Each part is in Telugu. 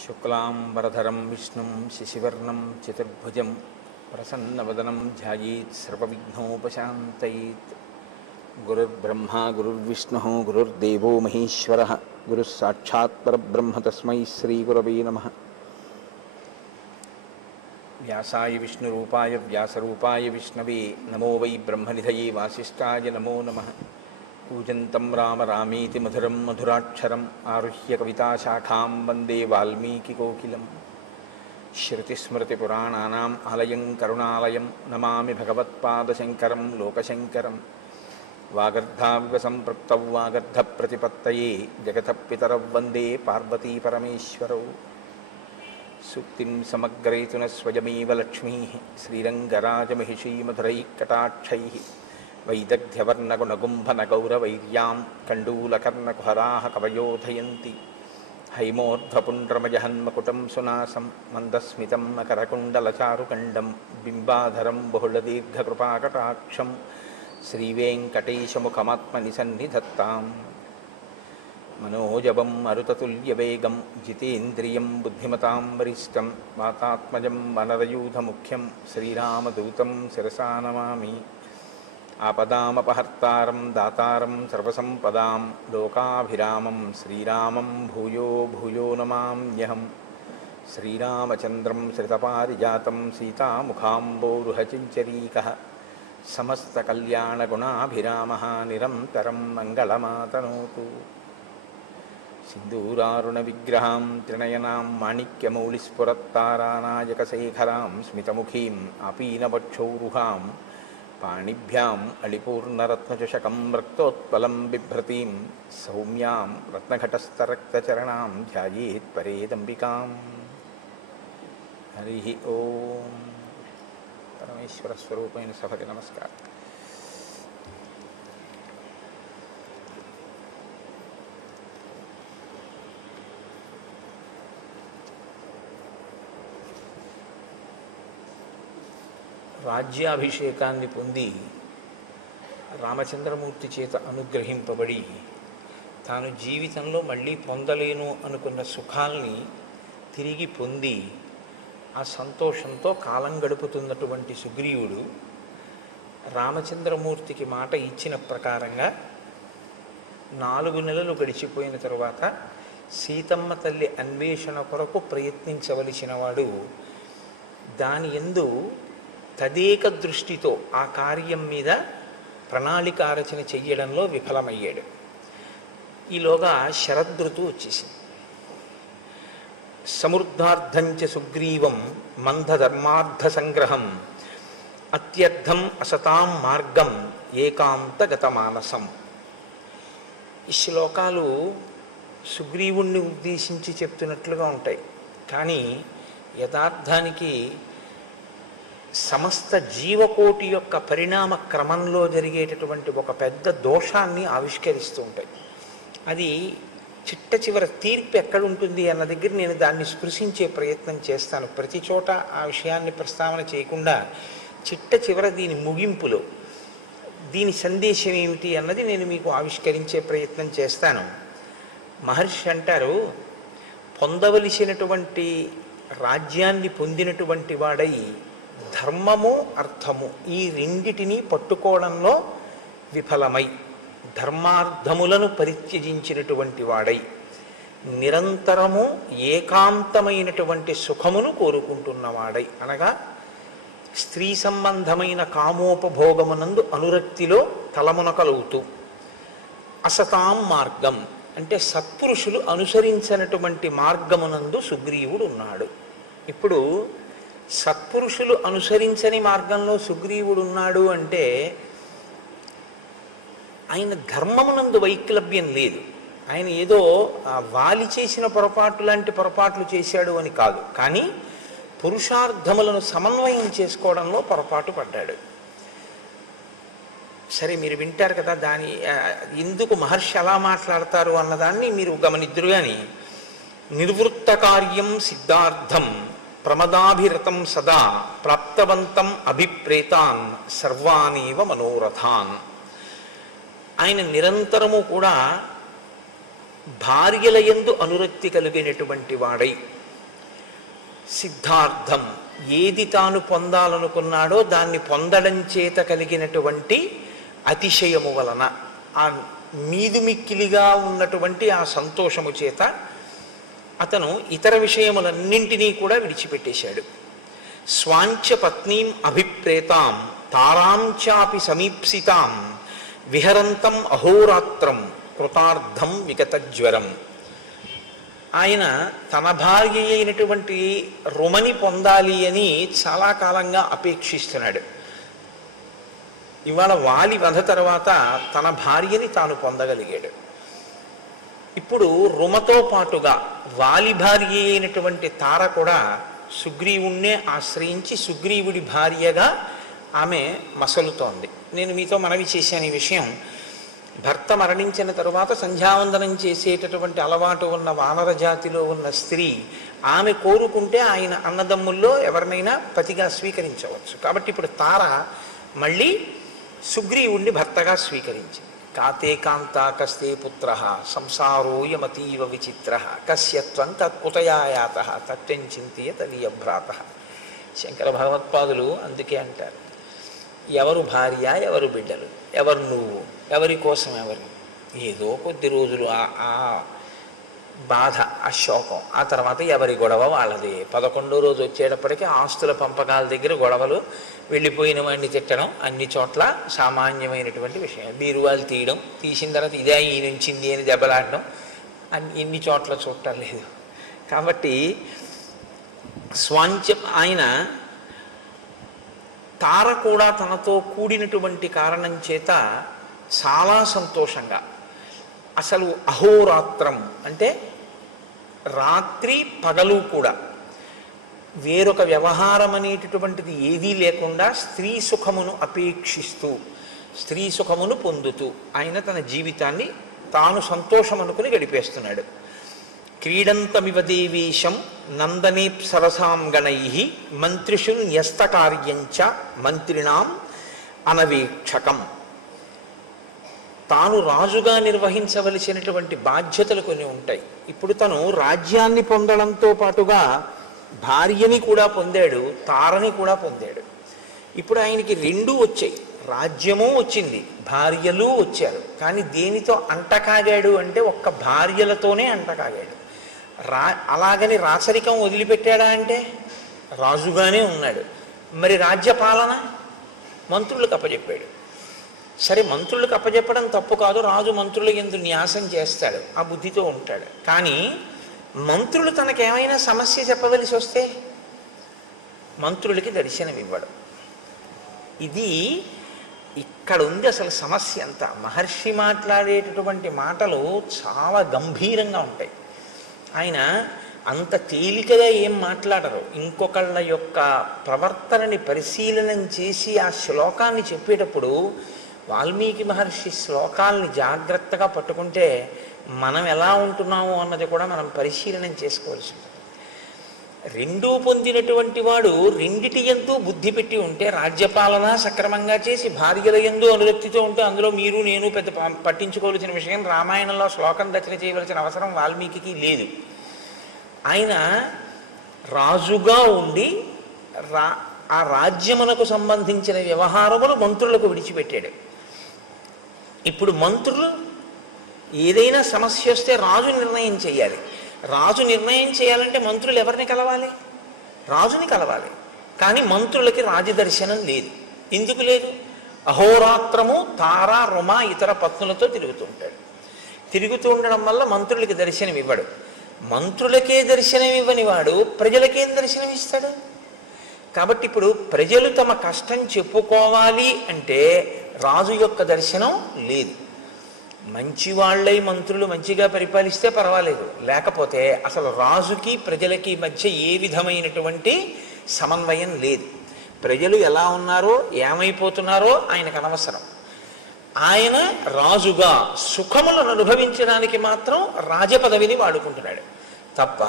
శుక్లాంబరధరం విష్ణుం శశివర్ణం చతుర్భుజం ప్రసన్నవదనం ధ్యాయేత్ సర్వవిఘ్నోపశాంతయేత్. గురుర్బ్రహ్మా గురుర్విష్ణుః గురుర్దేవో మహేశ్వరః గురుః సాక్షాత్ పరబ్రహ్మ తస్మై శ్రీగురవే నమః. వ్యాసాయ విష్ణురూపాయ వ్యాసరూపాయ విష్ణవే నమో వై బ్రహ్మనిధయే వాసిష్ఠాయ నమో నమః. కూజంతం రామ రామేతి మధురం మధురాక్షరం ఆరుహ్య కవితాశాఖాం వందే వాల్మీకికోకిలం. శృతిస్మృతిపురాణానాం ఆలయం కరుణాలయం నమామి భగవత్పాదశంకరం లోకశంకరం. వాగర్ధావివ సంపృక్తౌ వాగర్ధప్రతిపత్తయే జగతః పితరౌ వందే పార్వతీపరమేశ్వరౌ. సూక్తిం సమగ్రయతున స్వయమేవ లక్ష్మీః శ్రీరంగరాజమహిషీమధురైః కటాక్షైః. వైదగ్ధ్యవర్ణగుణగుంభనగౌరవైర్యాం కండూలకర్ణకుహరాः కవయోధయంతి. హైమోర్ధ్వపుండ్రమజహన్మకుటం సునాసం మందస్మితం మకరకుండలచారుకండం బింబాధరం బహుళదీర్ఘకృపాకటాక్షం శ్రీవేంకటేశముఖమాత్మని సన్నిధత్తాం. మనోజవం మరుతతుల్యవేగం జితేంద్రియం బుద్ధిమతాం వరిష్టం వాతాత్మజం వనరయూధముఖ్యం శ్రీరామదూతం శిరసా నమామి. ఆపదామపహర్తారం దాతారం సర్వసంపదాం లోకాభిరామం శ్రీరామం భూయో భూయో నమామ్యహం. శ్రీరామచంద్రం శ్రితపారిజాతం సీతాముఖాంబోరుహచించరీకः సమస్తకల్యాణగుణాభిరామः నిరంతరం మంగళమాతనోతు. సింధూరారుణవిగ్రహాం త్రినయనాం మాణిక్యమౌళిస్ఫురత్తారానాయకశేఖరాం స్మితముఖీం ఆపీనవక్షౌరుహాం పాణిభ్యాం అళిపూర్ణరత్నచషకం రక్తోత్పలం బిభ్రతీం సౌమ్యాం రత్నఘటస్థరక్తచరణాం ధ్యాయేత్ పరేదంబికాం. హరి ఓం. పరమేశ్వర స్వరూపమైన సభకి నమస్కారం. రాజ్యాభిషేకాన్ని పొంది రామచంద్రమూర్తి చేత అనుగ్రహింపబడి తాను జీవితంలో మళ్ళీ పొందలేను అనుకున్న సుఖాల్ని తిరిగి పొంది ఆ సంతోషంతో కాలం గడుపుతున్నటువంటి సుగ్రీవుడు రామచంద్రమూర్తికి మాట ఇచ్చిన ప్రకారంగా 4 నెలలు గడిచిపోయిన తరువాత సీతమ్మ తల్లి అన్వేషణ కొరకు ప్రయత్నించవలసిన వాడు దాని యందు తదేక దృష్టితో ఆ కార్యం మీద ప్రణాళిక రచన చెయ్యడంలో విఫలమయ్యాడు. ఈలోగా శరదృతువు వచ్చేసింది. సమృద్ధార్థంచ సుగ్రీవం మందధర్మార్థ సంగ్రహం అత్యర్థం అసతాం మార్గం ఏకాంతగతమానసం. ఈ శ్లోకాలు సుగ్రీవుణ్ణి ఉద్దేశించి చెప్తున్నట్లుగా ఉంటాయి, కానీ యథార్థానికి సమస్త జీవకోటి యొక్క పరిణామ క్రమంలో జరిగేటటువంటి ఒక పెద్ద దోషాన్ని ఆవిష్కరిస్తూ ఉంటాయి. అది చిట్ట చివరి తీర్పు ఎక్కడుంటుంది అన్న దగ్గర నేను దాన్ని స్పృశించే ప్రయత్నం చేస్తాను. ప్రతి చోట ఆ విషయాన్ని ప్రస్తావన చేయకుండా చిట్ట చివర దీని ముగింపులో దీని సందేశం ఏమిటి అన్నది నేను మీకు ఆవిష్కరించే ప్రయత్నం చేస్తాను. మహర్షి అంటారు, పొందవలసినటువంటి రాజ్యాన్ని పొందినటువంటి వాడై ధర్మము అర్థము ఈ రెండిటినీ పట్టుకోవడంలో విఫలమై ధర్మార్థములను పరిత్యజించినటువంటి వాడై నిరంతరము ఏకాంతమైనటువంటి సుఖమును కోరుకుంటున్నవాడై, అనగా స్త్రీ సంబంధమైన కామోపభోగమునందు అనురక్తిలో తలమునకలవుతూ, అసతాం మార్గం అంటే సత్పురుషులు అనుసరించినటువంటి మార్గమునందు సుగ్రీవుడు ఉన్నాడు. ఇప్పుడు సత్పురుషులు అనుసరించని మార్గంలో సుగ్రీవుడు ఉన్నాడు అంటే ఆయన ధర్మమునందు వైక్లభ్యం లేదు. ఆయన ఏదో వాలి చేసిన పొరపాటు లాంటి పొరపాట్లు చేశాడు అని కాదు, కానీ పురుషార్థములను సమన్వయం చేసుకోవడంలో పొరపాటు పడ్డాడు. సరే, మీరు వింటారు కదా దాని ఎందుకు మహర్షి అలా మాట్లాడతారు అన్నదాన్ని మీరు గమనిద్దురు. కానీ నిర్వృత్త కార్యం సిద్ధార్థం ప్రమదాభిరతం సదా ప్రాప్తవంతం అభిప్రేతాన్ సర్వానేవ మనోరథాన్. ఆయన నిరంతరము కూడా భార్యల యందు అనురక్తి కలిగినటువంటి వాడై సిద్ధార్థం, ఏది తాను పొందాలనుకున్నాడో దాన్ని పొందడం చేత కలిగినటువంటి అతిశయము వలన, ఆ మీదుమిక్కిలిగా ఉన్నటువంటి ఆ సంతోషము చేత అతను ఇతర విషయములన్నింటినీ కూడా విడిచిపెట్టేశాడు. స్వాంచ పత్నీం అభిప్రేతాం తారాంచాపి సమీప్సితాం విహరంతం అహోరాత్రం కృతార్థం విగతజ్వరం. ఆయన తన భార్య అయినటువంటి రుమని పొందాలి అని చాలా కాలంగా అపేక్షిస్తున్నాడు. ఇవాళ వాలి వధ తర్వాత తన భార్యని తాను పొందగలిగాడు. ఇప్పుడు రుమతో పాటుగా వాలి భార్య అయినటువంటి తార కూడా సుగ్రీవుణ్ణే ఆశ్రయించి సుగ్రీవుడి భార్యగా ఆమె మసలుతోంది. నేను మీతో మనవి చేశాను ఈ విషయం. భర్త మరణించిన తరువాత సంధ్యావందనం చేసేటటువంటి అలవాటు ఉన్న వానర జాతిలో ఉన్న స్త్రీ ఆమె కోరుకుంటే ఆయన అన్నదమ్ముల్లో ఎవరినైనా పతిగా స్వీకరించవచ్చు. కాబట్టి ఇప్పుడు తార మళ్ళీ సుగ్రీవుణ్ణి భర్తగా స్వీకరించింది. కాతే కాంతా కస్తే పుత్ర సంసారోయమతీవ విచిత్ర కస్యత్వం తత్కుతయాయాత తత్వం చింతియ తదీయభ్రాత. శంకర భగవత్పాదులు అందుకే అంటారు, ఎవరు భార్య, ఎవరు బిడ్డలు, ఎవరు నువ్వు, ఎవరి కోసం ఎవరు. ఏదో కొద్ది రోజులు ఆ బాధ, ఆ శోకం, ఆ తర్వాత ఎవరి గొడవ వాళ్ళది. 11వ రోజు వచ్చేటప్పటికీ ఆస్తుల పంపకాల దగ్గర గొడవలు, వెళ్ళిపోయిన వాడిని తిట్టడం అన్ని చోట్ల సామాన్యమైనటువంటి విషయం. బీరువాలు తీయడం, తీసిన తర్వాత ఇదే ఈయనుంచింది అని దెబ్బలాడడం ఎన్ని చోట్ల చూడటం లేదు. కాబట్టి స్వాంచ ఆయన తార కూడా తనతో కూడినటువంటి కారణం చేత చాలా సంతోషంగా, అసలు అహోరాత్రం అంటే రాత్రి పగలు కూడా వేరొక వ్యవహారం అనేటటువంటిది ఏదీ లేకుండా స్త్రీ సుఖమును అపేక్షిస్తూ స్త్రీ సుఖమును పొందుతూ ఆయన తన జీవితాన్ని తాను సంతోషం అనుకుని గడిపేస్తున్నాడు. క్రీడంతమివ దేవేశం నందనేప్సరసాం గణై మంత్రిషు న్యస్తకార్యంచ మంత్రిణాం అనవేక్షకం. తాను రాజుగా నిర్వహించవలసినటువంటి బాధ్యతలు కొన్ని ఉంటాయి. ఇప్పుడు తను రాజ్యాన్ని పొందడంతో పాటుగా భార్యని కూడా పొందాడు, తారని కూడా పొందాడు. ఇప్పుడు ఆయనకి రెండూ వచ్చాయి, రాజ్యము వచ్చింది, భార్యలు వచ్చారు. కానీ దేనితో అంటకాగాడు అంటే ఒక్క భార్యలతోనే అంటకాగాడు. అలాగని రాచరికం వదిలిపెట్టాడా అంటే రాజుగానే ఉన్నాడు. మరి రాజ్యపాలన మంత్రులకు అప్పచెప్పాడు. సరే, మంత్రులకు అప్పచెప్పడం తప్పు కాదు, రాజు మంత్రుల యందు న్యాసం చేస్తాడు, ఆ బుద్ధితో ఉంటాడు. కానీ మంత్రులు తనకేమైనా సమస్య చెప్పవలసి వస్తే మంత్రులకి దర్శనం ఇవ్వడం, ఇది ఇక్కడ ఉంది అసలు సమస్య అంతా. మహర్షి మాట్లాడేటటువంటి మాటలు చాలా గంభీరంగా ఉంటాయి. ఆయన అంత తేలికగా ఏం మాట్లాడరు. ఇంకొకళ్ళ యొక్క ప్రవర్తనని పరిశీలనం చేసి ఆ శ్లోకాన్ని చెప్పేటప్పుడు వాల్మీకి మహర్షి శ్లోకాల్ని జాగ్రత్తగా పట్టుకుంటే మనం ఎలా ఉంటున్నాము అన్నది కూడా మనం పరిశీలనం చేసుకోవాల్సి ఉంటుంది. రెండూ పొందినటువంటి వాడు రెండిటి యందు బుద్ధి పెట్టి ఉంటే, రాజ్యపాలన సక్రమంగా చేసి భార్యల యందు అనురక్తితో ఉంటే అందులో మీరు నేను పెద్ద పట్టించుకోవాల్సిన విషయం, రామాయణంలో శ్లోకం రచన చేయవలసిన అవసరం వాల్మీకి లేదు. ఆయన రాజుగా ఉండి ఆ రాజ్యమునకు సంబంధించిన వ్యవహారములు మంత్రులకు విడిచిపెట్టాడు. ఇప్పుడు మంత్రులు ఏదైనా సమస్య వస్తే రాజు నిర్ణయం చేయాలి. రాజు నిర్ణయం చేయాలంటే మంత్రులు ఎవరిని కలవాలి? రాజుని కలవాలి. కానీ మంత్రులకి రాజదర్శనం లేదు. ఎందుకు లేదు? అహోరాత్రము తార రుమ ఇతర పత్నులతో తిరుగుతూ ఉంటాడు. తిరుగుతూ ఉండడం వల్ల మంత్రులకి దర్శనం ఇవ్వడు. మంత్రులకే దర్శనం ఇవ్వని వాడు ప్రజలకేం దర్శనం ఇస్తాడు? కాబట్టి ఇప్పుడు ప్రజలు తమ కష్టం చెప్పుకోవాలి అంటే రాజు యొక్క దర్శనం లేదు. మంచివాళ్ళై మంత్రులు మంచిగా పరిపాలిస్తే పర్వాలేదు, లేకపోతే అసలు రాజుకి ప్రజలకి మధ్య ఏ విధమైనటువంటి సమన్వయం లేదు. ప్రజలు ఎలా ఉన్నారో ఏమైపోతున్నారో ఆయనకు అనవసరం. ఆయన రాజుగా సుఖములను అనుభవించడానికి మాత్రం రాజపదవిని వాడుకుంటున్నాడు తప్ప,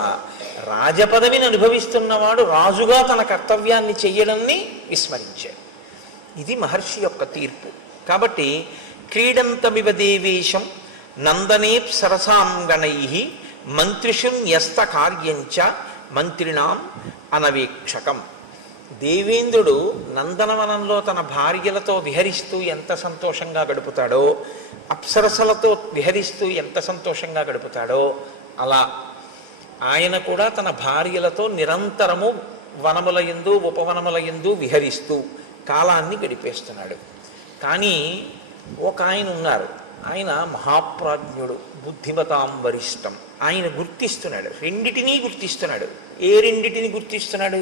రాజపదవిని అనుభవిస్తున్నవాడు రాజుగా తన కర్తవ్యాన్ని చెయ్యడాన్ని విస్మరించాడు. ఇది మహర్షి యొక్క తీర్పు. కాబట్టి క్రీడంతమివ దేవేశం నందనేప్సరసాం గణై మంత్రిషు న్యస్త కార్యంచ మంత్రిణాం అనవీక్షకం. దేవేంద్రుడు నందనవనంలో తన భార్యలతో విహరిస్తూ ఎంత సంతోషంగా గడుపుతాడో, అప్సరసలతో విహరిస్తూ ఎంత సంతోషంగా గడుపుతాడో, అలా ఆయన కూడా తన భార్యలతో నిరంతరము వనముల యందు ఉపవనముల యందు విహరిస్తూ కాలాన్ని గడిపేస్తున్నాడు. కానీ ఒక ఆయన ఉన్నారు, ఆయన మహాప్రాజ్ఞుడు, బుద్ధిమతాం వరిష్టం. ఆయన గుర్తిస్తున్నాడు, రెండిటినీ గుర్తిస్తున్నాడు. ఏ రెండిటిని గుర్తిస్తున్నాడు?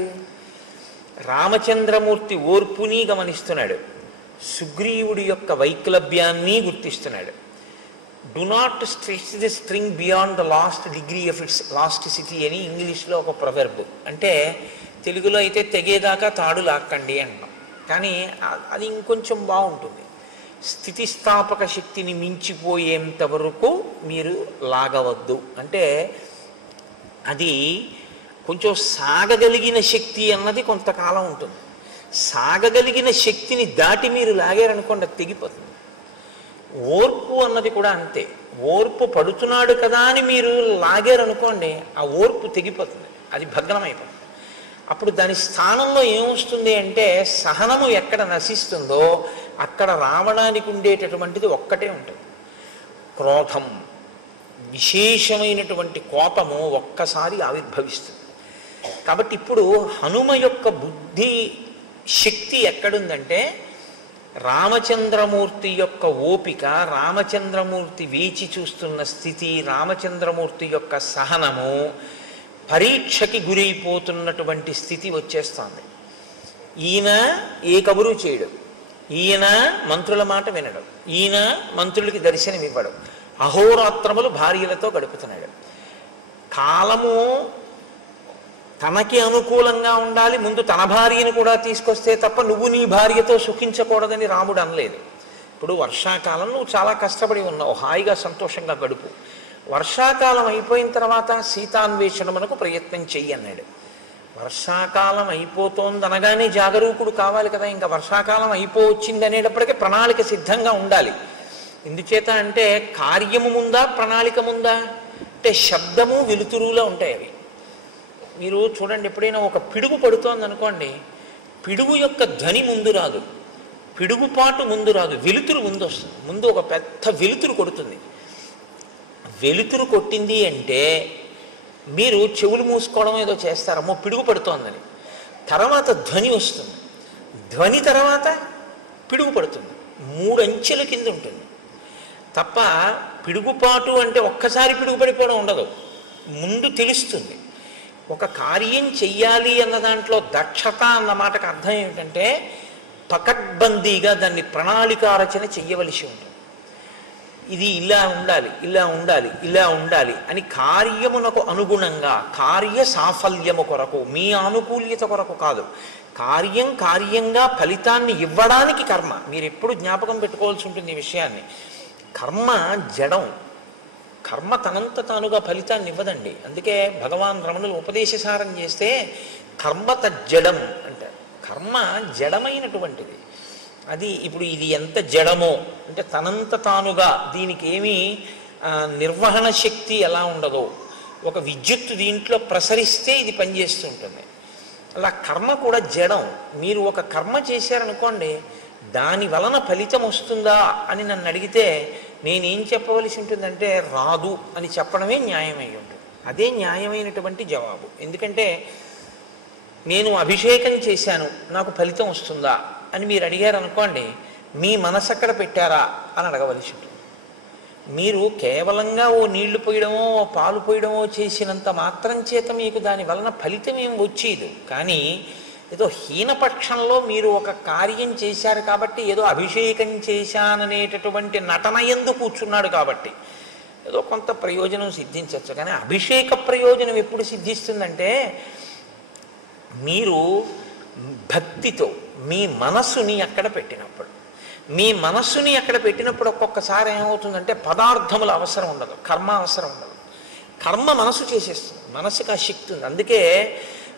రామచంద్రమూర్తి ఓర్పుని గమనిస్తున్నాడు, సుగ్రీవుడి యొక్క వైక్లభ్యాన్ని గుర్తిస్తున్నాడు. Do not stretch the string beyond the last degree of its elasticity అని ఇంగ్లీష్లో ఒక ప్రొవెర్బ్. అంటే తెలుగులో అయితే తెగేదాకా తాడు లాక్కండి అంటాం, కానీ అది ఇంకొంచెం బాగుంటుంది. స్థితిస్థాపక శక్తిని మించిపోయేంత వరకు మీరు లాగవద్దు. అంటే అది కొంచెం సాగగలిగిన శక్తి అన్నది కొంతకాలం ఉంటుంది. సాగగలిగిన శక్తిని దాటి మీరు లాగారనుకోండి, అది తెగిపోతుంది. ఓర్పు అన్నది కూడా అంతే. ఓర్పు పడుతున్నాడు కదా అని మీరు లాగారనుకోండి, ఆ ఓర్పు తెగిపోతుంది, అది భగ్నమైపోతుంది. అప్పుడు దాని స్థానంలో ఏమొస్తుంది అంటే, సహనము ఎక్కడ నశిస్తుందో అక్కడ రావడానికి ఉండేటటువంటిది ఒక్కటే ఉంటుంది, క్రోధం. విశేషమైనటువంటి కోపము ఒక్కసారి ఆవిర్భవిస్తుంది. కాబట్టి ఇప్పుడు హనుమ యొక్క బుద్ధి శక్తి ఎక్కడుందంటే, రామచంద్రమూర్తి యొక్క ఓపిక, రామచంద్రమూర్తి వేచి చూస్తున్న స్థితి, రామచంద్రమూర్తి యొక్క సహనము పరీక్షకి గురైపోతున్నటువంటి స్థితి వచ్చేస్తుంది. ఈయన ఏ కబురు చేయడు, ఈయన మంత్రుల మాట వినడు, ఈయన మంత్రులకి దర్శనం ఇవ్వడు, అహోరాత్రములు భార్యలతో గడుపుతున్నాడు. కాలము తనకి అనుకూలంగా ఉండాలి, ముందు తన భార్యను కూడా తీసుకొస్తే తప్ప నువ్వు నీ భార్యతో సుఖించకూడదని రాముడు అనలేదు. ఇప్పుడు వర్షాకాలం నువ్వు చాలా కష్టపడి ఉన్నావు, హాయిగా సంతోషంగా గడుపు. వర్షాకాలం అయిపోయిన తర్వాత సీతాన్వేషణమునకు ప్రయత్నం చెయ్యి అన్నాడు. వర్షాకాలం అయిపోతోందనగానే జాగరూకుడు కావాలి కదా. ఇంకా వర్షాకాలం అయిపోవచ్చింది అనేటప్పటికీ ప్రణాళిక సిద్ధంగా ఉండాలి. ఎందుచేత అంటే కార్యము ముందా ప్రణాళిక ముందా అంటే శబ్దము వెలుతురులా ఉంటాయి అవి. మీరు చూడండి, ఎప్పుడైనా ఒక పిడుగు పడుతోంది అనుకోండి, పిడుగు యొక్క ధ్వని ముందు రాదు, పిడుగుపాటు ముందు రాదు, వెలుతురు ముందు వస్తుంది. ముందు ఒక పెద్ద వెలుతురు కొడుతుంది. వెలుతురు కొట్టింది అంటే మీరు చెవులు మూసుకోవడం ఏదో చేస్తారమ్మో పిడుగు పడుతోందని. తర్వాత ధ్వని వస్తుంది, ధ్వని తర్వాత పిడుగు పడుతుంది. 3 అంచెల కింద ఉంటుంది తప్ప పిడుగుపాటు అంటే ఒక్కసారి పిడుగు పడిపోవడం ఉండదు. ముందు తెలుస్తుంది. ఒక కార్యం చెయ్యాలి అన్న దాంట్లో దక్షత అన్న మాటకు అర్థం ఏమిటంటే, పకడ్బందీగా దాన్ని ప్రణాళికారచన చెయ్యవలసి ఉంటుంది. ఇది ఇలా ఉండాలి, ఇలా ఉండాలి, ఇలా ఉండాలి అని కార్యమునకు అనుగుణంగా, కార్య సాఫల్యము కొరకు, మీ ఆనుకూల్యత కొరకు కాదు, కార్యంగా ఫలితాన్ని ఇవ్వడానికి కర్మ. మీరు ఎప్పుడు జ్ఞాపకం పెట్టుకోవాల్సి ఉంటుంది ఈ విషయాన్ని. కర్మ జడం, కర్మ తనంత తానుగా ఫలితాన్ని ఇవ్వదండి. అందుకే భగవాన్ రమణులు ఉపదేశసారం చేస్తే కర్మ తజ్జడం అంటారు. కర్మ జడమైనటువంటిది. అది ఇప్పుడు ఇది ఎంత జడమో అంటే తనంత తానుగా దీనికి ఏమీ నిర్వహణ శక్తి ఎలా ఉండదో, ఒక విద్యుత్తు దీంట్లో ప్రసరిస్తే ఇది పనిచేస్తూ ఉంటుంది. అలా కర్మ కూడా జడం. మీరు ఒక కర్మ చేశారనుకోండి, దాని వలన ఫలితం వస్తుందా అని నన్ను అడిగితే నేనేం చెప్పవలసి ఉంటుందంటే రాదు అని చెప్పడమే న్యాయమై ఉంటుంది. అదే న్యాయమైనటువంటి జవాబు. ఎందుకంటే నేను అభిషేకం చేశాను, నాకు ఫలితం వస్తుందా అని మీరు అడిగారు అనుకోండి, మీ మనసు అక్కడ పెట్టారా అని అడగవలసి ఉంటుంది. మీరు కేవలంగా ఓ నీళ్లు పోయడమో ఓ పాలు పోయడమో చేసినంత మాత్రం చేత మీకు దాని వలన ఫలితం ఏం వచ్చేది. కానీ ఏదో హీనపక్షంలో మీరు ఒక కార్యం చేశారు కాబట్టి, ఏదో అభిషేకం చేశాననేటటువంటి నటన యందు కూర్చున్నాడు కాబట్టి ఏదో కొంత ప్రయోజనం సిద్ధించవచ్చు. కానీ అభిషేక ప్రయోజనం ఎప్పుడు సిద్ధిస్తుందంటే, మీరు భక్తితో మీ మనస్సుని అక్కడ పెట్టినప్పుడు. మీ మనస్సుని అక్కడ పెట్టినప్పుడు ఒక్కొక్కసారి ఏమవుతుందంటే పదార్థముల అవసరం ఉండదు, కర్మ అవసరం ఉండదు. కర్మ మనసు చేసేస్తుంది, మనసుకు ఆ శక్తి ఉంది. అందుకే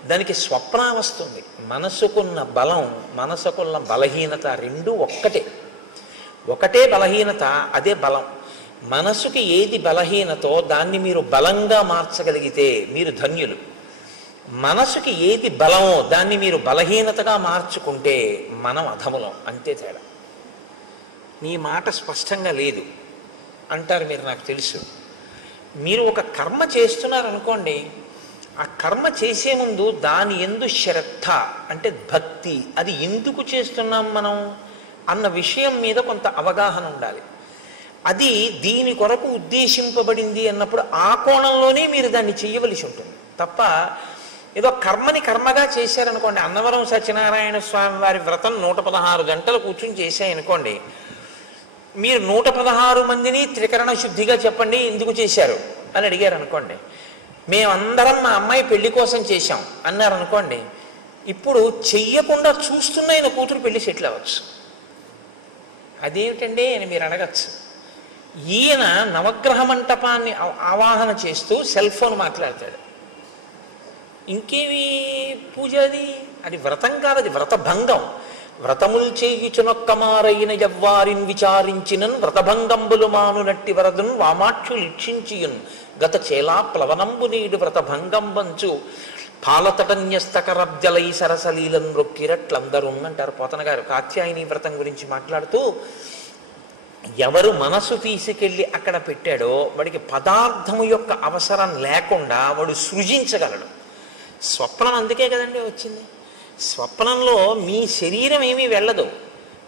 దానికి స్వప్న వస్తుంది. మనసుకున్న బలం, మనసుకున్న బలహీనత రెండు ఒకటే బలహీనత, అదే బలం. మనసుకి ఏది బలహీనతో దాన్ని మీరు బలంగా మార్చగలిగితే మీరు ధన్యులు. మనసుకి ఏది బలమో దాన్ని మీరు బలహీనతగా మార్చుకుంటే మనం అధములం, అంతే తేడా. నీ మాట స్పష్టంగా లేదు అంటారు మీరు, నాకు తెలుసు. మీరు ఒక కర్మ చేస్తున్నారనుకోండి, ఆ కర్మ చేసే ముందు దాని యందు శ్రద్ధ అంటే భక్తి, అది ఎందుకు చేస్తున్నాం మనం అన్న విషయం మీద కొంత అవగాహన ఉండాలి. అది దీని కొరకు ఉద్దేశింపబడింది అన్నప్పుడు ఆ కోణంలోనే మీరు దాన్ని చెయ్యవలసి ఉంటుంది తప్ప ఏదో కర్మని కర్మగా చేశారనుకోండి. అన్నవరం సత్యనారాయణ స్వామి వారి వ్రతం 116 గంటలు కూర్చుని చేశాయనుకోండి, మీరు 116 మందిని త్రికరణ శుద్ధిగా చెప్పండి ఎందుకు చేశారు అని అడిగారు అనుకోండి. మేమందరం మా అమ్మాయి పెళ్లి కోసం చేశాం అన్నారు అనుకోండి, ఇప్పుడు చెయ్యకుండా చూస్తున్న ఆయన కూతురు పెళ్లి సెటిల్ అవ్వచ్చు. అదేమిటండి అని మీరు అడగచ్చు. ఈయన నవగ్రహ మంటపాన్ని ఆవాహన చేస్తూ సెల్ ఫోన్ మాట్లాడతాడు. ఇంకేవి పూజ అది వ్రతం కాదు, అది వ్రతభంగం. వ్రతములు చేయుచునొక్కమారైన యవ్వారిన్ విచారించినన్ వ్రతభంగంబులు మానునట్టి వరదున్ వామాక్షులు ఇక్షించియున్ గత చేలా ప్లవనంబు నీడు వ్రతభంగంబంచు పాలతటన్యస్తకరబ్జలై సరసలీలను రొక్కిరట్లందరూ అంటారు పోతన గారు కాత్యాయని వ్రతం గురించి మాట్లాడుతూ. ఎవరు మనసు తీసుకెళ్ళి అక్కడ పెట్టాడో వాడికి పదార్థము యొక్క అవసరం లేకుండా వాడు సృజించగలడు. స్వప్నం అందుకే కదండి వచ్చింది. స్వప్నంలో మీ శరీరం ఏమీ వెళ్ళదు,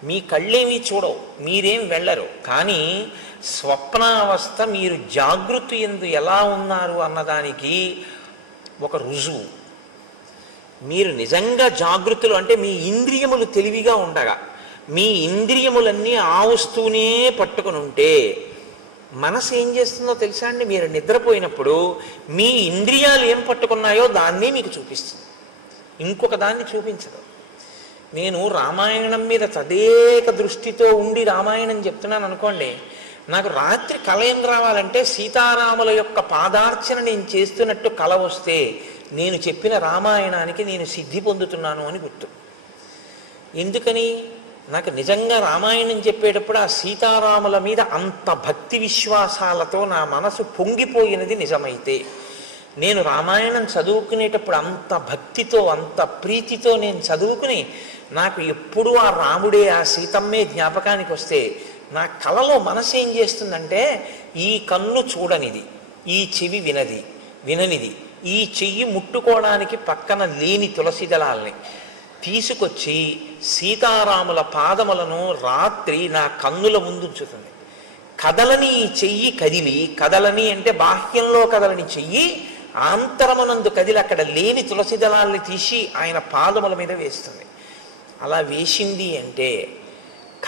మీ కళ్ళేమీ చూడవు, మీరేం వెళ్ళరు. కానీ స్వప్నావస్థ మీరు జాగృతి యందు ఎలా ఉన్నారు అన్నదానికి ఒక రుజువు. మీరు నిజంగా జాగృతులు అంటే మీ ఇంద్రియములు తెలివిగా ఉండగా, మీ ఇంద్రియములన్నీ ఆ వస్తువునే పట్టుకుని ఉంటే మనసు ఏం చేస్తుందో తెలుసా అండి? మీరు నిద్రపోయినప్పుడు మీ ఇంద్రియాలు ఏం పట్టుకున్నాయో దాన్నే మీకు చూపిస్తుంది, ఇంకొక దాన్ని చూపించదు. నేను రామాయణం మీద తదేక దృష్టితో ఉండి రామాయణం చెప్తున్నాను అనుకోండి, నాకు రాత్రి కళ ఏం రావాలంటే సీతారాముల యొక్క పాదార్చన నేను చేస్తున్నట్టు కళ వస్తే నేను చెప్పిన రామాయణానికి నేను సిద్ధి పొందుతున్నాను అని గుర్తు. ఎందుకని? నాకు నిజంగా రామాయణం చెప్పేటప్పుడు ఆ సీతారాముల మీద అంత భక్తి విశ్వాసాలతో నా మనసు పొంగిపోయినది నిజమైతే, నేను రామాయణం చదువుకునేటప్పుడు అంత భక్తితో అంత ప్రీతితో నేను చదువుకుని నాకు ఎప్పుడూ ఆ రాముడే ఆ సీతమ్మే జ్ఞాపకానికి వస్తే నా కలలో మనసు ఏం చేస్తుందంటే, ఈ కన్ను చూడనిది, ఈ చెవి విననిది, ఈ చెయ్యి ముట్టుకోవడానికి పక్కన లేని తులసి దళాల్ని తీసుకొచ్చి సీతారాముల పాదములను రాత్రి నా కన్నుల ముందుంచుతుంది. కదలని ఈ చెయ్యి కదిలి, కదలని అంటే బాహ్యంలో కదలని చెయ్యి ఆంతరమునందు కదిలి అక్కడ లేని తులసి దళాల్ని తీసి ఆయన పాదముల మీద వేస్తుంది. అలా వేసింది అంటే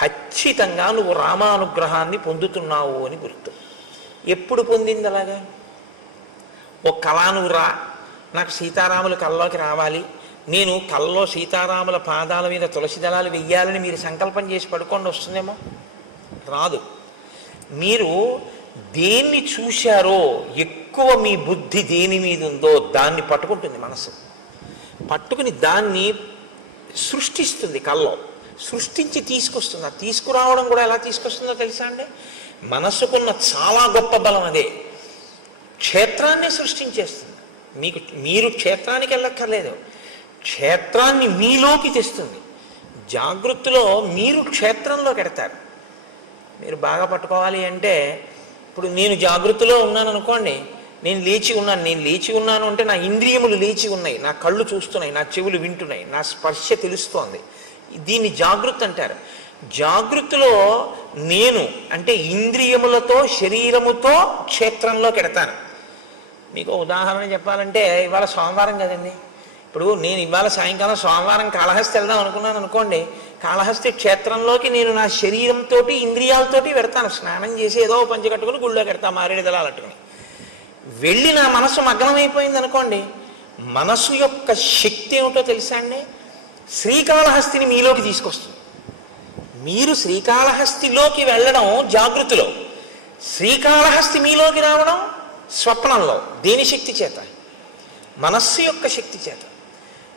ఖచ్చితంగా నువ్వు రామానుగ్రహాన్ని పొందుతున్నావు అని గుర్తు. ఎప్పుడు పొందింది అలాగా? ఓ కళ నువ్వు రా, నాకు సీతారాముల కల్లోకి రావాలి, నేను కల్లో సీతారాముల పాదాల మీద తులసి దళాలు వెయ్యాలని మీరు సంకల్పం చేసి పడుకోండి, వస్తుందేమో? రాదు. మీరు దేన్ని చూశారో ఎక్కువ మీ బుద్ధి దేని మీద ఉందో దాన్ని పట్టుకుంటుంది మనసు. పట్టుకుని దాన్ని సృష్టిస్తుంది, కల్లో సృష్టించి తీసుకొస్తుంది. ఆ తీసుకురావడం కూడా ఎలా తీసుకొస్తుందో తెలుసా అండి? మనసుకున్న చాలా గొప్ప బలం అదే. క్షేత్రాన్ని సృష్టించేస్తుంది. మీరు క్షేత్రానికి వెళ్ళక్కర్లేదు, క్షేత్రాన్ని మీలోకి తెస్తుంది. జాగృతిలో మీరు క్షేత్రంలోకి ఎడతారు. మీరు బాగా పట్టుకోవాలి అంటే, ఇప్పుడు నేను జాగృతిలో ఉన్నాను అనుకోండి, నేను లేచి ఉన్నాను అంటే నా ఇంద్రియములు లేచి ఉన్నాయి, నా కళ్ళు చూస్తున్నాయి, నా చెవులు వింటున్నాయి, నా స్పర్శ తెలుస్తోంది. దీన్ని జాగృతి అంటారు. జాగృతిలో నేను అంటే ఇంద్రియములతో శరీరముతో క్షేత్రంలోకి ఎడతాను. మీకు ఉదాహరణ చెప్పాలంటే, ఇవాళ సోమవారం కదండి, ఇప్పుడు నేను ఇవాళ సాయంకాలం సోమవారం కాళహస్తి వెళ్దాం అనుకున్నాను అనుకోండి, కాళహస్తి క్షేత్రంలోకి నేను నా శరీరంతో ఇంద్రియాలతోటి పెడతాను. స్నానం చేసి ఏదో పంచి కట్టుకుని గుళ్ళోకి పెడతాను, మారేడు దళాలు అట్టుకుని వెళ్ళి నా మనసు మగ్నమైపోయింది అనుకోండి. మనసు యొక్క శక్తి ఏమిటో తెలుసా అండి? శ్రీకాళహస్తిని మీలోకి తీసుకొస్తుంది. మీరు శ్రీకాళహస్తిలోకి వెళ్ళడం జాగృతిలో, శ్రీకాళహస్తి మీలోకి రావడం స్వప్నంలో. దేని శక్తి చేత? మనస్సు యొక్క శక్తి చేత.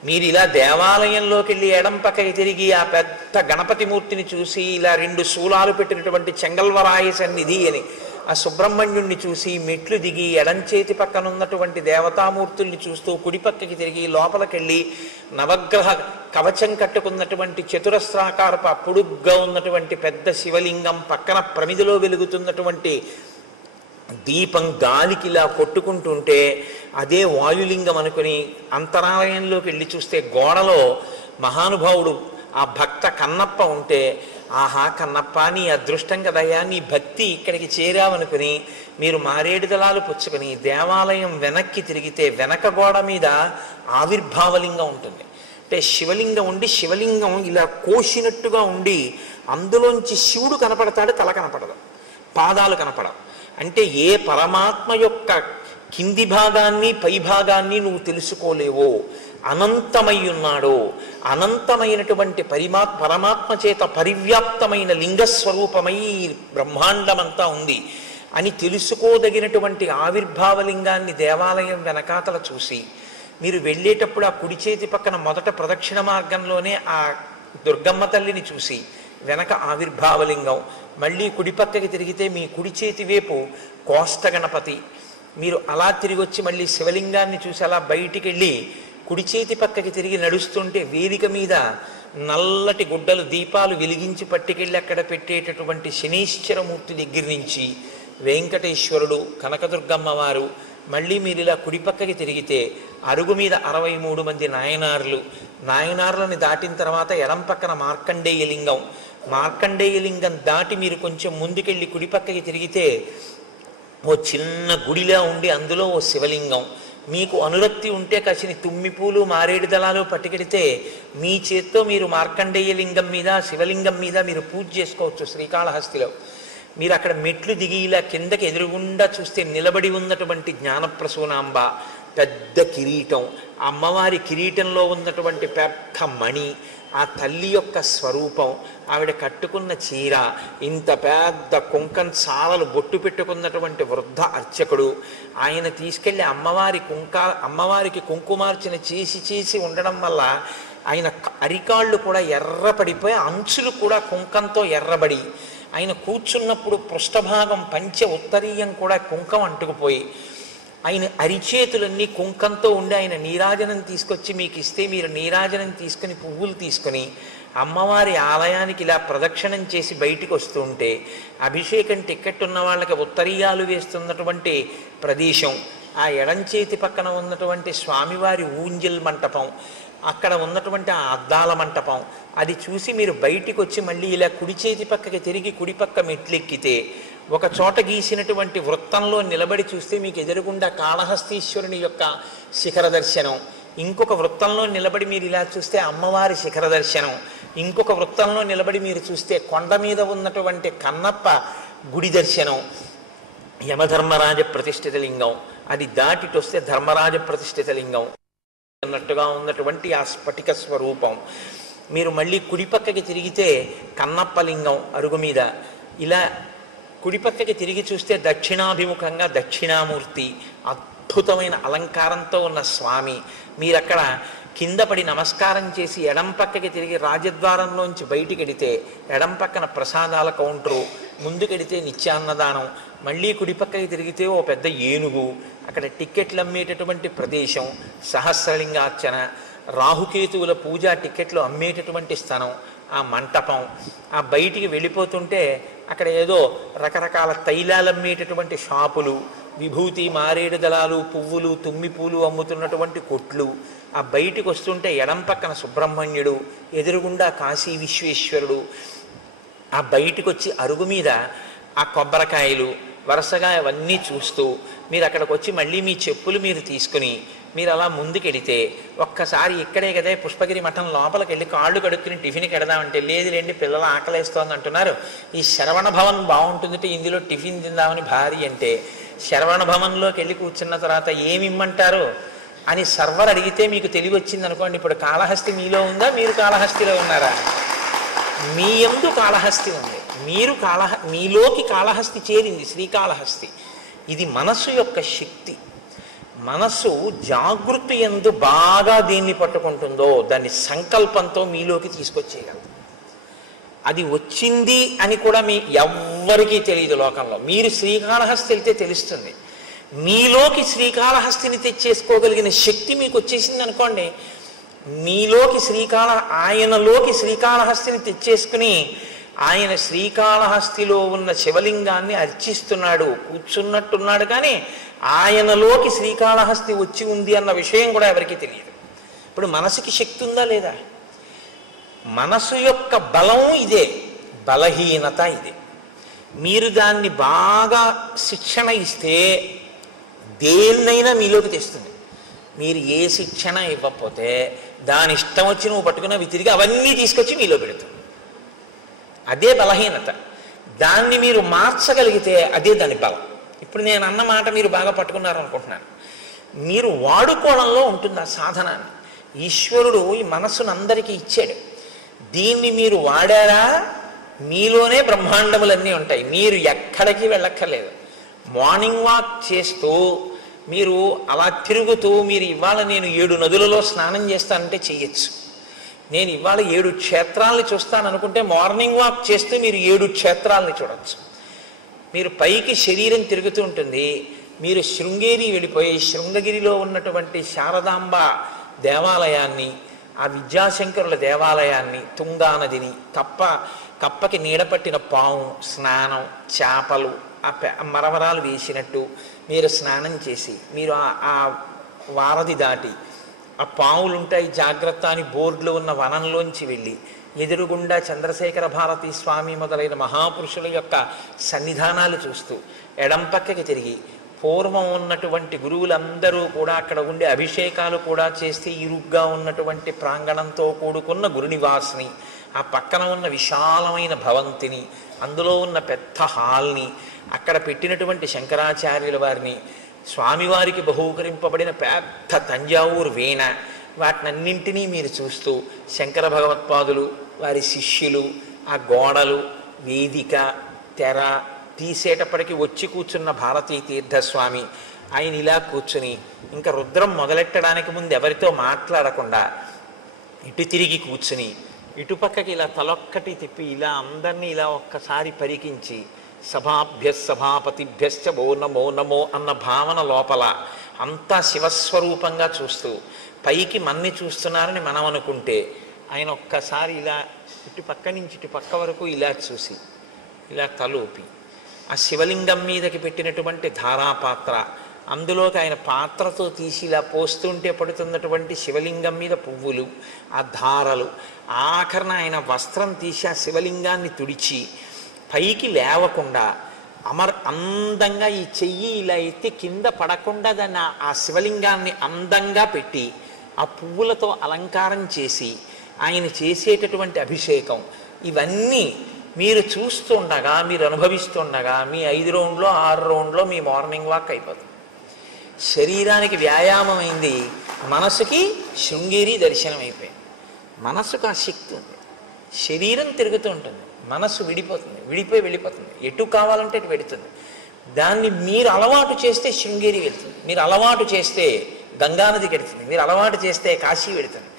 మీరు ఇలా దేవాలయంలోకి వెళ్ళి ఎడం పక్కకి తిరిగి ఆ పెద్ద గణపతి మూర్తిని చూసి ఇలా 2 శూలాలు పెట్టినటువంటి చెంగల్వరాయ సన్నిధి అని ఆ సుబ్రహ్మణ్యుణ్ణి చూసి మెట్లు దిగి ఎడంచేతి పక్కన ఉన్నటువంటి దేవతామూర్తుల్ని చూస్తూ కుడిపక్కకి తిరిగి లోపలికెళ్ళి నవగ్రహ కవచం కట్టుకున్నటువంటి చతురస్రాకారపు పొడుగ్గా ఉన్నటువంటి పెద్ద శివలింగం పక్కన ప్రమిదిలో వెలుగుతున్నటువంటి దీపం గాలికి ఇలా కొట్టుకుంటుంటే అదే వాయులింగం అనుకుని అంతరాలయంలోకి వెళ్ళి చూస్తే గోడలో మహానుభావుడు ఆ భక్త కన్నప్ప ఉంటే, ఆహా కన్నప్ప నీ అదృష్టం కదయ్యా, నీ భక్తి ఇక్కడికి చేరావనుకుని మీరు మారేడు దళాలు పుచ్చుకొని దేవాలయం వెనక్కి తిరిగితే వెనక గోడ మీద ఆవిర్భావలింగం ఉంటుంది. అంటే శివలింగం ఉండి శివలింగం ఇలా కోసినట్టుగా ఉండి అందులోంచి శివుడు కనపడతాడు, తల కనపడదు, పాదాలు కనపడవు. అంటే ఏ పరమాత్మ యొక్క కింది భాగాన్ని పై భాగాన్ని నువ్వు తెలుసుకోలేవో, అనంతమై ఉన్నాడో, అనంతమైనటువంటి పరమాత్మ చేత పరివ్యాప్తమైన లింగస్వరూపమై బ్రహ్మాండమంతా ఉంది అని తెలుసుకోదగినటువంటి ఆవిర్భావలింగాన్ని దేవాలయం వెనకాతల చూసి మీరు వెళ్ళేటప్పుడు ఆ కుడి చేతి పక్కన మొదట ప్రదక్షిణ మార్గంలోనే ఆ దుర్గమ్మ తల్లిని చూసి వెనక ఆవిర్భావలింగం, మళ్ళీ కుడిపక్కకి తిరిగితే మీ కుడి చేతి వైపు కోష్ట గణపతి, మీరు అలా తిరిగి వచ్చి మళ్ళీ శివలింగాన్ని చూసి అలా బయటికి వెళ్ళి కుడి చేతి పక్కకి తిరిగి నడుస్తుంటే వేదిక మీద నల్లటి గుడ్డలు దీపాలు వెలిగించి పట్టుకెళ్ళి అక్కడ పెట్టేటటువంటి శనీశ్వరమూర్తి దగ్గర నుంచి వెంకటేశ్వరుడు, కనకదుర్గమ్మ వారు, మళ్ళీ మీరు ఇలా కుడిపక్కకి తిరిగితే అరుగు మీద 63 మంది నాయనార్లు, నాయనార్లను దాటిన తర్వాత ఎడం పక్కన మార్కండేయలింగం, మార్కండేయలింగం దాటి మీరు కొంచెం ముందుకెళ్ళి కుడిపక్కకి తిరిగితే ఓ చిన్న గుడిలా ఉండి అందులో ఓ శివలింగం, మీకు అనురక్తి ఉంటే కాసిన తుమ్మిపూలు మారేడు దళాలు పట్టుకెడితే మీ చేత్తో మీరు మార్కండేయలింగం మీద శివలింగం మీద మీరు పూజ చేసుకోవచ్చు. శ్రీకాళహస్తిలో మీరు అక్కడ మెట్లు దిగి ఇలా కిందకి ఎదురుగుండా చూస్తే నిలబడి ఉన్నటువంటి జ్ఞానప్రసూనాంబ, పెద్ద కిరీటం, అమ్మవారి కిరీటంలో ఉన్నటువంటి పెద్ద మణి, ఆ తల్లి యొక్క స్వరూపం, ఆవిడ కట్టుకున్న చీర, ఇంత పెద్ద కుంకం చాలలు బొట్టు పెట్టుకున్నటువంటి వృద్ధ అర్చకుడు, ఆయన తీసుకెళ్ళి అమ్మవారికి కుంకుమార్చన చేసి ఉండడం వల్ల ఆయన అరికాళ్ళు కూడా ఎర్రపడిపోయి అంచులు కూడా కుంకంతో ఎర్రబడి, ఆయన కూర్చున్నప్పుడు పృష్ఠభాగం పంచ ఉత్తరీయం కూడా కుంకం అంటుకుపోయి, ఆయన అరిచేతులన్నీ కుంకంతో ఉండి ఆయన నీరాజనం తీసుకొచ్చి మీకు ఇస్తే మీరు నీరాజనం తీసుకుని పువ్వులు తీసుకొని అమ్మవారి ఆలయానికి ఇలా ప్రదక్షిణం చేసి బయటికి వస్తూ ఉంటే అభిషేకం టిక్కెట్ ఉన్న వాళ్ళకి ఉత్తరీయాలు వేస్తున్నటువంటి ప్రదేశం, ఆ ఎడంచేతి పక్కన ఉన్నటువంటి స్వామివారి ఊంజల్ మంటపం, అక్కడ ఉన్నటువంటి ఆ అద్దాల మంటపం, అది చూసి మీరు బయటికి వచ్చి మళ్ళీ ఇలా కుడి చేతి పక్కకి తిరిగి కుడిపక్క మెట్లెక్కితే ఒక చోట గీసినటువంటి వృత్తంలో నిలబడి చూస్తే మీకు ఎదురుగుండా కాళహస్తీశ్వరుని యొక్క శిఖర దర్శనం, ఇంకొక వృత్తంలో నిలబడి మీరు ఇలా చూస్తే అమ్మవారి శిఖర దర్శనం, ఇంకొక వృత్తంలో నిలబడి మీరు చూస్తే కొండ మీద ఉన్నటువంటి కన్నప్ప గుడి దర్శనం, యమధర్మరాజ ప్రతిష్ఠిత లింగం, అది దాటిటొస్తే ధర్మరాజ ప్రతిష్ఠిత లింగం అన్నట్టుగా ఉన్నటువంటి ఆ స్ఫటిక స్వరూపం, మీరు మళ్ళీ కుడిపక్కకి తిరిగితే కన్నప్ప లింగం అరుగు మీద, ఇలా కుడిపక్కకి తిరిగి చూస్తే దక్షిణాభిముఖంగా దక్షిణామూర్తి, అద్భుతమైన అలంకారంతో ఉన్న స్వామి, మీరక్కడ కింద పడి నమస్కారం చేసి ఎడం పక్కకి తిరిగి రాజద్వారంలోంచి బయటికి వెడితే ఎడం పక్కన ప్రసాదాల కౌంటరు, ముందుకెడితే నిత్యాన్నదానం, మళ్ళీ కుడిపక్కకి తిరిగితే ఓ పెద్ద ఏనుగు, అక్కడ టిక్కెట్లు అమ్మేటటువంటి ప్రదేశం, సహస్రలింగార్చన, రాహుకేతువుల పూజా టిక్కెట్లు అమ్మేటటువంటి స్థలం, ఆ మంటపం, ఆ బయటికి వెళ్ళిపోతుంటే అక్కడ ఏదో రకరకాల తైలాలు అమ్మేటటువంటి షాపులు, విభూతి మారేడు దళాలు పువ్వులు తుమ్మి పూలు అమ్ముతున్నటువంటి కొట్లు, ఆ బయటికి వస్తుంటే ఎడం పక్కన సుబ్రహ్మణ్యుడు, ఎదురుగుండా కాశీ విశ్వేశ్వరుడు, ఆ బయటికి వచ్చి అరుగు మీద ఆ కొబ్బరికాయలు వరుసగా అవన్నీ చూస్తూ మీరు అక్కడికి వచ్చి మళ్ళీ మీ చెప్పులు మీరు తీసుకుని మీరు అలా ముందుకెడితే ఒక్కసారి ఇక్కడే కదే పుష్పగిరి మఠం లోపలికి వెళ్ళి కాళ్ళు కడుక్కుని టిఫిన్కి వెడదామంటే లేదు లేండి పిల్లలు ఆకలేస్తోంది అంటున్నారు, ఈ శరవణ భవన్ బాగుంటుందంటే ఇందులో టిఫిన్ తిందామని భారీ అంటే శరవణ భవన్లోకి వెళ్ళి కూర్చున్న తర్వాత ఏమి ఇమ్మంటారు అని సర్వర్ అడిగితే మీకు తెలివి వచ్చింది అనుకోండి, ఇప్పుడు కాళహస్తి మీలో ఉందా, మీరు కాళహస్తిలో ఉన్నారా? మీ యందు కాళహస్తి ఉంది, మీలోకి కాళహస్తి చేరింది శ్రీకాళహస్తి. ఇది మనస్సు యొక్క శక్తి. మనస్సు జాగృతి యందు బాగా దేన్ని పట్టుకుంటుందో దాన్ని సంకల్పంతో మీలోకి తీసుకొచ్చేయగలదు. అది వచ్చింది అని కూడా ఎవ్వరికీ తెలియదు లోకంలో. మీరు శ్రీకాళహస్తి వెళ్తే తెలుస్తుంది. మీలోకి శ్రీకాళహస్తిని తెచ్చేసుకోగలిగిన శక్తి మీకు వచ్చేసింది అనుకోండి, ఆయనలోకి శ్రీకాళహస్తిని తెచ్చేసుకుని ఆయన శ్రీకాళహస్తిలో ఉన్న శివలింగాన్ని అర్చిస్తున్నాడు, కూర్చున్నట్టున్నాడు. కానీ ఆయనలోకి శ్రీకాళహస్తి వచ్చి ఉంది అన్న విషయం కూడా ఎవరికీ తెలియదు. ఇప్పుడు మనసుకి శక్తి ఉందా లేదా? మనసు యొక్క బలం ఇదే, బలహీనత ఇదే. మీరు దాన్ని బాగా శిక్షణ ఇస్తే దేన్నైనా మీలోకి తెస్తుంది. మీరు ఏ శిక్షణ ఇవ్వకపోతే దాని ఇష్టం వచ్చి నువ్వు పట్టుకున్న తిరిగి అవన్నీ తీసుకొచ్చి మీలో పెడుతుంది. అదే బలహీనత. దాన్ని మీరు మార్చగలిగితే అదే దాని బలం. ఇప్పుడు నేను అన్న మాట మీరు బాగా పట్టుకున్నారనుకుంటున్నాను. మీరు వాడుకోవడంలో ఉంటుంది ఆ సాధనాన్ని. ఈశ్వరుడు ఈ మనస్సును అందరికీ ఇచ్చాడు. దీన్ని మీరు వాడారా మీలోనే బ్రహ్మాండములన్నీ ఉంటాయి. మీరు ఎక్కడికి వెళ్ళక్కర్లేదు. మార్నింగ్ వాక్ చేస్తూ మీరు అలా తిరుగుతూ మీరు ఇవాళ నేను 7 నదులలో స్నానం చేస్తానంటే చెయ్యొచ్చు. నేను ఇవాళ 7 క్షేత్రాలని చూస్తాను అనుకుంటే మార్నింగ్ వాక్ చేస్తూ మీరు 7 క్షేత్రాలని చూడొచ్చు. మీరు పైకి శరీరం తిరుగుతూ ఉంటుంది. మీరు శృంగేరి వెళ్ళిపోయి శృంగగిరిలో ఉన్నటువంటి శారదాంబ దేవాలయాన్ని, ఆ విద్యాశంకరుల దేవాలయాన్ని, తుంగా నదిని, కప్పకి నీడపట్టిన పాము స్నానం, చేపలు మరమరాలు వేసినట్టు మీరు స్నానం చేసి మీరు ఆ వారధి దాటి ఆ పాములుంటాయి జాగ్రత్త అని బోర్డులో ఉన్న వనంలోంచి వెళ్ళి ఎదురుగుండా చంద్రశేఖర భారతీ స్వామి మొదలైన మహాపురుషుల యొక్క సన్నిధానాలు చూస్తూ ఎడం పక్కకి తిరిగి పూర్వం ఉన్నటువంటి గురువులందరూ కూడా అక్కడ ఉండే అభిషేకాలు కూడా చేస్తే ఇరుగ్గా ఉన్నటువంటి ప్రాంగణంతో కూడుకున్న గురునివాస్ని, ఆ పక్కన ఉన్న విశాలమైన భవంతిని, అందులో ఉన్న పెద్ద హాల్ని, అక్కడ పెట్టినటువంటి శంకరాచార్యుల వారిని, స్వామివారికి బహూకరింపబడిన పెద్ద తంజావూరు వీణ, వాటినన్నింటినీ మీరు చూస్తూ శంకర భగవత్పాదులు, వారి శిష్యులు, ఆ గోడలు, వేదిక, తెర తీసేటప్పటికి వచ్చి కూర్చున్న భారతీ తీర్థస్వామి, ఆయన ఇలా కూర్చుని ఇంకా రుద్రం మొదలెట్టడానికి ముందు ఎవరితో మాట్లాడకుండా ఇటు తిరిగి కూర్చుని ఇటుపక్కకి ఇలా తలొక్కటి తిప్పి ఇలా అందరినీ ఇలా ఒక్కసారి పరికించి సభాపతిభ్యశ్చ ఓ నమో నమో అన్న భావన లోపల అంతా శివస్వరూపంగా చూస్తూ పైకి మన్ని చూస్తున్నారని మనం అనుకుంటే ఆయన ఒక్కసారి ఇలా ఇటుపక్క నుంచి ఇటుపక్క వరకు ఇలా చూసి ఇలా తలూపి ఆ శివలింగం మీదకి పెట్టినటువంటి ధారాపాత్ర, అందులోకి ఆయన పాత్రతో తీసి ఇలా పోస్తుంటే పడుతున్నటువంటి శివలింగం మీద పువ్వులు, ఆ ధారలు, ఆఖరణ ఆయన వస్త్రం తీసి ఆ శివలింగాన్ని తుడిచి పైకి లేవకుండా అందంగా ఈ చెయ్యి ఇలా ఎత్తి కింద పడకుండా దాన్ని ఆ శివలింగాన్ని అందంగా పెట్టి ఆ పువ్వులతో అలంకారం చేసి ఆయన చేసేటటువంటి అభిషేకం, ఇవన్నీ మీరు చూస్తుండగా, మీరు అనుభవిస్తుండగా మీ 5 రౌండ్లో 6 రౌండ్లో మీ మార్నింగ్ వాక్ అయిపోతుంది. శరీరానికి వ్యాయామం అయింది, మనసుకి శృంగేరి దర్శనం అయిపోయింది. మనసుకు ఆ శక్తి ఉంది. శరీరం తిరుగుతూ ఉంటుంది, మనస్సు విడిపోయి వెళ్ళిపోతుంది, ఎటు కావాలంటే అటు వెళుతుంది. దాన్ని మీరు అలవాటు చేస్తే శృంగేరి వెళుతుంది, మీరు అలవాటు చేస్తే గంగానదికి వెళుతుంది, మీరు అలవాటు చేస్తే కాశీ వెళుతుంది,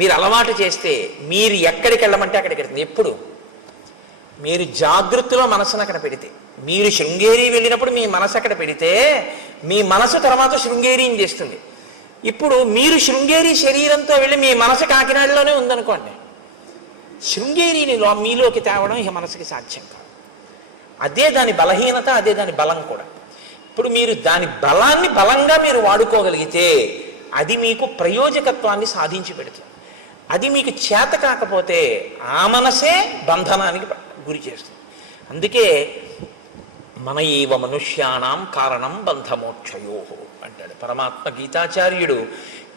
మీరు అలవాటు చేస్తే మీరు ఎక్కడికి వెళ్ళమంటే అక్కడికి వెళుతుంది. ఎప్పుడు మీరు జాగృతిలో మనసును అక్కడ పెడితే, మీరు శృంగేరి వెళ్ళినప్పుడు మీ మనసు అక్కడ పెడితే మీ మనసు తర్వాత శృంగేరిని చేస్తుంది. ఇప్పుడు మీరు శృంగేరి శరీరంతో వెళ్ళి మీ మనసు కాకినాడలోనే ఉందనుకోండి, శృంగేరిని మీలోకి తేవడం ఇక మనసుకి సాధ్యం కాదు. అదే దాని బలహీనత, అదే దాని బలం కూడా. ఇప్పుడు మీరు దాని బలాన్ని బలంగా మీరు వాడుకోగలిగితే అది మీకు ప్రయోజకత్వాన్ని సాధించి పెడుతుంది. అది మీకు చేత కాకపోతే ఆ మనసే బంధనానికి గురి చేస్తుంది. అందుకే మన ఏవ మనుష్యానాం కారణం బంధమోక్షయో అంటాడు పరమాత్మ గీతాచార్యుడు.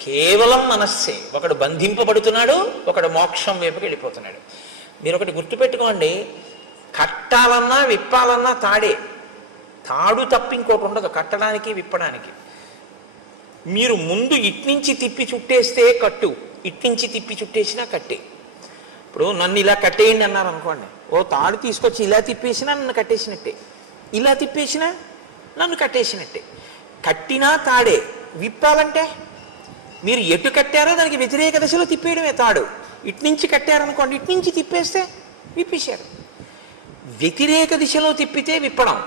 కేవలం మనస్సే, ఒకడు బంధింపబడుతున్నాడు, ఒకడు మోక్షం వైపుకి వెళ్ళిపోతున్నాడు. మీరు ఒకటి గుర్తుపెట్టుకోండి, కట్టాలన్నా విప్పాలన్నా తాడు తప్ప ఇంకోటి ఉండదు కట్టడానికి విప్పడానికి. మీరు ముందు ఇట్నుంచి తిప్పి చుట్టేస్తే కట్టు, ఇట్నుంచి తిప్పి చుట్టేసినా కట్టే. ఇప్పుడు నన్ను ఇలా కట్టేయండి అన్నారు అనుకోండి, ఓ తాడు తీసుకొచ్చి ఇలా తిప్పేసినా నన్ను కట్టేసినట్టే, ఇలా తిప్పేసినా నన్ను కట్టేసినట్టే. కట్టినా తాడే, విప్పాలంటే మీరు ఎటు కట్టారో దానికి వ్యతిరేక దశలో తిప్పేయడమే తాడు. ఇట్నుంచి కట్టారనుకోండి, ఇట్నుంచి తిప్పేస్తే విప్పేశారు. వ్యతిరేక దిశలో తిప్పితే విప్పడం,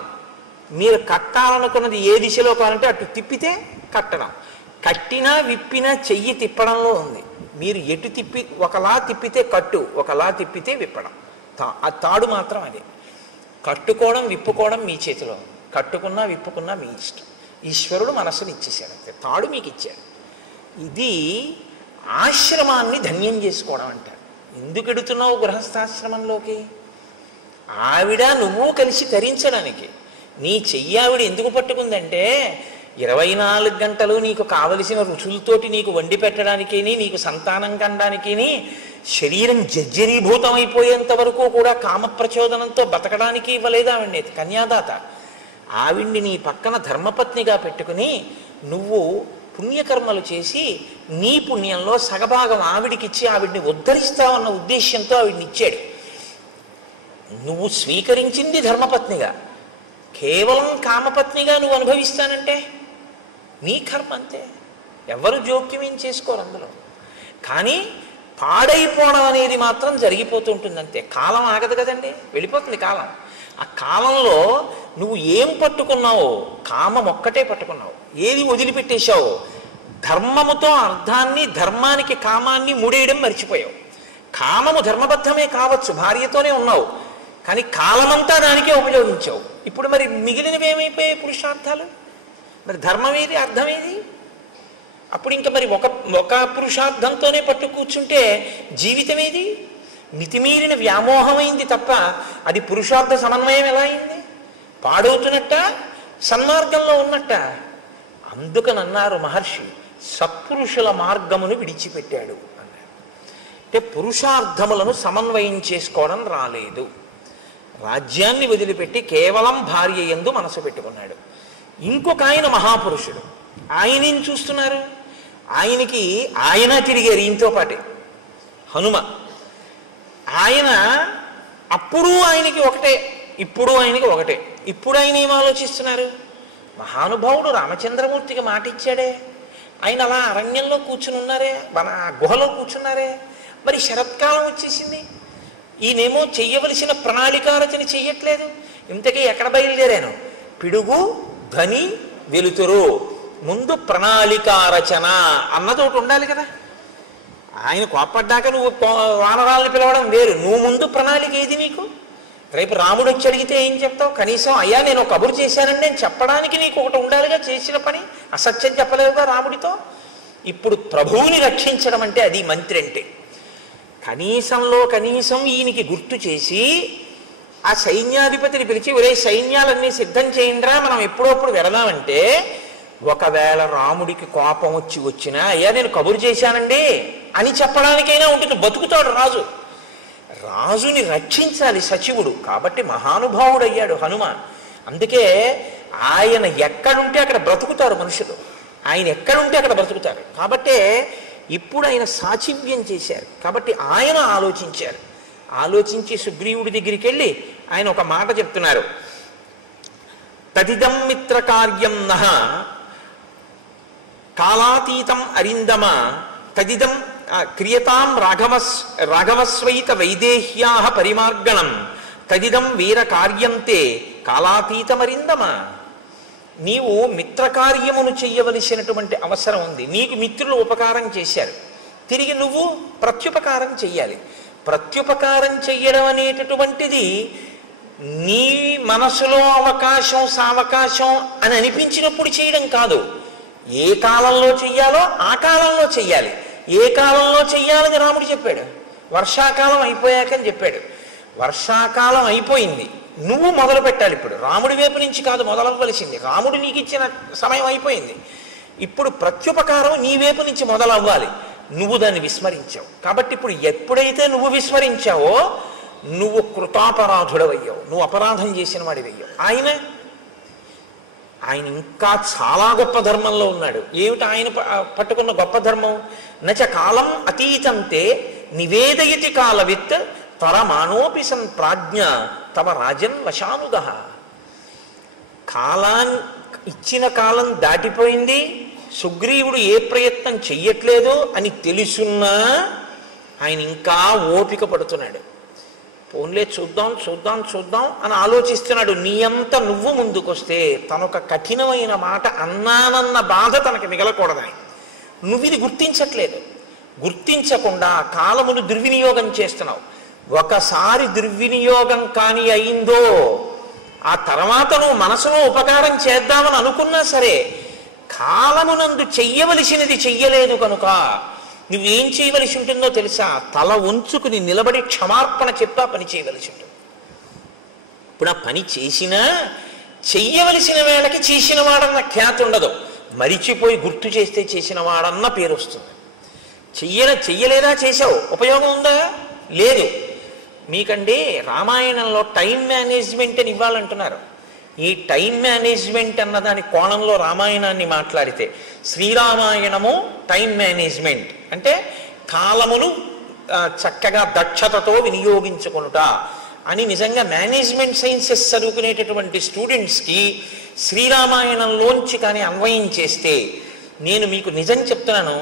మీరు కట్టాలనుకున్నది ఏ దిశలో కావాలంటే అటు తిప్పితే కట్టడం. కట్టినా విప్పినా చెయ్యి తిప్పడంలో ఉంది. మీరు ఎటు తిప్పి ఒకలా తిప్పితే కట్టు, ఒకలా తిప్పితే విప్పడం. ఆ తాడు మాత్రం అదే. కట్టుకోవడం విప్పుకోవడం మీ చేతిలో, కట్టుకున్నా విప్పుకున్నా మీ ఇష్టం. ఈశ్వరుడు మనస్సుని ఇచ్చేశాడు అంతే, తాడు మీకు ఇచ్చాడు. ఇది ఆశ్రమాన్ని ధన్యం చేసుకోవడం అంటారు. ఎందుకు ఎడుతున్నావు గృహస్థాశ్రమంలోకి? ఆవిడ నువ్వు కలిసి తరించడానికి. నీ చెయ్యి ఆవిడ ఎందుకు పట్టుకుందంటే 24 గంటలు నీకు కావలసిన రుచులతోటి నీకు వండి పెట్టడానికి, నీకు సంతానం కనడానికి, శరీరం జర్జరీభూతం అయిపోయేంత వరకు కూడా కామప్రచోదనంతో బతకడానికి ఇవ్వలేదు ఆవిడ్ని కన్యాదాత. ఆవిడ్ని నీ పక్కన ధర్మపత్నిగా పెట్టుకుని నువ్వు పుణ్యకర్మలు చేసి నీ పుణ్యంలో సగభాగం ఆవిడికిచ్చి ఆవిడ్ని ఉద్ధరిస్తావన్న ఉద్దేశ్యంతో ఆవిడ్ని ఇచ్చాడు. నువ్వు స్వీకరించింది ధర్మపత్నిగా, కేవలం కామపత్నిగా నువ్వు అనుభవిస్తానంటే నీ కర్మ అంతే. ఎవరు జోక్యం ఏం చేసుకోరు అందులో. కానీ పాడైపోవడం అనేది మాత్రం జరిగిపోతూ ఉంటుంది అంతే. కాలం ఆగదు కదండి, వెళ్ళిపోతుంది కాలం. ఆ కాలంలో నువ్వు ఏం పట్టుకున్నావో, కామం ఒక్కటే పట్టుకున్నావు, ఏది వదిలిపెట్టేశావో, ధర్మముతో అర్థాన్ని, ధర్మానికి కామాన్ని ముడేయడం మర్చిపోయావు. కామము ధర్మబద్ధమే కావచ్చు, భార్యతోనే ఉన్నావు, కానీ కాలమంతా దానికే ఉపయోగించావు. ఇప్పుడు మరి మిగిలినవి ఏమైపోయాయి? పురుషార్థాలు. మరి ధర్మం ఏది, అర్థం ఏది? అప్పుడు ఇంకా మరి ఒక పురుషార్థంతోనే పట్టు కూర్చుంటే జీవితం ఏది? మితిమీరిన వ్యామోహమైంది తప్ప అది పురుషార్థ సమన్వయం ఎలా అయింది? పాడవుతున్నట్ట, సన్మార్గంలో ఉన్నట్ట. అందుకని అన్నారు మహర్షి, సత్పురుషుల మార్గమును విడిచిపెట్టాడు అన్నారు. అంటే పురుషార్థములను సమన్వయం చేసుకోవడం రాలేదు. రాజ్యాన్ని వదిలిపెట్టి కేవలం భార్య యందు మనసు పెట్టుకున్నాడు. ఇంకొక ఆయన మహాపురుషుడు, ఆయనేం చూస్తున్నారు? ఆయన తిరిగారు ఈయనతో పాటే, హనుమ. ఆయన అప్పుడు ఆయనకి ఒకటే, ఇప్పుడు ఆయనకి ఒకటే. ఇప్పుడు ఆయన ఏం ఆలోచిస్తున్నారు? మహానుభావుడు రామచంద్రమూర్తికి మాట ఇచ్చాడే, ఆయన అలా అరణ్యంలో కూర్చుని ఉన్నారే, మన గుహలో కూర్చున్నారే. మరి శరత్కాలం వచ్చేసింది, ఈయనేమో చెయ్యవలసిన ప్రణాళికారచన చెయ్యట్లేదు. ఇంతకీ ఎక్కడ బయలుదేరాను? పిడుగు ధ్వని వెలుతురు, ముందు ప్రణాళికారచన అన్నది ఒకటి ఉండాలి కదా. ఆయన కోప్పడ్డాక నువ్వు వానరాలను పిలవడం వేరు, నువ్వు ముందు ప్రణాళిక ఏది నీకు? రేపు రాముడు వచ్చి అడిగితే ఏం చెప్తావు? కనీసం అయ్యా నేను కబురు చేశానండి నేను చెప్పడానికి నీకు ఒకటి ఉండాలిగా, చేసిన పని. అసత్యం చెప్పలేదుగా రాముడితో. ఇప్పుడు ప్రభువుని రక్షించడం అంటే అది మంత్రి అంటే. కనీసంలో కనీసం ఈయనకి గుర్తు చేసి ఆ సైన్యాధిపతిని పిలిచి, ఒరే సైన్యాలన్నీ సిద్ధం చేయండిరా, మనం ఎప్పుడప్పుడు వెళదామంటే, ఒకవేళ రాముడికి కోపం వచ్చినా అయ్యా నేను కబురు చేశానండి అని చెప్పడానికైనా ఉంటుంది. బతుకుతాడు రాజు. రాజుని రక్షించాలి సచివుడు. కాబట్టి మహానుభావుడు అయ్యాడు హనుమ. అందుకే ఆయన ఎక్కడుంటే అక్కడ బ్రతుకుతారు మనుషులు, ఆయన ఎక్కడుంటే అక్కడ బ్రతుకుతారు. కాబట్టే ఇప్పుడు ఆయన సాచివ్యం చేశారు. కాబట్టి ఆయన ఆలోచించారు. ఆలోచించి సుగ్రీవుడి దగ్గరికి వెళ్ళి ఆయన ఒక మాట చెప్తున్నారు. తదిదం మిత్ర కార్యం నహ కాలాతీతం అరిందమ తదిదం క్రియతాం రాఘవస్వైత వైదేహ్యా పరిమార్గణం తదిదం వీర కార్యంతే కాలాతీతమరిందమ. నీవు మిత్రకార్యమును చెయ్యవలసినటువంటి అవసరం ఉంది. నీకు మిత్రులు ఉపకారం చేశారు, తిరిగి నువ్వు ప్రత్యుపకారం చెయ్యాలి. ప్రత్యుపకారం చెయ్యడం అనేటటువంటిది నీ మనసులో అవకాశం సావకాశం అని అనిపించినప్పుడు చేయడం కాదు. ఏ కాలంలో చెయ్యాలో ఆ కాలంలో చెయ్యాలి. ఏ కాలంలో చెయ్యాలని రాముడు చెప్పాడు? వర్షాకాలం అయిపోయాకని చెప్పాడు. వర్షాకాలం అయిపోయింది, నువ్వు మొదలు పెట్టాలి. ఇప్పుడు రాముడి వైపు నుంచి కాదు మొదలవ్వలసింది, రాముడు నీకు ఇచ్చిన సమయం అయిపోయింది. ఇప్పుడు ప్రత్యుపకారం నీ వైపు నుంచి మొదలవ్వాలి. నువ్వు దాన్ని విస్మరించావు. కాబట్టి ఇప్పుడు ఎప్పుడైతే నువ్వు విస్మరించావో నువ్వు కృతాపరాధుడవయ్యావు, నువ్వు అపరాధం చేసిన వాడివయ్యావు. ఆయన ఇంకా చాలా గొప్ప ధర్మంలో ఉన్నాడు. ఏమిటి ఆయన పట్టుకున్న గొప్ప ధర్మం? నచ కాలం అతీతంతే నివేదయతి కాలవిత్ త్వరమానోపి సన్ ప్రాజ్ఞ తవ రాజన్ వశానుగ. ఇచ్చిన కాలం దాటిపోయింది, సుగ్రీవుడు ఏ ప్రయత్నం చెయ్యట్లేదు అని తెలుసున్నా ఆయన ఇంకా ఓపిక పడుతున్నాడు. పోన్లే చూద్దాం చూద్దాం చూద్దాం అని ఆలోచిస్తున్నాడు. నీ అంత నువ్వు ముందుకొస్తే తనొక కఠినమైన మాట అన్నానన్న బాధ తనకి మిగలకూడదని నువ్వు ఇది గుర్తించట్లేదు. గుర్తించకుండా కాలమును దుర్వినియోగం చేస్తున్నావు. ఒకసారి దుర్వినియోగం కాని అయిందో ఆ తర్వాత నువ్వు మనసులో ఉపకారం చేద్దామని అనుకున్నా సరే కాలమునందు చెయ్యవలసినది చెయ్యలేదు కనుక నువ్వేం చేయవలసి ఉంటుందో తెలుసా? తల ఉంచుకుని నిలబడి క్షమార్పణ చెప్పి ఆ పని చేయవలసి ఉంటుంది. ఇప్పుడు ఆ పని చేసినా చెయ్యవలసిన వేళకి చేసిన వాడన్న ఖ్యాతి ఉండదు. మరిచిపోయి గుర్తు చేస్తే చేసిన వాడన్న పేరు వస్తుంది. చెయ్యలేదా చేసావు, ఉపయోగం ఉందా? లేదు. మీకండి రామాయణంలో టైం మేనేజ్మెంట్ అని ఇవ్వాలంటున్నారు. ఈ టైం మేనేజ్మెంట్ అన్న దాని కోణంలో రామాయణాన్ని మాట్లాడితే శ్రీరామాయణము టైం మేనేజ్మెంట్ అంటే కాలమును చక్కగా దక్షతతో వినియోగించుకొనుట అని నిజంగా మేనేజ్మెంట్ సైన్సెస్ చదువుకునేటటువంటి స్టూడెంట్స్కి శ్రీరామాయణంలోంచి కానీ అన్వయం చేస్తే నేను మీకు నిజం చెప్తున్నాను,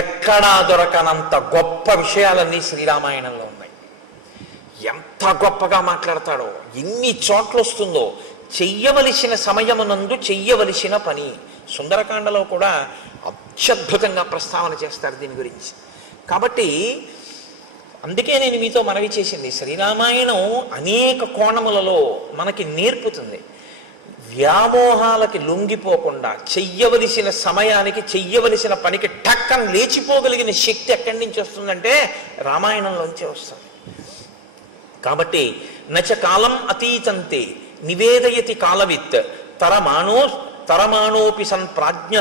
ఎక్కడా దొరకనంత గొప్ప విషయాలన్నీ శ్రీరామాయణంలో ఉన్నాయి. ఎంత గొప్పగా మాట్లాడతాడో, ఎన్ని చోట్ల వస్తుందో. చెయ్యవలసిన సమయమునందు చెయ్యవలసిన పని. సుందరకాండలో కూడా అత్యద్భుతంగా ప్రస్తావన చేస్తారు దీని గురించి. కాబట్టి అందుకే నేను మీతో మనవి చేసింది, శ్రీరామాయణం అనేక కోణములలో మనకి నేర్పుతుంది. వ్యామోహాలకి లొంగిపోకుండా చెయ్యవలసిన సమయానికి చెయ్యవలసిన పనికి టక్కన లేచిపోగలిగిన శక్తి ఎక్కడి నుంచి వస్తుందంటే రామాయణంలోంచే వస్తుంది. కాబట్టి నచ కాలం అతీతంతే నివేదయతి కాలవిత్ తరమాణోపి సన్ ప్రాజ్ఞ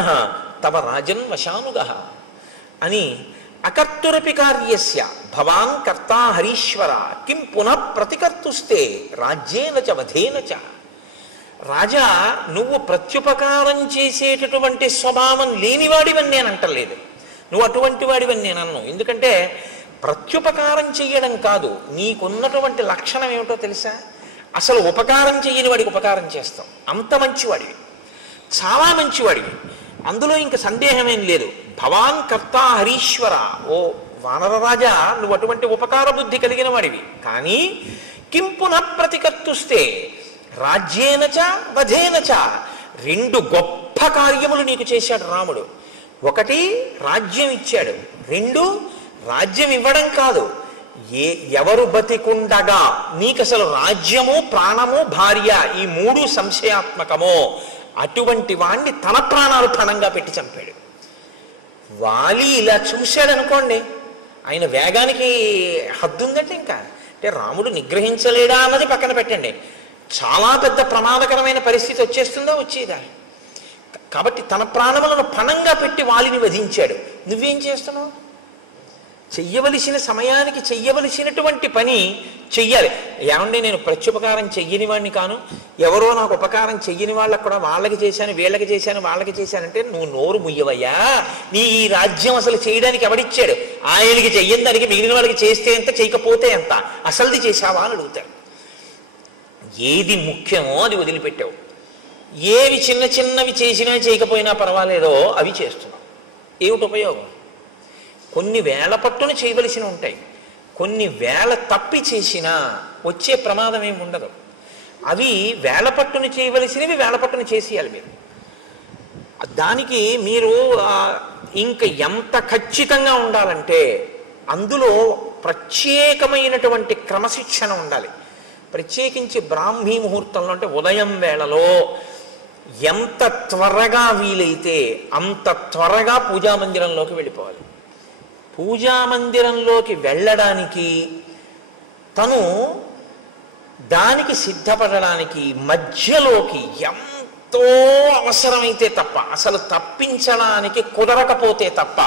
తవ రాజన్ వశానుగః అని అకర్తురపి కార్యస్య భవాన్ కర్తా హరీశ్వర కిం పునః ప్రతికర్తుస్తే రాజ్యేన చ వధేన చ. రాజా, నువ్వు ప్రత్యుపకారం చేసేటటువంటి స్వభావం లేనివాడివని నేను అంటలేదు, నువ్వు అటువంటి వాడివని నేను అన్నాను. ఎందుకంటే ప్రత్యుపకారం చెయ్యడం కాదు, నీకున్నటువంటి లక్షణం ఏమిటో తెలుసా? అసలు ఉపకారం చెయ్యని వాడికి ఉపకారం చేస్తాం. అంత మంచివాడివి, చాలా మంచివాడివి, అందులో ఇంక సందేహమేం లేదు. భవాన్ కర్తా హరీశ్వర, ఓ వానరరాజా, నువ్వు అటువంటి ఉపకార బుద్ధి కలిగిన వాడివి. కానీ కిం పునః ప్రతికర్తుస్తే రాజ్యేనచ వధేనచ, రెండు గొప్ప కార్యములు నీకు చేశాడు రాముడు. ఒకటి రాజ్యం ఇచ్చాడు, రెండు రాజ్యం ఇవ్వడం కాదు, ఎవరు బతికుండగా నీకు అసలు రాజ్యము ప్రాణము భార్య ఈ మూడు సంశయాత్మకమో అటువంటి వాణ్ణి తన ప్రాణాలు పణంగా పెట్టి చంపాడు. వాలి ఇలా చూశాడు అనుకోండి, ఆయన వేగానికి హద్దు ఉందంటే ఇంకా అంటే రాముడు నిగ్రహించలేడా అన్నది పక్కన పెట్టండి, చాలా పెద్ద ప్రమాదకరమైన పరిస్థితి వచ్చేస్తుందా, వచ్చేదా? కాబట్టి తన ప్రాణములను పణంగా పెట్టి వాలిని వధించాడు. నువ్వేం చేస్తున్నావు? చెయ్యవలసిన సమయానికి చెయ్యవలసినటువంటి పని చెయ్యాలి. ఏమండి, నేను ప్రత్యుపకారం చెయ్యని వాడిని కాను, ఎవరో నాకు ఉపకారం చెయ్యని వాళ్ళకు కూడా వాళ్ళకి చేశాను, వీళ్ళకి చేశాను, వాళ్ళకి చేశానంటే నువ్వు నోరు ముయ్యవయ్యా. నీ ఈ రాజ్యం అసలు చేయడానికి ఎవడిచ్చాడు? ఆయనకి చెయ్యని దానికి మిగిలిన వాళ్ళకి చేస్తే ఎంత, చేయకపోతే ఎంత, అసలుది చేశావా అని అడుగుతాడు. ఏది ముఖ్యమో అది వదిలిపెట్టావు, ఏవి చిన్న చిన్నవి చేసినా చేయకపోయినా పర్వాలేదో అవి చేస్తున్నావు. ఏమిటి ఉపయోగం? కొన్ని వేళ పట్టున చేయవలసి ఉంటాయి, కొన్ని వేళ తప్పి చేసినా వచ్చే ప్రమాదం ఏమి ఉండదు. అవి వేళ పట్టున చేయవలసినవి వేళ పట్టున చేసేయాలి మీరు. దానికి మీరు ఇంక ఎంత ఖచ్చితంగా ఉండాలంటే అందులో ప్రత్యేకమైనటువంటి క్రమశిక్షణ ఉండాలి. ప్రత్యేకించి బ్రాహ్మీ ముహూర్తంలో అంటే ఉదయం వేళలో ఎంత త్వరగా వీలైతే అంత త్వరగా పూజామందిరంలోకి వెళ్ళిపోవాలి. పూజామందిరంలోకి వెళ్ళడానికి తను దానికి సిద్ధపడడానికి మధ్యలోకి ఎంతో అవసరమైతే తప్ప, అసలు తప్పించడానికి కుదరకపోతే తప్ప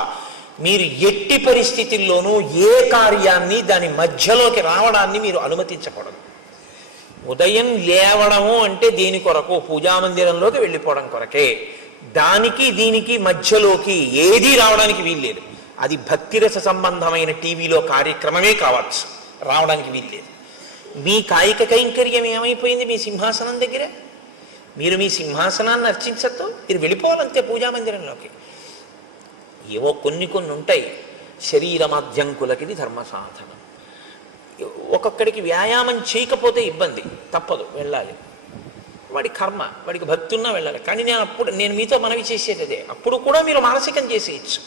మీరు ఎట్టి పరిస్థితుల్లోనూ ఏ కార్యాన్ని దాని మధ్యలోకి రావడాన్ని మీరు అనుమతించకూడదు. ఉదయం లేవడము అంటే దేని కొరకు? పూజామందిరంలోకి వెళ్ళిపోవడం కొరకే. దానికి దీనికి మధ్యలోకి ఏదీ రావడానికి వీల్లేదు. అది భక్తిరస సంబంధమైన టీవీలో కార్యక్రమమే కావచ్చు, రావడానికి వీల్లేదు. మీ కాయిక కైంకర్యం ఏమైపోయింది మీ సింహాసనం దగ్గర? మీరు మీ సింహాసనాన్ని అర్చించద్దు, మీరు వెళ్ళిపోవాలంతే పూజామందిరంలోకి. ఏవో కొన్ని ఉంటాయి, శరీరమాధ్యంకులకి ధర్మ సాధనం. ఒక్కొక్కడికి వ్యాయామం చేయకపోతే ఇబ్బంది, తప్పదు, వెళ్ళాలి. వాడి కర్మ, వాడికి భక్తి ఉన్నా వెళ్ళాలి. కానీ నేను మీతో మనవి చేసేది అదే, అప్పుడు కూడా మీరు మానసికం చేసేయచ్చు.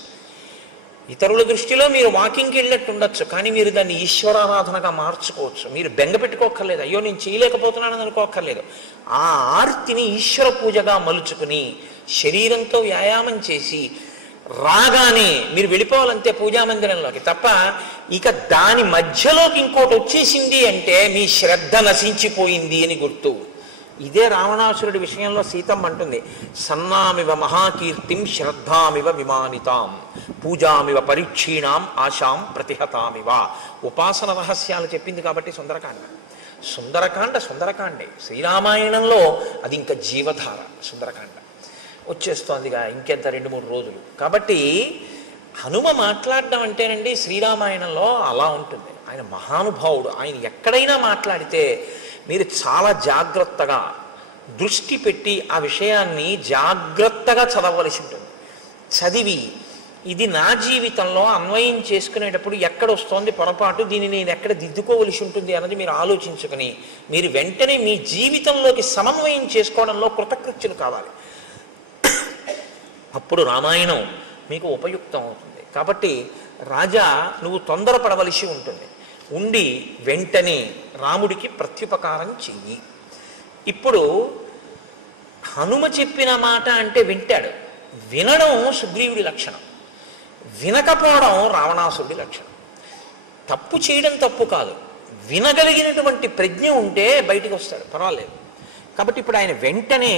ఇతరుల దృష్టిలో మీరు వాకింగ్కి వెళ్ళినట్టు ఉండొచ్చు, కానీ మీరు దాన్ని ఈశ్వరారాధనగా మార్చుకోవచ్చు. మీరు బెంగ పెట్టుకోక్కర్లేదు, అయ్యో నేను చేయలేకపోతున్నానని అనుకోక్కర్లేదు. ఆ ఆర్తిని ఈశ్వర పూజగా మలుచుకుని శరీరంతో వ్యాయామం చేసి రాగానే మీరు వెళ్ళిపోవాలంతే పూజామందిరంలోకి. తప్ప ఇక దాని మధ్యలోకి ఇంకోటి వచ్చేసింది అంటే మీ శ్రద్ధ నశించిపోయింది అని గుర్తు. ఇదే రావణాసురుడి విషయంలో సీతమ్మ అంటుంది, సన్నామివ మహాకీర్తిం శ్రద్ధామివ విమానితాం పూజామివ పరీక్షీణాం ఆశాం ప్రతిహతామివ. ఉపాసన రహస్యాలు చెప్పింది కాబట్టి సుందరకాండే. శ్రీరామాయణంలో అది ఇంకా జీవధార. సుందరకాండ వచ్చేస్తోందిగా ఇంకెంత 2-3 రోజులు. కాబట్టి హనుమ మాట్లాడడం అంటేనండి శ్రీరామాయణంలో అలా ఉంటుంది. ఆయన మహానుభావుడు. ఆయన ఎక్కడైనా మాట్లాడితే మీరు చాలా జాగ్రత్తగా దృష్టి పెట్టి ఆ విషయాన్ని జాగ్రత్తగా చదవవలసి ఉంటుంది. చదివి ఇది నా జీవితంలో అన్వయం చేసుకునేటప్పుడు ఎక్కడొస్తోంది పొరపాటు, దీన్ని నేను ఎక్కడ దిద్దుకోవలసి ఉంటుంది అన్నది మీరు ఆలోచించుకుని మీరు వెంటనే మీ జీవితంలోకి సమన్వయం చేసుకోవడంలో కృతకృత్యులు కావాలి. అప్పుడు రామాయణం మీకు ఉపయుక్తం అవుతుంది. కాబట్టి రాజా నువ్వు తొందరపడవలసి ఉంటుంది. ఉండి వెంటనే రాముడికి ప్రత్యుపకారం చెయ్యి. ఇప్పుడు హనుమ చెప్పిన మాట అంటే వింటాడు. వినడం సుగ్రీవుడి లక్షణం, వినకపోవడం రావణాసురుడి లక్షణం. తప్పు చేయడం తప్పు కాదు, వినగలిగినటువంటి ప్రజ్ఞ ఉంటే బయటికి వస్తాడు, పర్వాలేదు. కాబట్టి ఇప్పుడు ఆయన వెంటనే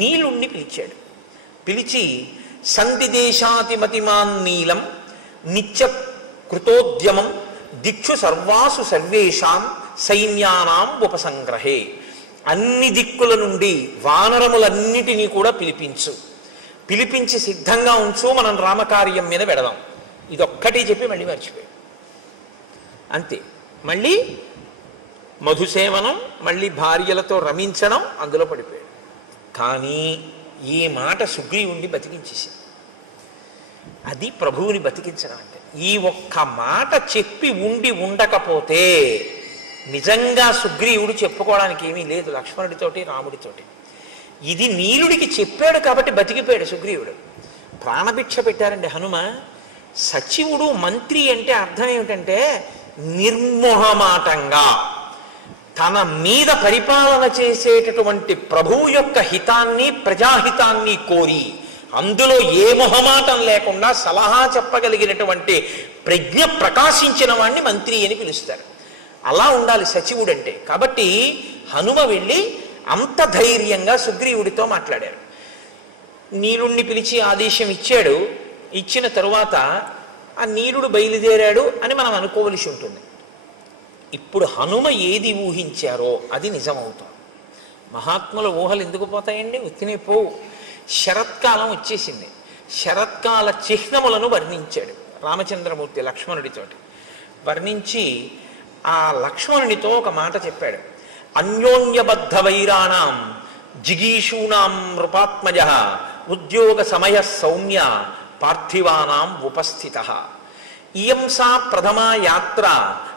నీలుణ్ణి పిలిచాడు. పిలిచి సంధిదేశాతిమతిమాన్ నీలం నిత్య కృతోద్యమం దిక్షు సర్వాసు సర్వేషాం సైన్యానాం ఉపసంగ్రహే. అన్ని దిక్కుల నుండి వానరములన్నిటినీ కూడా పిలిపించి సిద్ధంగా ఉంచు, మనం రామకార్యం మీద వెడదాం. ఇదొక్కటి చెప్పి మళ్ళీ మర్చిపోయాడు. అంతే. మళ్ళీ మధుసేవనం, మళ్ళీ భార్యలతో రమించడం, అందులో పడిపోయాడు. కానీ ఈ మాట సుగ్రీవుణ్ణి బతికించేసింది. అది ప్రభువుని బతికించడం అంటే. ఈ ఒక్క మాట చెప్పి ఉండకపోతే నిజంగా సుగ్రీవుడు చెప్పుకోవడానికి ఏమీ లేదు లక్ష్మణుడితోటి రాముడితోటి. ఇది నీలుడికి చెప్పాడు కాబట్టి బతికిపోయాడు సుగ్రీవుడు. ప్రాణభిక్ష పెట్టారండి హనుమ. సచివుడు మంత్రి అంటే అర్థం ఏమిటంటే నిర్మోహమాటంగా తన మీద పరిపాలన చేసేటటువంటి ప్రభువు యొక్క హితాన్ని ప్రజాహితాన్ని కోరి అందులో ఏ మొహమాటం లేకుండా సలహా చెప్పగలిగినటువంటి ప్రజ్ఞ ప్రకాశించిన వాడిని మంత్రి అని పిలుస్తారు. అలా ఉండాలి సచివుడు అంటే. కాబట్టి హనుమ వెళ్ళి అంత ధైర్యంగా సుగ్రీవుడితో మాట్లాడారు. నీలుణ్ణి పిలిచి ఆదేశం ఇచ్చాడు. ఇచ్చిన తరువాత ఆ నీలుడు బయలుదేరాడు అని మనం అనుకోవలసి ఉంటుంది. ఇప్పుడు హనుమ ఏది ఊహించారో అది నిజమవుతుంది. మహాత్ముల ఊహలు ఎందుకు పోతాయండి? ఉత్తినే పోవు. శరత్కాలం వచ్చేసింది. శరత్కాల చిహ్నములను వర్ణించాడు రామచంద్రమూర్తి లక్ష్మణుడితోటి. వర్ణించి ఆ లక్ష్మణునితో ఒక మాట చెప్పాడు. అన్యోన్యబద్ధ వైరాణం జిగీషూణాం నృపాత్మజ ఉద్యోగ సమయ సౌమ్య పార్థివానాం ఉపస్థిత. ఇయం సా ప్రథమా యాత్ర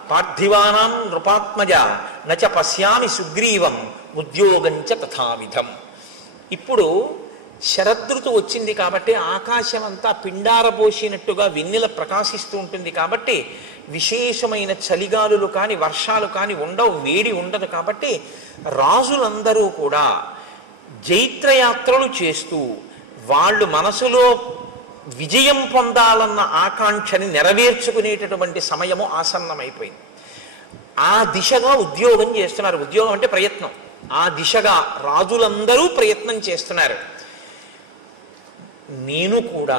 పార్థివానాం నృపాత్మజ నచ పశ్యామి సుగ్రీవం ఉద్యోగంచ తథావిధం. ఇప్పుడు శరదృతు వచ్చింది కాబట్టి ఆకాశం అంతా పిండారబోసినట్టుగా వెన్నెల ప్రకాశిస్తూ ఉంటుంది. కాబట్టి విశేషమైన చలిగాలులు కానీ వర్షాలు కానీ ఉండవు, వేడి ఉండదు. కాబట్టి రాజులందరూ కూడా జైత్రయాత్రలు చేస్తూ వాళ్ళు మనసులో విజయం పొందాలన్న ఆకాంక్షని నెరవేర్చుకునేటటువంటి సమయము ఆసన్నమైపోయింది. ఆ దిశగా ఉద్యోగం చేస్తున్నారు. ఉద్యోగం అంటే ప్రయత్నం. ఆ దిశగా రాజులందరూ ప్రయత్నం చేస్తున్నారు. నేను కూడా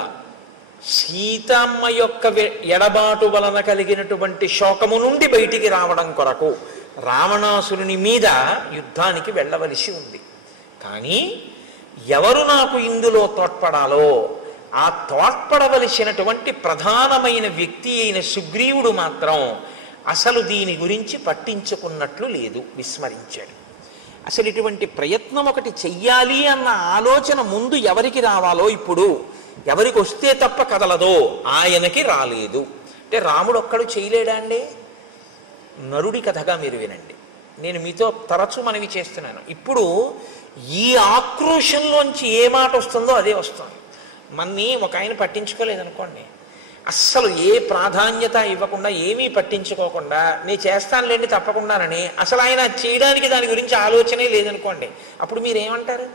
సీతమ్మ యొక్క ఎడబాటు వలన కలిగినటువంటి శోకము నుండి బయటికి రావడం కొరకు రావణాసురుని మీద యుద్ధానికి వెళ్ళవలసి ఉంది. కానీ ఎవరు నాకు ఇందులో తోడ్పడాలో ఆ తోడ్పడవలసినటువంటి ప్రధానమైన వ్యక్తి అయిన సుగ్రీవుడు మాత్రం అసలు దీని గురించి పట్టించుకున్నట్లు లేదు, విస్మరించాడు. అసలు ఇటువంటి ప్రయత్నం ఒకటి చెయ్యాలి అన్న ఆలోచన ముందు ఎవరికి రావాలో, ఇప్పుడు ఎవరికి వస్తే తప్ప కదలదో ఆయనకి రాలేదు. అంటే రాముడు ఒక్కడు చేయలేడా అండి? నరుడి కథగా మీరు వినండి. నేను మీతో తరచూ మనవి చేస్తున్నాను. ఇప్పుడు ఈ ఆక్రోశంలోంచి ఏ మాట వస్తుందో అదే వస్తుంది. మన్ని ఒక ఆయన పట్టించుకోలేదనుకోండి, అస్సలు ఏ ప్రాధాన్యత ఇవ్వకుండా, ఏమీ పట్టించుకోకుండా, నేను చేస్తానులేండి తప్పకుండానని అసలు ఆయన చేయడానికి దాని గురించి ఆలోచనే లేదనుకోండి, అప్పుడు మీరేమంటారు?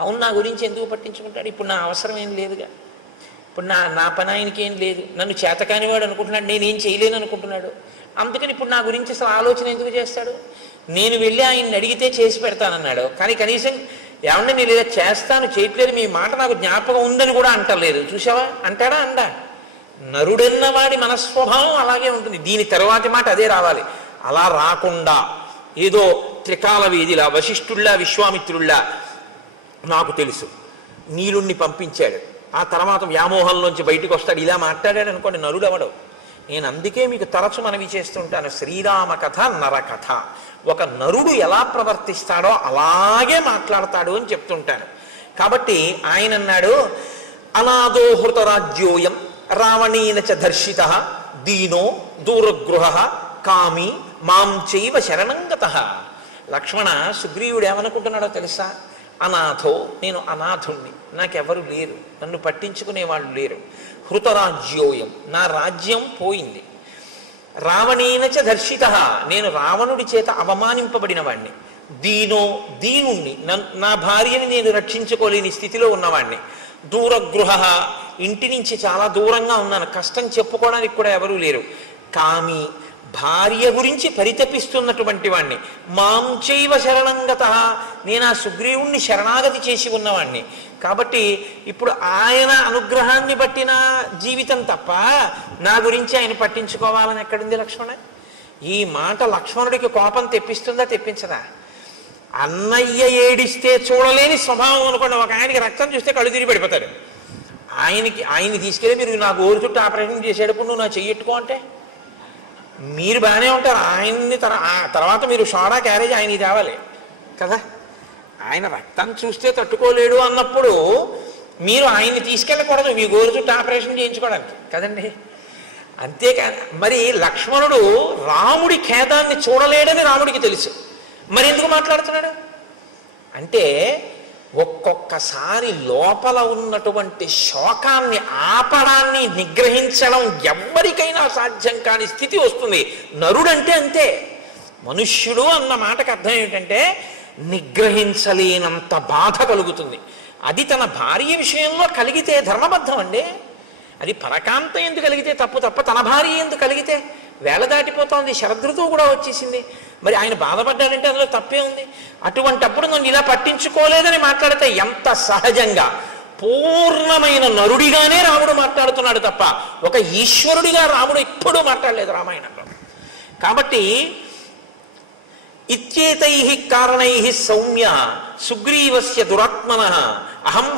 అవును, నా గురించి ఎందుకు పట్టించుకుంటాడు, ఇప్పుడు నా అవసరం ఏం లేదుగా, ఇప్పుడు నా పని ఆయనకి ఏం లేదు, నన్ను చేతకానివాడు అనుకుంటున్నాడు, నేనేం చేయలేను అనుకుంటున్నాడు, అందుకని ఇప్పుడు నా గురించి అసలు ఆలోచన ఎందుకు చేస్తాడు? నేను వెళ్ళి ఆయన్ని అడిగితే చేసి పెడతానన్నాడు, కానీ కనీసం ఏమంటే నేను ఇలా చేస్తాను చేయట్లేదు, మీ మాట నాకు జ్ఞాపకం ఉందని కూడా అంటలేదు. చూసావా, అంటాడా? అందా? నరుడన్న వాడి మనస్వభావం అలాగే ఉంటుంది. దీని తర్వాతి మాట అదే రావాలి. అలా రాకుండా ఏదో త్రికాల వేదిలా, వశిష్ఠుల్లా, విశ్వామిత్రుల్లా, నాకు తెలుసు నీలుణ్ణి పంపించాడు, ఆ తర్వాత వ్యామోహంలోంచి బయటకు వస్తాడు, ఇలా మాట్లాడాడు అనుకోండి, నరుడు అవడు. నేను అందుకే మీకు తరచు మనవి చేస్తుంటాను, శ్రీరామ కథ నరకథ. ఒక నరుడు ఎలా ప్రవర్తిస్తాడో అలాగే మాట్లాడతాడు అని చెప్తుంటాను. కాబట్టి ఆయన అన్నాడు, అనాదో హృతరాజ్యోయం రావణేన చ దర్శిత దీనో దూరగృహ కామి మాం చైవ శరణంగతః. లక్ష్మణ, సుగ్రీవుడు ఏమనుకుంటున్నాడో తెలుసా? అనాథో, నేను అనాథుణ్ణి, నాకెవరు లేరు, నన్ను పట్టించుకునే వాళ్ళు లేరు. హృతరాజ్యోయం, నా రాజ్యం పోయింది. రావణేన చ దర్శిత, నేను రావణుడి చేత అవమానింపబడిన వాణ్ణి. దీనో, దీనుణ్ణి, నా భార్యని నేను రక్షించుకోలేని స్థితిలో ఉన్నవాణ్ణి. దూరగృహ, ఇంటి నుంచి చాలా దూరంగా ఉన్నాను, కష్టం చెప్పుకోవడానికి కూడా ఎవరూ లేరు. కామి, భార్య గురించి పరితపిస్తున్నటువంటి వాణ్ణి. మాం చైవ శరణంగతః, నేను ఆ సుగ్రీవుణ్ణి శరణాగతి చేసి ఉన్నవాణ్ణి. కాబట్టి ఇప్పుడు ఆయన అనుగ్రహాన్ని బట్టిన జీవితం తప్ప నా గురించి ఆయన పట్టించుకోవాలని ఎక్కడుంది లక్ష్మణ? ఈ మాట లక్ష్మణుడికి కోపం తెప్పిస్తుందా తెప్పించదా? అన్నయ్య ఏడిస్తే చూడలేని స్వభావం అనుకోండి. ఒక ఆయనకి రక్తం చూస్తే కళ్ళు తిరిగి పడిపోతాడు. ఆయన్ని తీసుకెళ్ళి మీరు నా గోరు చుట్టూ ఆపరేషన్ చేసేటప్పుడు నువ్వు నా చెయ్యట్టుకో అంటే మీరు బాగానే ఉంటారు. ఆయన్ని తర్వాత మీరు సోడా క్యారేజ్ ఆయనకి తేవాలి కదా. ఆయన రక్తం చూస్తే తట్టుకోలేడు అన్నప్పుడు మీరు ఆయన్ని తీసుకెళ్ళకూడదు మీ గోరు చుట్టూ ఆపరేషన్ చేయించుకోవడానికి కదండి. అంతేకాని మరి లక్ష్మణుడు రాముడి ఖేదాన్ని చూడలేడని రాముడికి తెలుసు, మరి ఎందుకు మాట్లాడుతున్నాడు అంటే ఒక్కొక్కసారి లోపల ఉన్నటువంటి శోకాన్ని ఆపడాన్ని నిగ్రహించడం ఎవ్వరికైనా సాధ్యం కాని స్థితి వస్తుంది. నరుడంటే అంతే. మనుష్యుడు అన్న మాటకు అర్థం ఏమిటంటే నిగ్రహించలేనంత బాధ కలుగుతుంది. అది తన భార్య విషయంలో కలిగితే ధర్మబద్ధం అండి. అది పరకాంత ఎందుకు కలిగితే తప్పు తప్ప తన భార్య ఎందుకు కలిగితే వేళ దాటిపోతోంది, శరదృతువు కూడా వచ్చేసింది. మరి ఆయన బాధపడ్డాడంటే అందులో తప్పే ఉంది. అటువంటప్పుడు నన్ను ఇలా పట్టించుకోలేదని మాట్లాడితే ఎంత సహజంగా పూర్ణమైన నరుడిగానే రాముడు మాట్లాడుతున్నాడు తప్ప ఒక ఈశ్వరుడిగా రాముడు ఎప్పుడూ మాట్లాడలేదు రామాయణంలో. కాబట్టి ఇత్యేతై కారణై సౌమ్య సుగ్రీవస్య దురాత్మనః అహం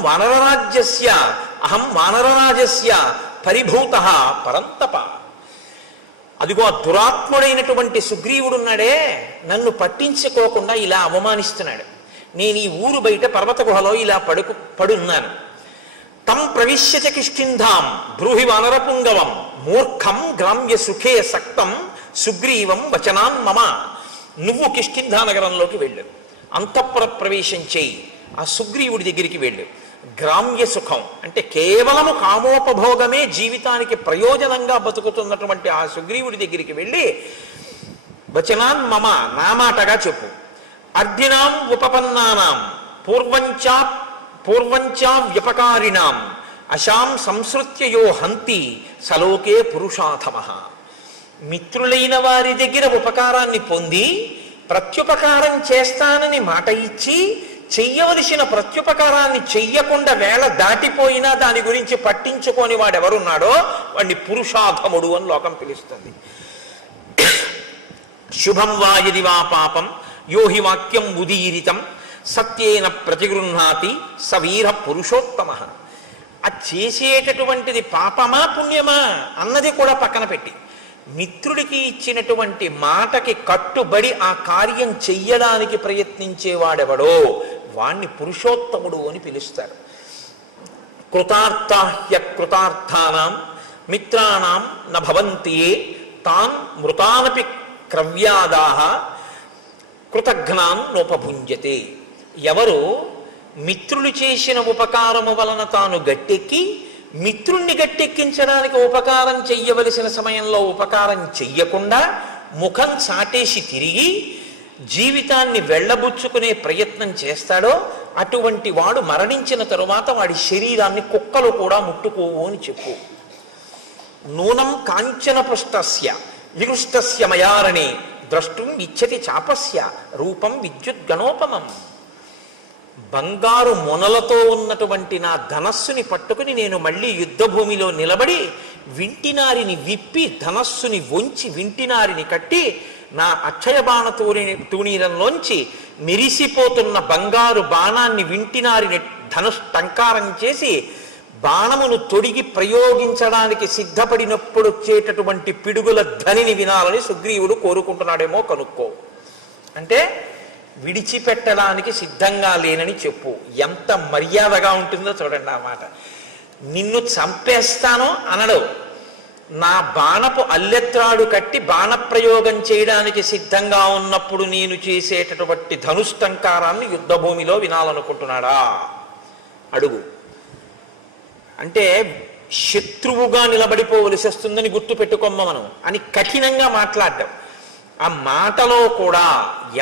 వానరరాజస్య పరిభూతః పరంతప. అదిగో ఆ దురాత్ముడైనటువంటి సుగ్రీవుడున్నాడే, నన్ను పట్టించుకోకుండా ఇలా అవమానిస్తున్నాడు. నేను ఈ ఊరు బయట పర్వత గుహలో ఇలా పడున్నాను. తం ప్రవిశ్యచ కిష్కింధాం బ్రూహి వానరపుంగవం మూర్ఖం గ్రామ్య సుఖే సక్తం సుగ్రీవం వచనాన్ మమ. నువ్వు కిష్కింధా నగరంలోకి వెళ్ళు, అంతఃపుర ప్రవేశం చేయి, ఆ సుగ్రీవుడి దగ్గరికి వెళ్ళు. గ్రామ్య సుఖం అంటే కేవలము కామోపభోగమే జీవితానికి ప్రయోజనంగా బతుకుతున్నటువంటి ఆ సుగ్రీవుడి దగ్గరికి వెళ్ళి వచనాన్ మమ, నా మాటగా చెప్పు. అర్ధినాం ఉపపన్నానాం పూర్వంచా వ్యపకారిణాం అశాం సంసృత్యయో హంతి సలోకే పురుషాధమః. మిత్రులైన వారి దగ్గర ఉపకారాన్ని పొంది ప్రత్యుపకారం చేస్తానని మాట ఇచ్చి చెయ్యవలసిన ప్రత్యుపకారాన్ని చెయ్యకుండా వేళ దాటిపోయినా దాని గురించి పట్టించుకొని వాడెవరున్నాడో వాడిని పురుషాధముడు అని లోకం పిలుస్తుంది. శుభం వా యది వా పాపం యోహి వాక్యం ఉదీరితం సత్యేన ప్రతిగృహ్ణాతి స వీర పురుషోత్తమః. ఆ చేసేటటువంటిది పాపమా పుణ్యమా అన్నది కూడా పక్కన పెట్టి మిత్రుడికి ఇచ్చినటువంటి మాటకి కట్టుబడి ఆ కార్యం చెయ్యడానికి ప్రయత్నించేవాడెవడో వాణ్ణి పురుషోత్తముడు అని పిలుస్తారు. కృతార్థాహ్య కృతార్థానాం మిత్రాణం న భవంతి తాన్ మృతానపి క్రవ్యాదాహ కృతఘ్నాన్ నోపభుంజతే. ఎవరు మిత్రులు చేసిన ఉపకారము వలన తాను గట్టెక్కి మిత్రుణ్ణి గట్టెక్కించడానికి ఉపకారం చెయ్యవలసిన సమయంలో ఉపకారం చెయ్యకుండా ముఖం చాటేసి తిరిగి జీవితాన్ని వెళ్ళబుచ్చుకునే ప్రయత్నం చేస్తాడో అటువంటి వాడు మరణించిన తరువాత వాడి శరీరాన్ని కుక్కలు కూడా ముట్టుకోవు అని చెప్పు. నూనం కాంచన పృష్టస్య వికృష్టస్య మయారణే ద్రష్టుం ఇచ్చతి చాపస్య రూపం విద్యుద్గణోపమం. బంగారు మొనలతో ఉన్నటువంటి నా ధనస్సుని పట్టుకుని నేను మళ్ళీ యుద్ధభూమిలో నిలబడి వింటినారిని విప్పి ధనస్సుని వంచి వింటినారిని కట్టి నా అక్షయ బాణ తూణీరంలోంచి మెరిసిపోతున్న బంగారు బాణాన్ని వింటినారిని టంకారం చేసి బాణమును తొడిగి ప్రయోగించడానికి సిద్ధపడినప్పుడు వచ్చేటటువంటి పిడుగుల ధ్వనిని వినాలని సుగ్రీవుడు కోరుకుంటున్నాడేమో కనుక్కో. అంటే విడిచిపెట్టడానికి సిద్ధంగా లేనని చెప్పు. ఎంత మర్యాదగా ఉంటుందో చూడండి ఆ మాట. నిన్ను చంపేస్తాను అనడు, నా బాణపు అల్లెత్రాడు కట్టి బాణప్రయోగం చేయడానికి సిద్ధంగా ఉన్నప్పుడు నేను చేసేటటువంటి ధనుష్టంకారాన్ని యుద్ధభూమిలో వినాలనుకుంటున్నాడా అడుగు. అంటే శత్రువుగా నిలబడిపోవలసి వస్తుందని గుర్తు పెట్టుకోమ్మ మనం అని కఠినంగా మాట్లాడడం. ఆ మాటలో కూడా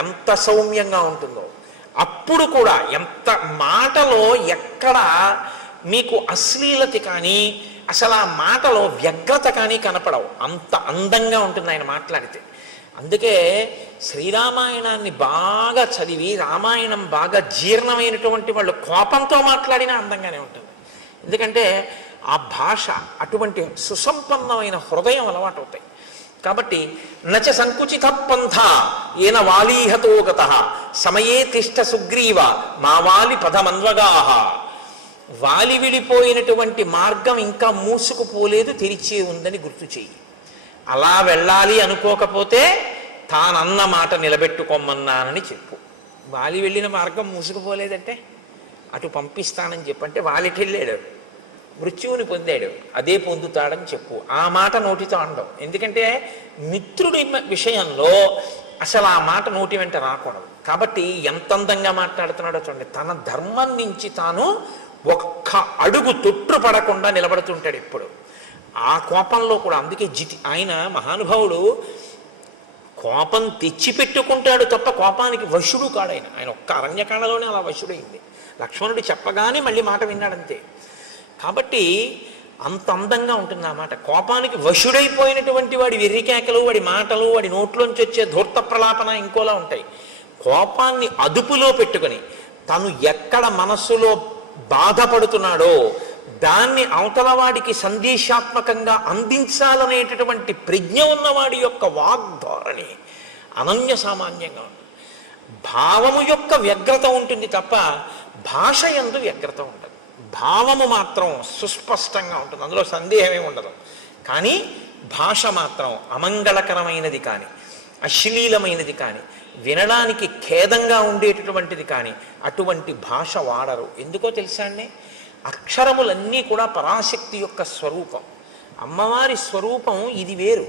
ఎంత సౌమ్యంగా ఉంటుందో, అప్పుడు కూడా ఎంత మాటలో ఎక్కడ మీకు అశ్లీలత కానీ అసలు ఆ మాటలో వ్యగ్రత కానీ కనపడవు. అంత అందంగా ఉంటుంది ఆయన మాట్లాడితే. అందుకే శ్రీరామాయణాన్ని బాగా చదివి రామాయణం బాగా జీర్ణమైనటువంటి వాళ్ళు కోపంతో మాట్లాడినా అందంగానే ఉంటుంది. ఎందుకంటే ఆ భాష అటువంటి సుసంపన్నమైన హృదయం అలవాటు అవుతాయి. కాబట్టి నచ సంకుచిత పంథ ఏన వాలీహతో గత సమయే తిష్ట సుగ్రీవ మా వాలి పదమన్వగాహ. వాలి విడిపోయినటువంటి మార్గం ఇంకా మూసుకుపోలేదు, తెరిచే ఉందని గుర్తు చెయ్యి. అలా వెళ్ళాలి అనుకోకపోతే తానన్న మాట నిలబెట్టుకోమన్నానని చెప్పు. వాలి వెళ్ళిన మార్గం మూసుకుపోలేదంటే అటు పంపిస్తానని చెప్పంటే వాలికి వెళ్ళాడు, మృత్యువుని పొందాడు, అదే పొందుతాడని చెప్పు. ఆ మాట నోటితో అనడం. ఎందుకంటే మిత్రుడి విషయంలో అసలు ఆ మాట నోటి వెంట రాకూడదు. కాబట్టి ఎంత అందంగా మాట్లాడుతున్నాడో చూడండి. తన ధర్మం నుంచి తాను ఒక్క అడుగు తొట్టుపడకుండా నిలబడుతుంటాడు ఎప్పుడు. ఆ కోపంలో కూడా. అందుకే ఆయన మహానుభావుడు కోపం తెచ్చిపెట్టుకుంటాడు తప్ప కోపానికి వశుడు కాడు. ఆయన ఒక్క అరణ్యకాండలోనే అలా వశుడైంది. లక్ష్మణుడు చెప్పగానే మళ్ళీ మాట విన్నాడంతే. కాబట్టి అంత అందంగా ఉంటుంది ఆ మాట. కోపానికి వశుడైపోయినటువంటి వాడి వెర్రికేకలు, వాడి మాటలు, వాడి నోట్లోంచి వచ్చే ధూర్త ప్రలాపన ఇంకోలా ఉంటాయి. కోపాన్ని అదుపులో పెట్టుకొని తను ఎక్కడ మనస్సులో బాధపడుతున్నాడో దాన్ని అవతలవాడికి సందేశాత్మకంగా అందించాలనేటటువంటి ప్రజ్ఞ ఉన్నవాడి యొక్క వాగ్ధోరణి అనన్య సామాన్యంగా ఉంటుంది. భావము యొక్క వ్యగ్రత ఉంటుంది తప్ప భాష యందు వ్యగ్రత ఉండదు. భావము మాత్రం సుస్పష్టంగా ఉంటుంది, అందులో సందేహమే ఉండదు. కానీ భాష మాత్రం అమంగళకరమైనది కానీ అశ్లీలమైనది కానీ వినడానికి ఖేదంగా ఉండేటటువంటిది కానీ అటువంటి భాష వాడరు. ఎందుకో తెలుసా అండి? అక్షరములన్నీ కూడా పరాశక్తి యొక్క స్వరూపం. అమ్మవారి స్వరూపం ఇది వేరు.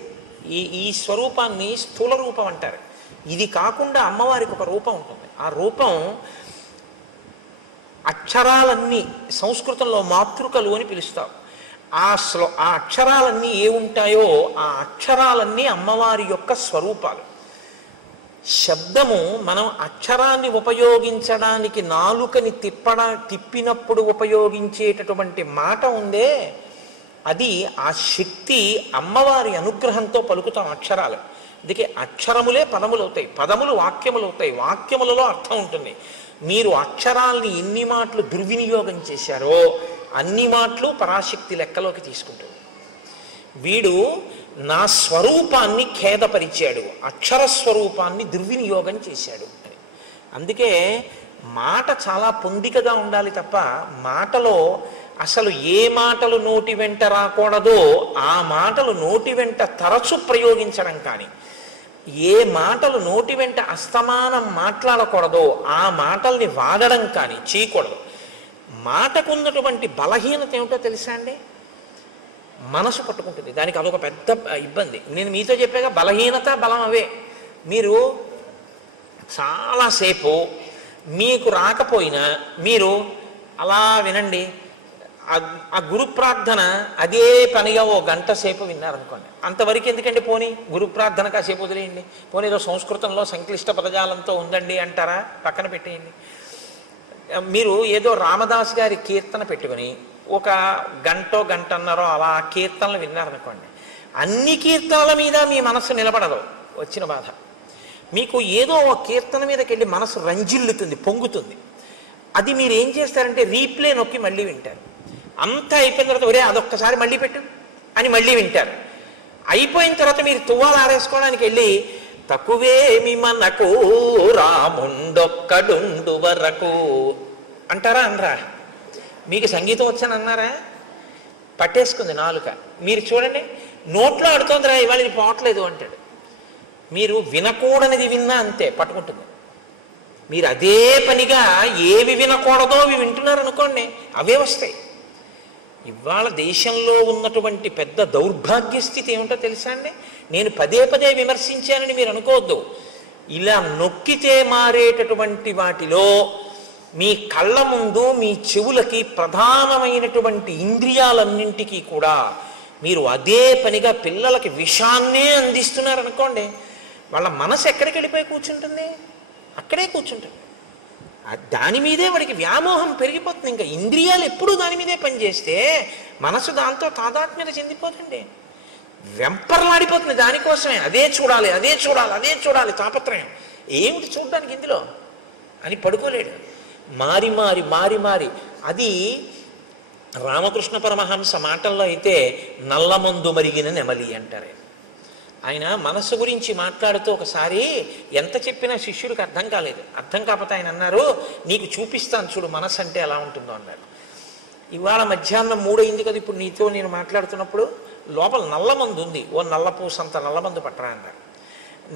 ఈ స్వరూపాన్ని స్థూల రూపం అంటారు. ఇది కాకుండా అమ్మవారికి ఒక రూపం ఉంటుంది. ఆ రూపం అక్షరాలన్నీ సంస్కృతంలో మాతృకలు అని పిలుస్తాం. ఆ అక్షరాలన్నీ ఏ ఉంటాయో ఆ అక్షరాలన్నీ అమ్మవారి యొక్క స్వరూపాలు. శబ్దము మనం అక్షరాన్ని ఉపయోగించడానికి నాలుకని తిప్పినప్పుడు ఉపయోగించేటటువంటి మాట ఉందే, అది ఆ శక్తి అమ్మవారి అనుగ్రహంతో పలుకుతాం అక్షరాలు. అందుకే అక్షరములే పదములు అవుతాయి, పదములు వాక్యములు అవుతాయి, వాక్యములలో అర్థం ఉంటుంది. మీరు అక్షరాల్ని ఎన్ని మాటలు దుర్వినియోగం చేశారో అన్ని మాటలు పరాశక్తి లెక్కలోకి తీసుకుంటుంది. వీడు నా స్వరూపాన్ని ఖేదపరిచాడు, అక్షర స్వరూపాన్ని దుర్వినియోగం చేశాడు అని. అందుకే మాట చాలా పొందికగా ఉండాలి తప్ప మాటలో అసలు ఏ మాటలు నోటి వెంట రాకూడదో ఆ మాటలు నోటి వెంట తరచు ప్రయోగించడం కానీ, ఏ మాటలు నోటి వెంట అస్తమానం మాట్లాడకూడదో ఆ మాటల్ని వాడడం కానీ చేయకూడదు. మాటకున్నటువంటి బలహీనత ఏమిటో తెలుసా అండి? మనసు పట్టుకుంటుంది. దానికి అదొక పెద్ద ఇబ్బంది. నేను మీతో చెప్పాక బలహీనత బలం అవే. మీరు చాలాసేపు మీకు రాకపోయినా మీరు అలా వినండి. ఆ గురు ప్రార్థన అదే పనిగా ఓ గంట సేపు విన్నారనుకోండి, అంతవరకు ఎందుకండి? పోనీ గురు ప్రార్థన కాసేపు వదిలేయండి. పోనీ ఏదో సంస్కృతంలో సంక్లిష్ట పదజాలంతో ఉందండి అంటారా? పక్కన పెట్టేయండి. మీరు ఏదో రామదాస్ గారి కీర్తన పెట్టుకుని ఒక గంటన్నరో అలా కీర్తనలు విన్నారనుకోండి, అన్ని కీర్తనల మీద మీ మనస్సు నిలబడదు. వచ్చిన బాధ మీకు ఏదో ఒక కీర్తన మీదకి వెళ్ళి మనసు రంజిల్లుతుంది, పొంగుతుంది. అది మీరు ఏం చేస్తారంటే రీప్లే నొక్కి మళ్ళీ వింటారు. అంతా అయిపోయిన తర్వాత ఒరే అదొక్కసారి మళ్ళీ పెట్టు అని మళ్ళీ వింటారు. అయిపోయిన తర్వాత మీరు తువ్వాలు ఆరేసుకోవడానికి వెళ్ళి తక్కువేమి మనకు రాముండొక్కడుండు వరకు అంటారా? అనరా? మీకు సంగీతం వచ్చని అన్నారా? పట్టేసుకుంది నాలుక. మీరు చూడండి, నోట్లో ఆడుతోందిరా ఇవాళ ఇది పోవట్లేదు అంటాడు. మీరు వినకూడనిది విన్నా అంతే, పట్టుకుంటుంది. మీరు అదే పనిగా ఏవి వినకూడదో అవి వింటున్నారు అనుకోండి, అవే వస్తాయి. ఇవాళ దేశంలో ఉన్నటువంటి పెద్ద దౌర్భాగ్య స్థితి ఏమిటో తెలుసా అండి? నేను పదే పదే విమర్శించానని మీరు అనుకోవద్దు. ఇలా నొక్కితే మారేటటువంటి వాటిలో మీ కళ్ళ ముందు మీ చెవులకి ప్రధానమైనటువంటి ఇంద్రియాలన్నింటికీ కూడా మీరు అదే పనిగా పిల్లలకి విషాన్నే అందిస్తున్నారనుకోండి, వాళ్ళ మనసు ఎక్కడికి వెళ్ళిపోయి కూర్చుంటుంది? అక్కడే కూర్చుంటుంది. దాని మీదే వాడికి వ్యామోహం పెరిగిపోతుంది. ఇంకా ఇంద్రియాలు ఎప్పుడూ దాని మీదే పనిచేస్తే మనసు దాంతో తాదాత్మ్యత చెందిపోతుంది, వెంపర్లాడిపోతుంది దానికోసమే. అదే చూడాలి, అదే చూడాలి, అదే చూడాలి తాపత్రయం. ఏమిటి చూడడానికి ఇందులో అని పడుకోలేడు. మారి మారి మారి మారి అది రామకృష్ణ పరమహంస మాటల్లో అయితే నల్లమందు మరిగిన నెమలి అంటారు. ఆయన మనస్సు గురించి మాట్లాడుతూ ఒకసారి ఎంత చెప్పినా శిష్యుడికి అర్థం కాలేదు. అర్థం కాకపోతే ఆయన అన్నారు, నీకు చూపిస్తాను చూడు మనస్సు అంటే ఎలా ఉంటుందో అన్నారు. ఇవాళ మధ్యాహ్నం 3 అయింది కదా, ఇప్పుడు నీతో నేను మాట్లాడుతున్నప్పుడు లోపల నల్లమందు ఉంది, ఓ నల్లపూసంత నల్లమందు పట్టరా అన్నారు.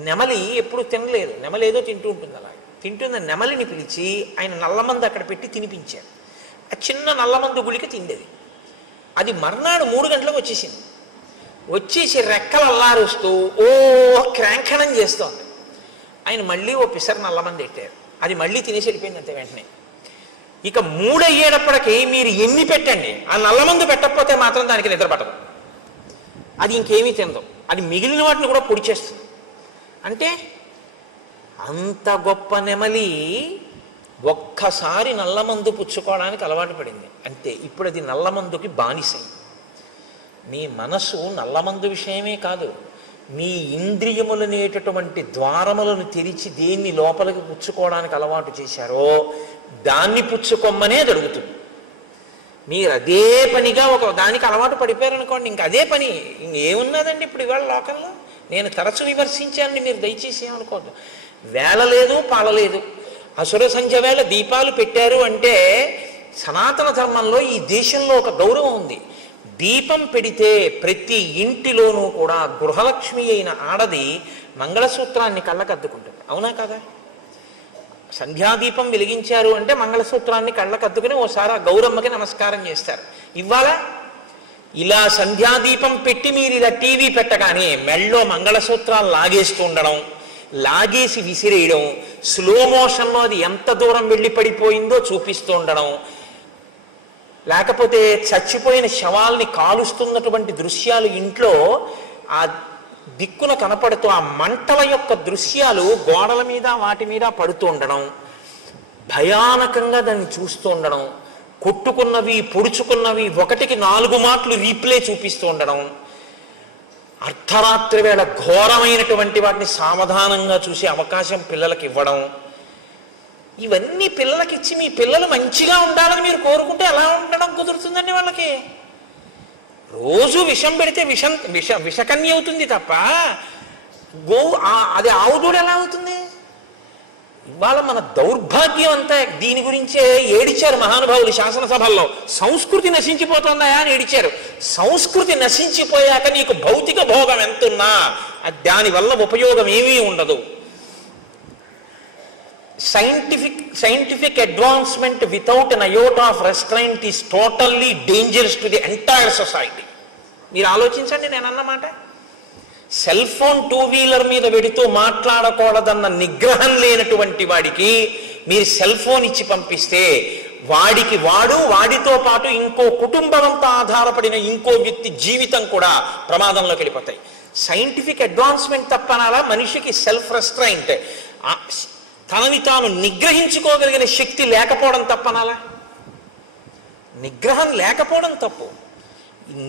నెమలి ఎప్పుడు తినలేదు, నెమలి ఏదో తింటూ ఉంటుంది. అలా తింటున్న నెమలిని పిలిచి ఆయన నల్లమందు అక్కడ పెట్టి తినిపించారు. ఆ చిన్న నల్లమందు గుళిక తిండేది. అది మర్నాడు 3 గంటలకు వచ్చేసింది. వచ్చేసి రెక్కలు అల్లారుస్తూ ఓ క్రాంఖణం చేస్తోంది. ఆయన మళ్ళీ ఓ పిసర్ నల్లమంది పెట్టారు. అది మళ్ళీ తినేసి వెళ్ళిపోయింది అంతే వెంటనే. ఇక 3 అయ్యేటప్పటికి మీరు ఎన్ని పెట్టండి, ఆ నల్లమందు పెట్టకపోతే మాత్రం దానికి నిద్ర పట్టదు. అది ఇంకేమీ తినదు. అది మిగిలిన వాటిని కూడా పొడి చేస్తుంది. అంటే అంత గొప్ప నెమలి ఒక్కసారి నల్లమందు పుచ్చుకోవడానికి అలవాటు పడింది అంతే. ఇప్పుడు అది నల్లమందుకి బానిసైంది. మీ మనసు నల్లమందు విషయమే కాదు, మీ ఇంద్రియములనేటటువంటి ద్వారములను తెరిచి దేన్ని లోపలికి పుచ్చుకోవడానికి అలవాటు చేశారో దాన్ని పుచ్చుకొమ్మనే జరుగుతుంది. మీరు అదే పనిగా ఒక దానికి అలవాటు పడిపోయారనుకోండి, ఇంక అదే పని. ఇంకేమున్నదండి ఇప్పుడు ఇవాళ లోకంలో? నేను తరచు విమర్శించాను, మీరు దయచేసి ఏమనుకోవద్దు. వేళ లేదు, పాలలేదు. అసుర సంధ్య వేళ దీపాలు పెట్టారు అంటే సనాతన ధర్మంలో ఈ దేశంలో ఒక గౌరవం ఉంది. దీపం పెడితే ప్రతి ఇంటిలోనూ కూడా గృహలక్ష్మి అయిన ఆడది మంగళసూత్రాన్ని కళ్ళకద్దుకుంటుంది. అవునా కదా? సంధ్యాదీపం వెలిగించారు అంటే మంగళసూత్రాన్ని కళ్ళకద్దుకుని ఓసారి ఆ గౌరమ్మకి నమస్కారం చేస్తారు. ఇవాళ ఇలా సంధ్యాదీపం పెట్టి మీరు ఇలా టీవీ పెట్టగానే మెళ్ళో మంగళసూత్రాలు లాగేస్తూ ఉండడం, లాగేసి విసిరేయడం, స్లో మోషన్లో అది ఎంత దూరం వెళ్ళి పడిపోయిందో చూపిస్తూ ఉండడం, లేకపోతే చచ్చిపోయిన శవాల్ని కాలుస్తున్నటువంటి దృశ్యాలు ఇంట్లో ఆ దిక్కున కనపడుతూ ఆ మంటల యొక్క దృశ్యాలు గోడల మీద వాటి మీద పడుతూ ఉండడం, భయానకంగా దాన్ని చూస్తూ ఉండడం, కొట్టుకున్నవి పొడుచుకున్నవి 1కి 4 మాటలు రీప్లే చూపిస్తూ ఉండడం, అర్ధరాత్రి వేళ ఘోరమైనటువంటి వాటిని సావధానంగా చూసే అవకాశం పిల్లలకి ఇవ్వడం, ఇవన్నీ పిల్లలకి ఇచ్చి మీ పిల్లలు మంచిగా ఉండాలని మీరు కోరుకుంటే ఎలా ఉండడం కుదురుతుందండి వాళ్ళకి? రోజు విషం పెడితే విషకన్య అవుతుంది తప్ప అది ఆవుదూడు ఎలా అవుతుంది? ఇవాళ మన దౌర్భాగ్యం అంతా దీని గురించే ఏడిచారు మహానుభావులు శాసనసభల్లో. సంస్కృతి నశించిపోతుందా అని ఏడిచారు. సంస్కృతి నశించిపోయాక నీకు భౌతిక భోగం ఎంతున్నా దానివల్ల ఉపయోగం ఏమీ ఉండదు. scientific advancement without an iota of restraint is totally dangerous to the entire society. మీరు ఆలోచించండి నేను అన్నమాట. సెల్ ఫోన్ టూ వీలర్ మీద వెడుతూ మాట్లాడకూడదన్న నిగ్రహం లేనటువంటి వాడికి మీరు సెల్ ఫోన్ ఇచ్చి పంపిస్తే వాడితో పాటు ఇంకో కుటుంబం అంతా ఆధారపడిన ఇంకో వ్యక్తి జీవితం కూడా ప్రమాదంలోకి వెళ్ళిపోతాయి. సైంటిఫిక్ అడ్వాన్స్మెంట్ తప్పనాలా, మనిషికి సెల్ఫ్ రెస్ట్రైంట్, తనని తాను నిగ్రహించుకోగలిగిన శక్తి లేకపోవడం తప్పనాలా? నిగ్రహం లేకపోవడం తప్పు.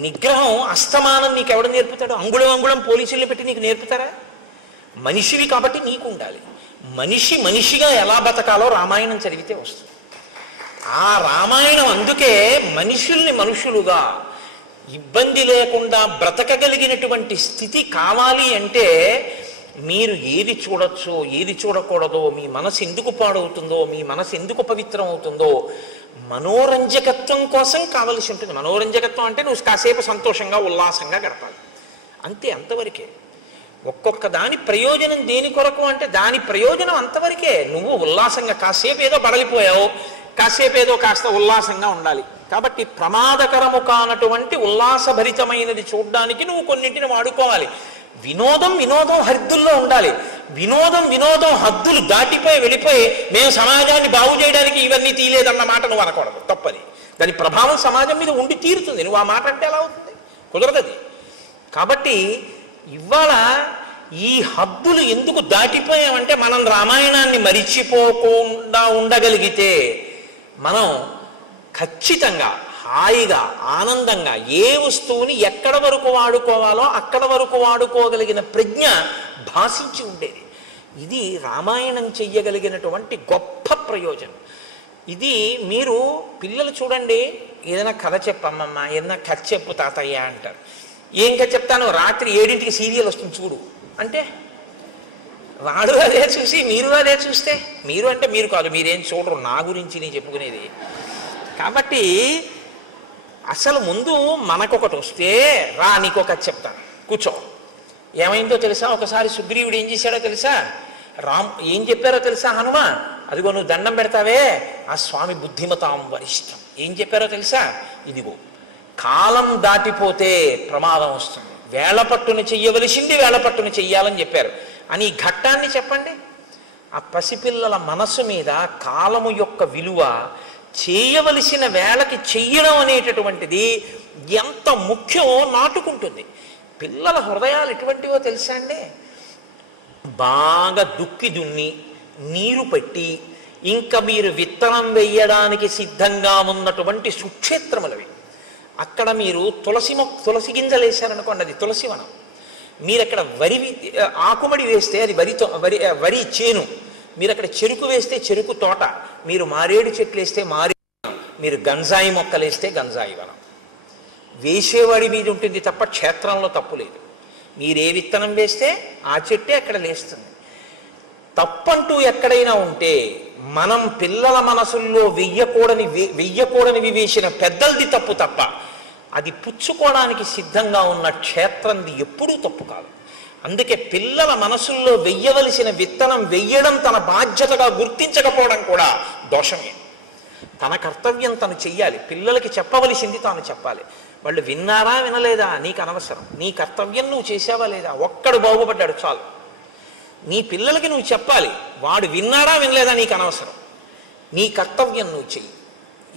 నిగ్రహం అస్తమానం నీకు ఎవడు నేర్పుతాడు? అంగుళం అంగుళం పోలీసుల్ని పెట్టి నీకు నేర్పుతారా? మనిషివి కాబట్టి నీకు ఉండాలి. మనిషిగా ఎలా బతకాలో రామాయణం చదివితే వస్తుంది. ఆ రామాయణం అందుకే మనుషుల్ని మనుషులుగా ఇబ్బంది లేకుండా బ్రతకగలిగినటువంటి స్థితి కావాలి అంటే మీరు ఏది చూడొచ్చో ఏది చూడకూడదో, మీ మనసు ఎందుకు పాడవుతుందో, మీ మనసు ఎందుకు పవిత్రం అవుతుందో మనోరంజకత్వం కోసం కావలసి ఉంటుంది. మనోరంజకత్వం అంటే నువ్వు కాసేపు సంతోషంగా ఉల్లాసంగా గడపాలి అంతే, అంతవరకే. ఒక్కొక్క దాని ప్రయోజనం దేని కొరకు అంటే దాని ప్రయోజనం అంతవరకే. నువ్వు ఉల్లాసంగా కాసేపు ఏదో బడలిపోయావు, కాసేపు ఏదో కాస్త ఉల్లాసంగా ఉండాలి. కాబట్టి ప్రమాదకరము కానటువంటి ఉల్లాసభరితమైనది చూడడానికి నువ్వు కొన్నింటిని వాడుకోవాలి. వినోదం హద్దుల్లో ఉండాలి. వినోదం హద్దులు దాటిపోయి వెళ్ళిపోయి మేము సమాజాన్ని బాగు చేయడానికి ఇవన్నీ తీయలేదన్న మాట నువ్వు అనకూడదు, తప్పది. దాని ప్రభావం సమాజం మీద ఉండి తీరుతుంది. నువ్వు ఆ మాట అంటే ఎలా అవుతుంది? కుదరదది. కాబట్టి ఇవాళ ఈ హద్దులు ఎందుకు దాటిపోయామంటే మనం రామాయణాన్ని మరిచిపోకుండా ఉండగలిగితే మనం ఖచ్చితంగా హాయిగా ఆనందంగా ఏ వస్తువుని ఎక్కడ వరకు వాడుకోవాలో అక్కడ వరకు వాడుకోగలిగిన ప్రజ్ఞ భాషించి ఉండేది. ఇది రామాయణం చెయ్యగలిగినటువంటి గొప్ప ప్రయోజనం. ఇది మీరు పిల్లలు చూడండి, ఏదైనా కథ చెప్పమ్మమ్మ, ఏదైనా కథ చెప్పు తాతయ్య అంటారు. ఏం కథ చెప్తాను? రాత్రి 7ంటికి సీరియల్ వస్తుంది చూడు అంటే వాడు అదే చూసి మీరు అదే చూస్తే, మీరు అంటే మీరు కాదు, మీరేం చూడరు, నా గురించి నేను చెప్పుకునేది. కాబట్టి అసలు ముందు మనకొకటి వస్తే రా నీకొక చెప్తాను కూర్చో. ఏమైందో తెలుసా? ఒకసారి సుగ్రీవుడు ఏం చేశాడో తెలుసా? ఏం చెప్పారో తెలుసా? హనుమ, అదిగో నువ్వు దండం పెడతావే ఆ స్వామి బుద్ధిమతాం వరిష్టం. ఏం చెప్పారో తెలుసా? ఇదిగో కాలం దాటిపోతే ప్రమాదం వస్తుంది, వేళపట్టును చెయ్యవలసింది వేళపట్టును చెయ్యాలని చెప్పారు అని ఈ ఘట్టాన్ని చెప్పండి. ఆ పసిపిల్లల మనసు మీద కాలము యొక్క విలువ, చేయవలసిన వేళకి చెయ్యడం అనేటటువంటిది ఎంత ముఖ్యమో నాటుకుంటుంది. పిల్లల హృదయాలు ఎటువంటివో తెలుసా అండి? బాగా దుక్కి దున్ని నీరు పెట్టి ఇంకా మీరు విత్తనం వేయడానికి సిద్ధంగా ఉన్నటువంటి సుక్షేత్రములవి. అక్కడ మీరు తులసి గింజలు వేశారనుకోండి, అది తులసివనం. మీరు అక్కడ ఆకుమడి వేస్తే అది వరి చేను, మీరు అక్కడ చెరుకు వేస్తే చెరుకు తోట, మీరు మారేడు చెట్లు వేస్తే మారేడు వనం, మీరు గంజాయి మొక్కలు వేస్తే గంజాయి వనం. వేసేవాడి మీద ఉంటుంది తప్ప క్షేత్రంలో తప్పు లేదు. మీరు ఏ విత్తనం వేస్తే ఆ చెట్టే అక్కడ లేస్తుంది. తప్పంటూ ఎక్కడైనా ఉంటే మనం పిల్లల మనసుల్లో వెయ్యకూడనివి వేసిన పెద్దలది తప్పు తప్ప అది పుచ్చుకోవడానికి సిద్ధంగా ఉన్న క్షేత్రంది ఎప్పుడూ తప్పు కాదు. అందుకే పిల్లల మనసుల్లో వెయ్యవలసిన విత్తనం వెయ్యడం తన బాధ్యతగా గుర్తించకపోవడం కూడా దోషమే. తన కర్తవ్యం తను చెయ్యాలి, పిల్లలకి చెప్పవలసింది తాను చెప్పాలి. వాళ్ళు విన్నారా వినలేదా నీకు అనవసరం, నీ కర్తవ్యం నువ్వు చేసావా లేదా, ఒక్కడు బాగుపడ్డాడు చాలు. నీ పిల్లలకి నువ్వు చెప్పాలి, వాడు విన్నాడా వినలేదా నీకు అనవసరం, నీ కర్తవ్యం నువ్వు చెయ్యి.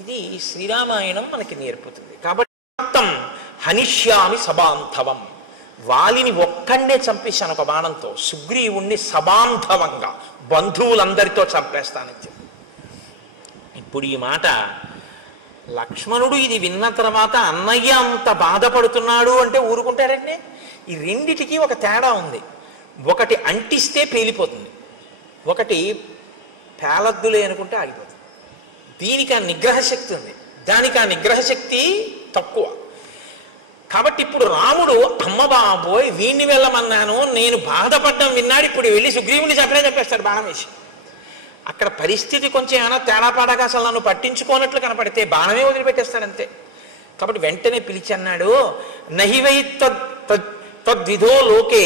ఇది శ్రీరామాయణం మనకి నేర్పుతుంది. కాబట్టి హనిష్యామి సబాంధవం, వాలిని ఒక్కడే చంపేశాను ఒక బాణంతో, సుగ్రీవుణ్ణి సబాంధవంగా బంధువులందరితో చంపేస్తానని చెప్పి. ఇప్పుడు ఈ మాట లక్ష్మణుడు ఇది విన్న తర్వాత అన్నయ్య అంత బాధపడుతున్నాడు అంటే ఊరుకుంటాడండి. ఈ రెండిటికి ఒక తేడా ఉంది. ఒకటి అంటిస్తే పేలిపోతుంది, ఒకటి పేలద్దులే అనుకుంటే ఆగిపోతుంది. దీనికి ఆ నిగ్రహశక్తి ఉంది, దానికి ఆ నిగ్రహశక్తి తక్కువ. కాబట్టి ఇప్పుడు రాముడు అమ్మ బాబోయ్ వీణ్ణి వెళ్ళమన్నాను, నేను బాధపడ్డం విన్నాడు, ఇప్పుడు వెళ్ళి సుగ్రీవుని చంపేస్తాడు బాణం వేసి. అక్కడ పరిస్థితి కొంచెం ఏమైనా తేడాపాడాగా అసలు నన్ను పట్టించుకోనట్లు కనపడితే బాణమే వదిలిపెట్టేస్తాడంతే. కాబట్టి వెంటనే పిలిచి అన్నాడు, నహివై తద్విధో లోకే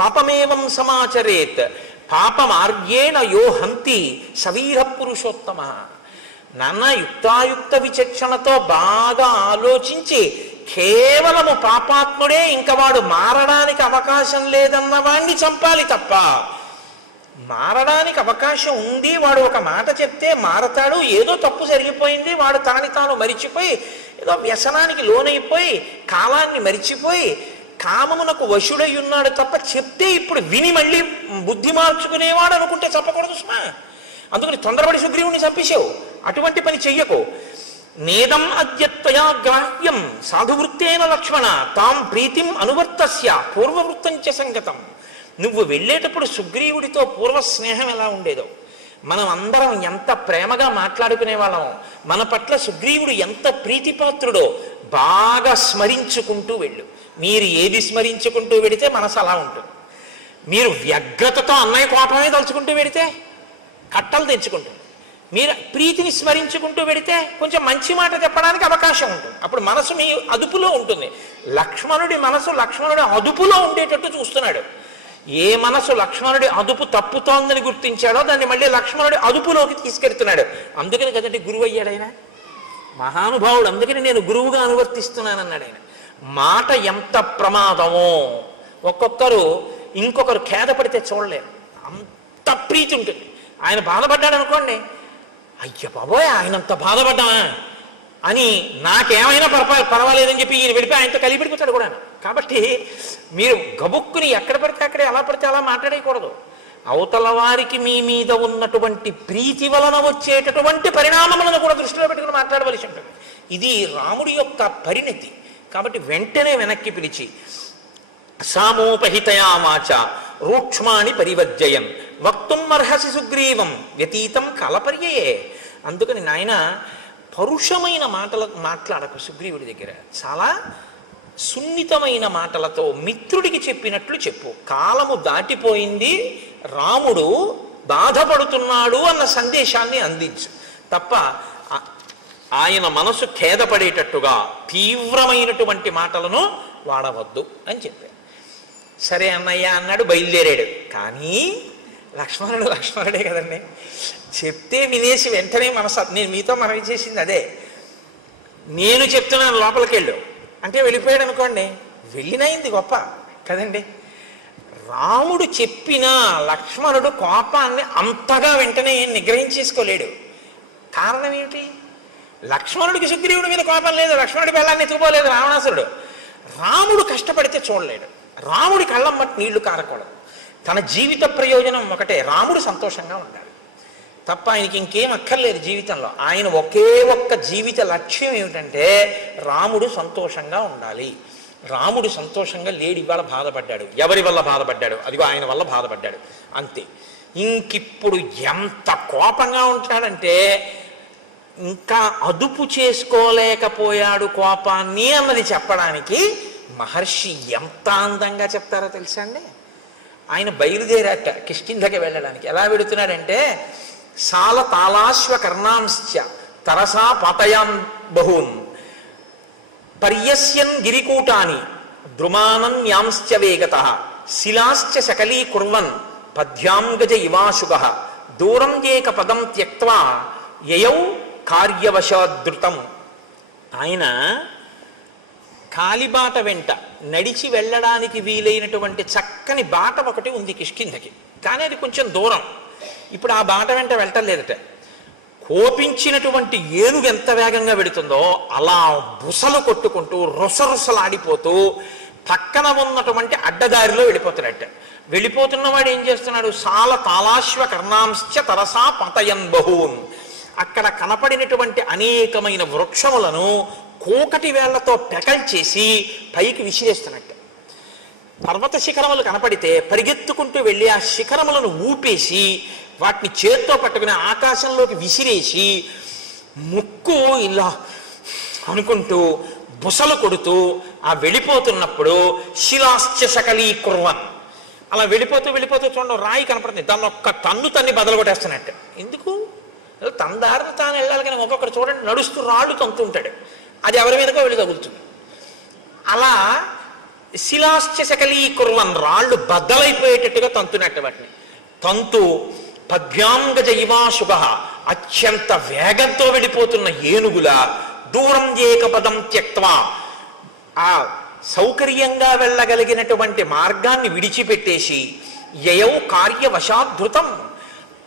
పాపమేవం సమాచరేత్ పాపమార్గేణ యో హంతి సవీర పురుషోత్తమ. నాన్న యుక్తాయుక్త విచక్షణతో బాగా ఆలోచించి కేవలము పాపాత్ముడే, ఇంకా వాడు మారడానికి అవకాశం లేదన్న వాణ్ణి చంపాలి తప్ప, మారడానికి అవకాశం ఉంది, వాడు ఒక మాట చెప్తే మారతాడు, ఏదో తప్పు జరిగిపోయింది, వాడు తాను మరిచిపోయి ఏదో వ్యసనానికి లోనైపోయి కాలాన్ని మరిచిపోయి కామమునకు వశుడై ఉన్నాడు తప్ప, చెప్తే ఇప్పుడు విని మళ్ళీ బుద్ధి మార్చుకునేవాడు అనుకుంటే చెప్పకూడదు సుమా. అందుకని తొందరపడి సుగ్రీవుని చంపేశావు, అటువంటి పని చెయ్యకు. నేదం అద్యత్వయా గ్రాహ్యం సాధువృత్తేన లక్ష్మణ తాం ప్రీతిం అనువర్తస్య పూర్వవృత్తంచ సంగతం. నువ్వు వెళ్ళేటప్పుడు సుగ్రీవుడితో పూర్వ స్నేహం ఎలా ఉండేదో, మనం అందరం ఎంత ప్రేమగా మాట్లాడుకునే వాళ్ళం, మన పట్ల సుగ్రీవుడు ఎంత ప్రీతిపాత్రుడో బాగా స్మరించుకుంటూ వెళ్ళు. మీరు ఏది స్మరించుకుంటూ వెడితే మనసు అలా ఉంటుంది. మీరు వ్యగ్రతతో అన్నయ్య కోపమే తలుచుకుంటూ వెడితే కట్టలు తెచ్చుకుంటుంది. మీరు ప్రీతిని స్మరించుకుంటూ వెడితే కొంచెం మంచి మాట చెప్పడానికి అవకాశం ఉంటుంది. అప్పుడు మనసు మీ అదుపులో ఉంటుంది. లక్ష్మణుడి మనసు లక్ష్మణుడి అదుపులో ఉండేటట్టు చూస్తున్నాడు. ఏ మనసు లక్ష్మణుడి అదుపు తప్పుతోందని గుర్తించాడో దాన్ని మళ్ళీ లక్ష్మణుడి అదుపులోకి తీసుకెళ్తున్నాడు. అందుకని కదండి గురువు అయ్యాడు ఆయన, మహానుభావుడు. అందుకని నేను గురువుగా అనువర్తిస్తున్నానన్నాడు ఆయన. మాట ఎంత ప్రమాదమో, ఒక్కొక్కరు ఇంకొకరు ఖేదపడితే చూడలేరు, అంత ప్రీతి ఉంటుంది. ఆయన బాధపడ్డాడు అనుకోండి, అయ్య బాబోయ్ ఆయనంత బాధపడ్డామా అని నాకేమైనా పర్వాలేదని చెప్పి ఈయన వెళ్ళిపోయి ఆయనతో కలిపిడిపోతాడు కూడా. కాబట్టి మీరు గబుక్కుని ఎక్కడ పడితే అక్కడే ఎలా పడితే అలా మాట్లాడేయకూడదు. అవతల వారికి మీ మీద ఉన్నటువంటి ప్రీతి వలన వచ్చేటటువంటి పరిణామములను కూడా దృష్టిలో పెట్టుకుని మాట్లాడవలసి ఉంటుంది. ఇది రాముడి యొక్క పరిణతి. కాబట్టి వెంటనే వెనక్కి పిలిచి సామోపహితయామాచ రూక్ష్మాణి పరివర్జయన్ వక్తుం అర్హసి సుగ్రీవం వ్యతీతం కాలపర్యయే. అందుకని నాయన పరుషమైన మాటలు మాట్లాడకు సుగ్రీవుడి దగ్గర, చాలా సున్నితమైన మాటలతో మిత్రుడికి చెప్పినట్లు చెప్పు. కాలము దాటిపోయింది, రాముడు బాధపడుతున్నాడు అన్న సందేశాన్ని అందించు తప్ప ఆయన మనసు ఖేదపడేటట్టుగా తీవ్రమైనటువంటి మాటలను వాడవద్దు అని చెప్పాడు. సరే అన్నయ్య అన్నాడు, బయలుదేరాడు. కానీ లక్ష్మణుడే కదండి, చెప్తే వినేసి వెంటనే నేను మీతో మనవి చేసింది అదే. నేను చెప్తున్నాను లోపలికి వెళ్ళు అంటే వెళ్ళిపోయాడు అనుకోండి, వెళ్ళినైంది గొప్ప కదండి. రాముడు చెప్పినా లక్ష్మణుడు కోపాన్ని అంతగా వెంటనే నిగ్రహించేసుకోలేడు. కారణం ఏమిటి? లక్ష్మణుడికి సుగ్రీవుడి మీద కోపం లేదు, లక్ష్మణుడి బెల్లాన్ని ఎత్తుకోలేదు రావణాసురుడు. రాముడు కష్టపడితే చూడలేడు, రాముడి కళ్ళం మట్టి నీళ్లు కారకూడదు. తన జీవిత ప్రయోజనం ఒకటే, రాముడు సంతోషంగా ఉండాలి తప్ప ఆయనకి ఇంకేం అక్కర్లేదు జీవితంలో. ఆయన ఒకే ఒక్క జీవిత లక్ష్యం ఏమిటంటే రాముడు సంతోషంగా ఉండాలి. రాముడు సంతోషంగా లేడు, ఇవాళ బాధపడ్డాడు, ఎవరి వల్ల బాధపడ్డాడు, అదిగో ఆయన వల్ల బాధపడ్డాడు అంతే. ఇంకిప్పుడు ఎంత కోపంగా ఉంటాడంటే ఇంకా అదుపు చేసుకోలేకపోయాడు కోపాన్ని అన్నది చెప్పడానికి మహర్షి ఎంత అందంగా చెప్తారో తెలుసా అండి. ఆయన బయలుదేరాట కిష్కింధకి వెళ్ళడానికి. ఎలా వెడుతున్నాడంటే సాల తాళాశ్వ కర్ణాంశ్చ తరసా పాతయాన్ బహూన్ పర్యస్యన్ గిరికూటాని ద్రుమానన్యాంశ్చ వేగత శిలాశ్చ శకలీకుర్వన్ పద్భ్యాం గజ ఇవాశుగ దూరం ఏక పదం త్యక్త్వా యయౌ కార్యవశాదృతం. ఆయన కాలిబాట వెంట నడిచి వెళ్ళడానికి వీలైనటువంటి చక్కని బాట ఒకటి ఉంది కిష్కింధకి, కానీ అది కొంచెం దూరం. ఇప్పుడు ఆ బాట వెంట వెళ్ళలేదట. కోపించినటువంటి ఏనుగు ఎంత వేగంగా వెడుతుందో అలా బుసలు కొట్టుకుంటూ రుసరుసలాడిపోతూ పక్కన ఉన్నటువంటి అడ్డదారిలో వెళ్ళిపోతున్నాడట. వెళ్ళిపోతున్నవాడు ఏం చేస్తున్నాడు? సాల తాళాశ్వ కర్ణాంశ్చ తరసా పతయన్ బహూన్. అక్కడ కనపడినటువంటి అనేకమైన వృక్షములను కోకటి వేళ్లతో పెకల్చేసి పైకి విసిరేస్తున్నట్టు. పర్వత శిఖరములు కనపడితే పరిగెత్తుకుంటూ వెళ్ళి ఆ శిఖరములను ఊపేసి వాటిని చేత్తో పట్టుకుని ఆకాశంలోకి విసిరేసి ముక్కు ఇలా అనుకుంటూ బుసలు కొడుతూ ఆ వెళ్ళిపోతున్నప్పుడు శిలాశ్చ శకలీకుర్వన్ అలా వెళ్ళిపోతూ చూడండి రాయి కనపడుతుంది, దాన్ని ఒక్క తన్ను తన్ని బదలు కొట్టేస్తున్నట్టు. ఎందుకు? తన దారిని తాను వెళ్ళాలి, కానీ ఒక్కొక్కటి చూడండి నడుస్తూ రాళ్ళు తంతుంటాడు, అది ఎవరి మీదకో వెళ్ళి తగులుతుంది. అలా శిలాశ్చ శకలీకుర్వన్ రాళ్ళు బద్దలైపోయేటట్టుగా తంతున్నట్టు వాటిని తంతు పద్భ్యాంగజ ఇవాశుభ అత్యంత వేగంతో వెళ్ళిపోతున్న ఏనుగుల దూరం ఏకపదం త్యక్త్వా ఆ సౌకర్యంగా వెళ్ళగలిగినటువంటి మార్గాన్ని విడిచిపెట్టేసి యయౌ కార్యవశాధృతం,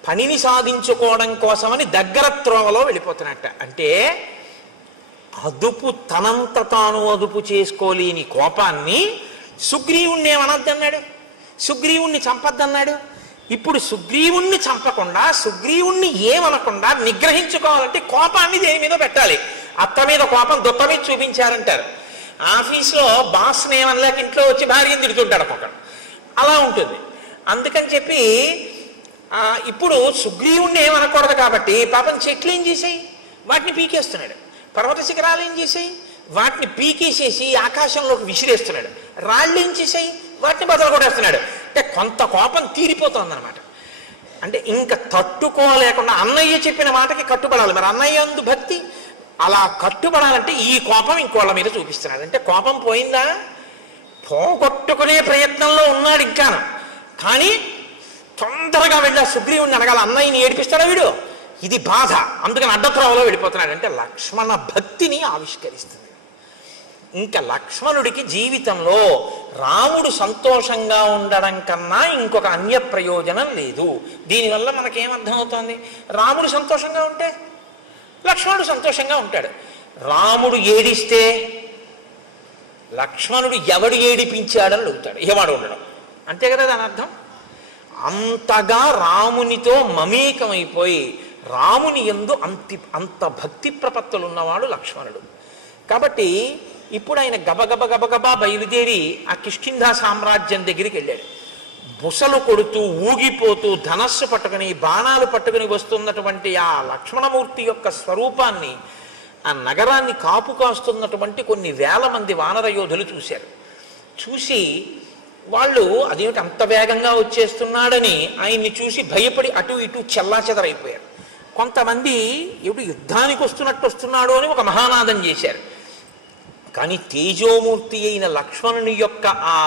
పనిని సాధించుకోవడం కోసమని దగ్గర త్రోవలో వెళ్ళిపోతున్నట్ట. అంటే అదుపు, తనంత తాను అదుపు చేసుకోలేని కోపాన్ని సుగ్రీవుణ్ణి ఏమనద్దన్నాడు, సుగ్రీవుణ్ణి చంపద్దన్నాడు. ఇప్పుడు సుగ్రీవుణ్ణి చంపకుండా, సుగ్రీవుణ్ణి ఏమనకుండా నిగ్రహించుకోవాలంటే కోపాన్ని దేని మీద పెట్టాలి. అత్త మీద కోపం దుత్త మీద చూపించారంటారు. ఆఫీస్లో బాస్ని ఏమనలేక ఇంట్లో వచ్చి భార్యను తిడుతుంటాడు ఒకడు, అలా ఉంటుంది. అందుకని చెప్పి ఇప్పుడు సుగ్రీవుణ్ణి ఏమనకూడదు కాబట్టి పాపం చెట్లు ఏం చేసాయి, వాటిని పీకేస్తున్నాడు. పర్వత శిఖరాలు ఏం చేసాయి, వాటిని పీకేసేసి ఆకాశంలోకి విసిరేస్తున్నాడు. రాళ్ళు ఏం చేసాయి, వాటిని బదలు కొట్టేస్తున్నాడు. అంటే కొంత కోపం తీరిపోతుందన్నమాట. అంటే ఇంకా తట్టుకోలేకుండా అన్నయ్య చెప్పిన మాటకి కట్టుబడాలి. మరి అన్నయ్య అందు భక్తి, అలా కట్టుబడాలంటే ఈ కోపం ఇంకోళ్ళ మీద చూపిస్తున్నాడు. అంటే కోపం పోయిందా, పోగొట్టుకునే ప్రయత్నంలో ఉన్నాడు ఇంకాను. కానీ తొందరగా వెళ్ళా సుగ్రీవుణ్ణి అడగాల, అన్నయ్యని ఏడిపిస్తాడా వీడు, ఇది బాధ, అందుకని అడ్డత్రోవలో వెళ్ళిపోతున్నాడు. అంటే లక్ష్మణ భక్తిని ఆవిష్కరిస్తుంది. ఇంకా లక్ష్మణుడికి జీవితంలో రాముడు సంతోషంగా ఉండడం కన్నా ఇంకొక అన్య ప్రయోజనం లేదు. దీనివల్ల మనకేమర్థమవుతోంది, రాముడు సంతోషంగా ఉంటే లక్ష్మణుడు సంతోషంగా ఉంటాడు. రాముడు ఏడిస్తే లక్ష్మణుడు ఎవడు ఏడిపించాడని అడుగుతాడు, ఏవాడు ఉండడం. అంతే కదా దాని అర్థం. అంతగా రామునితో మమేకమైపోయి రాముని యందు అంత భక్తి ప్రపత్తులు ఉన్నవాడు లక్ష్మణుడు. కాబట్టి ఇప్పుడు ఆయన గబగబా బయలుదేరి ఆ కిష్కింధా సామ్రాజ్యం దగ్గరికి వెళ్ళాడు. బుసలు కొడుతూ ఊగిపోతూ ధనస్సు పట్టుకుని బాణాలు పట్టుకుని వస్తున్నటువంటి ఆ లక్ష్మణమూర్తి యొక్క స్వరూపాన్ని, ఆ నగరాన్ని కాపు కాస్తున్నటువంటి కొన్ని వేల మంది వానర యోధులు చూశారు. చూసి వాళ్ళు అదేమిటి అంత వేగంగా వచ్చేస్తున్నాడని ఆయన్ని చూసి భయపడి అటు ఇటు చెల్లాచెదరైపోయారు. కొంతమంది ఎప్పుడు యుద్ధానికి వస్తున్నాడు అని ఒక మహానాదం చేశారు. కానీ తేజోమూర్తి అయిన లక్ష్మణుని యొక్క ఆ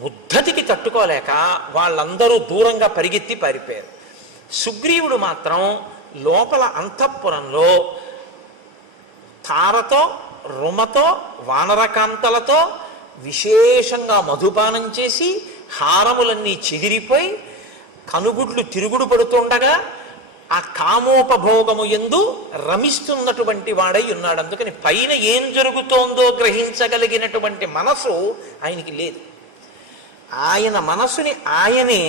ముద్ధతికి తట్టుకోలేక వాళ్ళందరూ దూరంగా పరిగెత్తి పారిపోయారు. సుగ్రీవుడు మాత్రం లోపల అంతఃపురంలో తారతో రుమతో వానరకాంతలతో విశేషంగా మధుపానం చేసి హారములన్నీ చెదిరిపోయి కనుగుడ్లు తిరుగుడు పడుతుండగా ఆ కామోపభోగము యందు రమిస్తున్నటువంటి వాడై ఉన్నాడు. అందుకని పైన ఏం జరుగుతోందో గ్రహించగలిగినటువంటి మనసు ఆయనకి లేదు. ఆయన మనసుని ఆయనే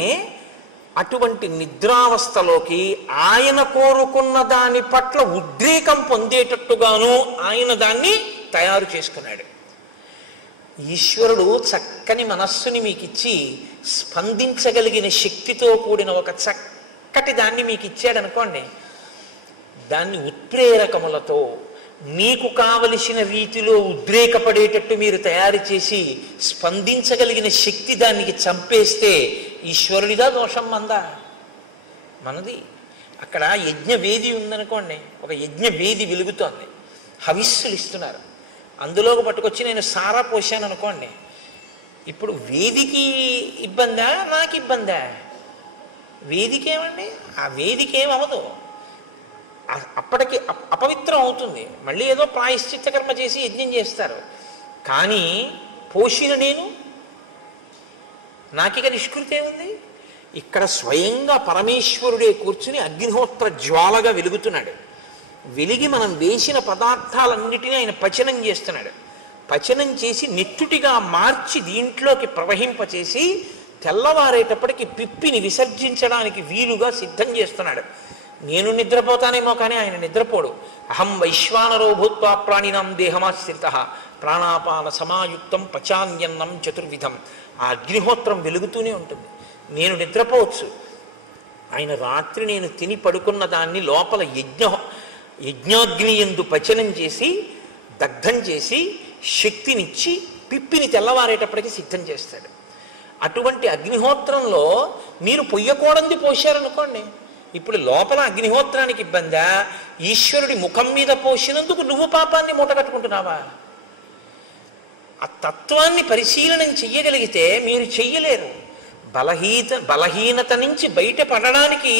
అటువంటి నిద్రావస్థలోకి ఆయన కోరుకున్న దాని పట్ల ఉద్రేకం పొందేటట్టుగాను ఆయన దాన్ని తయారు చేసుకున్నాడు. ఈశ్వరుడు చక్కని మనస్సుని మీకు ఇచ్చి స్పందించగలిగిన శక్తితో కూడిన ఒక చక్కటి దాన్ని మీకు ఇచ్చాడు అనుకోండి, దాన్ని ఉత్ప్రేరకములతో మీకు కావలసిన రీతిలో ఉద్రేకపడేటట్టు మీరు తయారు చేసి స్పందించగలిగిన శక్తి దానికి చంపేస్తే ఈశ్వరుడిదా దోషం మందా? మనది. అక్కడ యజ్ఞవేది ఉందనుకోండి, ఒక యజ్ఞవేది వెలుగుతోంది, హవిస్సులు ఇస్తున్నారు, అందులోకి పట్టుకొచ్చి నేను సారా పోసాను అనుకోండి, ఇప్పుడు వేదికి ఇబ్బందా నాకు ఇబ్బందా? వేదికేమండి, ఆ వేదికేమవదు, అప్పటికి అపవిత్రం అవుతుంది, మళ్ళీ ఏదో ప్రాయశ్చిత్త కర్మ చేసి యజ్ఞం చేస్తారు. కానీ పోషిన నేను నాకిక నిష్కృతి ఏముంది? ఇక్కడ స్వయంగా పరమేశ్వరుడే కూర్చుని అగ్నిహోత్ర జ్వాలగా వెలుగుతున్నాడు. వెలిగి మనం వేసిన పదార్థాలన్నిటినీ ఆయన పచనం చేస్తున్నాడు. పచనం చేసి నెత్తుటిగా మార్చి దీంట్లోకి ప్రవహింపచేసి తెల్లవారేటప్పటికి పిప్పిని విసర్జించడానికి వీలుగా సిద్ధం చేస్తున్నాడు. నేను నిద్రపోతానేమో కానీ ఆయన నిద్రపోడు. అహం వైశ్వానరో భూత్వా ప్రాణినాం దేహమాశ్రిత ప్రాణాపాన సమాయుక్తం పచాన్యన్నం చతుర్విధం. ఆ అగ్నిహోత్రం వెలుగుతూనే ఉంటుంది. నేను నిద్రపోవచ్చు, ఆయన రాత్రి నేను తిని పడుకున్న దాన్ని లోపల యజ్ఞాగ్ని యందు పచనం చేసి దగ్ధం చేసి శక్తినిచ్చి పిప్పిని తెల్లవారేటప్పటికి సిద్ధం చేస్తాడు. అటువంటి అగ్నిహోత్రంలో మీరు పొయ్యకూడంది పోశారనుకోండి, ఇప్పుడు లోపల అగ్నిహోత్రానికి ఇబ్బందా, ఈశ్వరుడి ముఖం మీద పోసినందుకు నువ్వు పాపాన్ని మూటగట్టుకుంటున్నావా? ఆ తత్వాన్ని పరిశీలనం చెయ్యగలిగితే మీరు చెయ్యలేరు. బలహీనత నుంచి బయటపడడానికి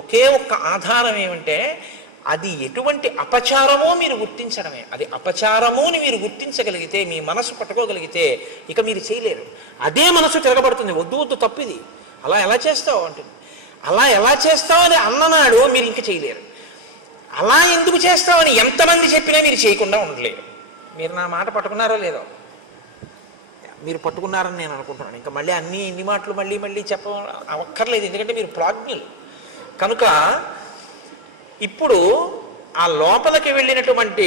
ఒకే ఒక్క ఆధారం ఏమంటే అది ఎటువంటి అపచారమో మీరు గుర్తించడమే. అది అపచారమో అని మీరు గుర్తించగలిగితే, మీ మనసు పట్టుకోగలిగితే ఇక మీరు చేయలేరు. అదే మనసు తిరగబడుతుంది, వద్దు వద్దు తప్పిది, అలా ఎలా చేస్తావు అంటుంది. అలా ఎలా చేస్తావని అన్ననాడు మీరు ఇంక చేయలేరు. అలా ఎందుకు చేస్తావని ఎంతమంది చెప్పినా మీరు చేయకుండా ఉండలేరు. మీరు నా మాట పట్టుకున్నారో లేదో? మీరు పట్టుకున్నారని నేను అనుకుంటున్నాను. ఇంకా మళ్ళీ ఇన్ని మాటలు మళ్ళీ మళ్ళీ అక్కర్లేదు, ఎందుకంటే మీరు ప్రాజ్ఞులు కనుక. ఇప్పుడు ఆ లోపలికి వెళ్ళినటువంటి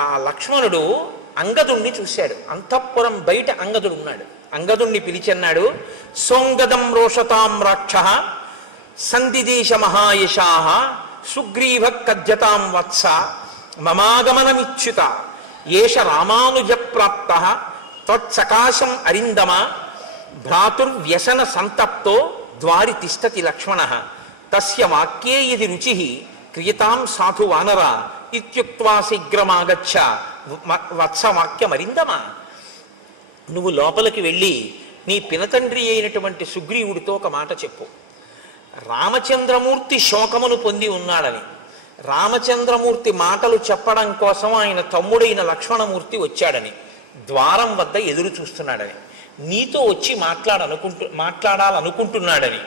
ఆ లక్ష్మణుడు అంగదుణ్ణి చూశాడు. అంతఃపురం బయట అంగదుడు ఉన్నాడు. అంగదుణ్ణి పిలిచన్నాడు, సోంగదం రోషతాం రాక్ష సందిదేశ మహాయశాః సుగ్రీవ కజ్జతాం వత్స మమాగమనమిచ్యుత ఏష రామానుజ ప్రాప్త త్వత్సకాశం అరిందమ భ్రాతుర్వ్యసన సంతప్తో ద్వారి తిష్టతి లక్ష్మణ తస్య వాక్యే యది రుచి క్రియతాం సాధు వానర ఇత్యుక్త్వా శీఘ్రమాగచ్చ వత్సవాక్యమరిందమ. నువ్వు లోపలికి వెళ్ళి నీ పినతండ్రి అయినటువంటి సుగ్రీవుడితో ఒక మాట చెప్పు. రామచంద్రమూర్తి శోకమును పొంది ఉన్నాడని, రామచంద్రమూర్తి మాటలు చెప్పడం కోసం ఆయన తమ్ముడైన లక్ష్మణమూర్తి వచ్చాడని, ద్వారం వద్ద ఎదురు చూస్తున్నాడని, నీతో వచ్చి మాట్లాడాలనుకుంటున్నాడని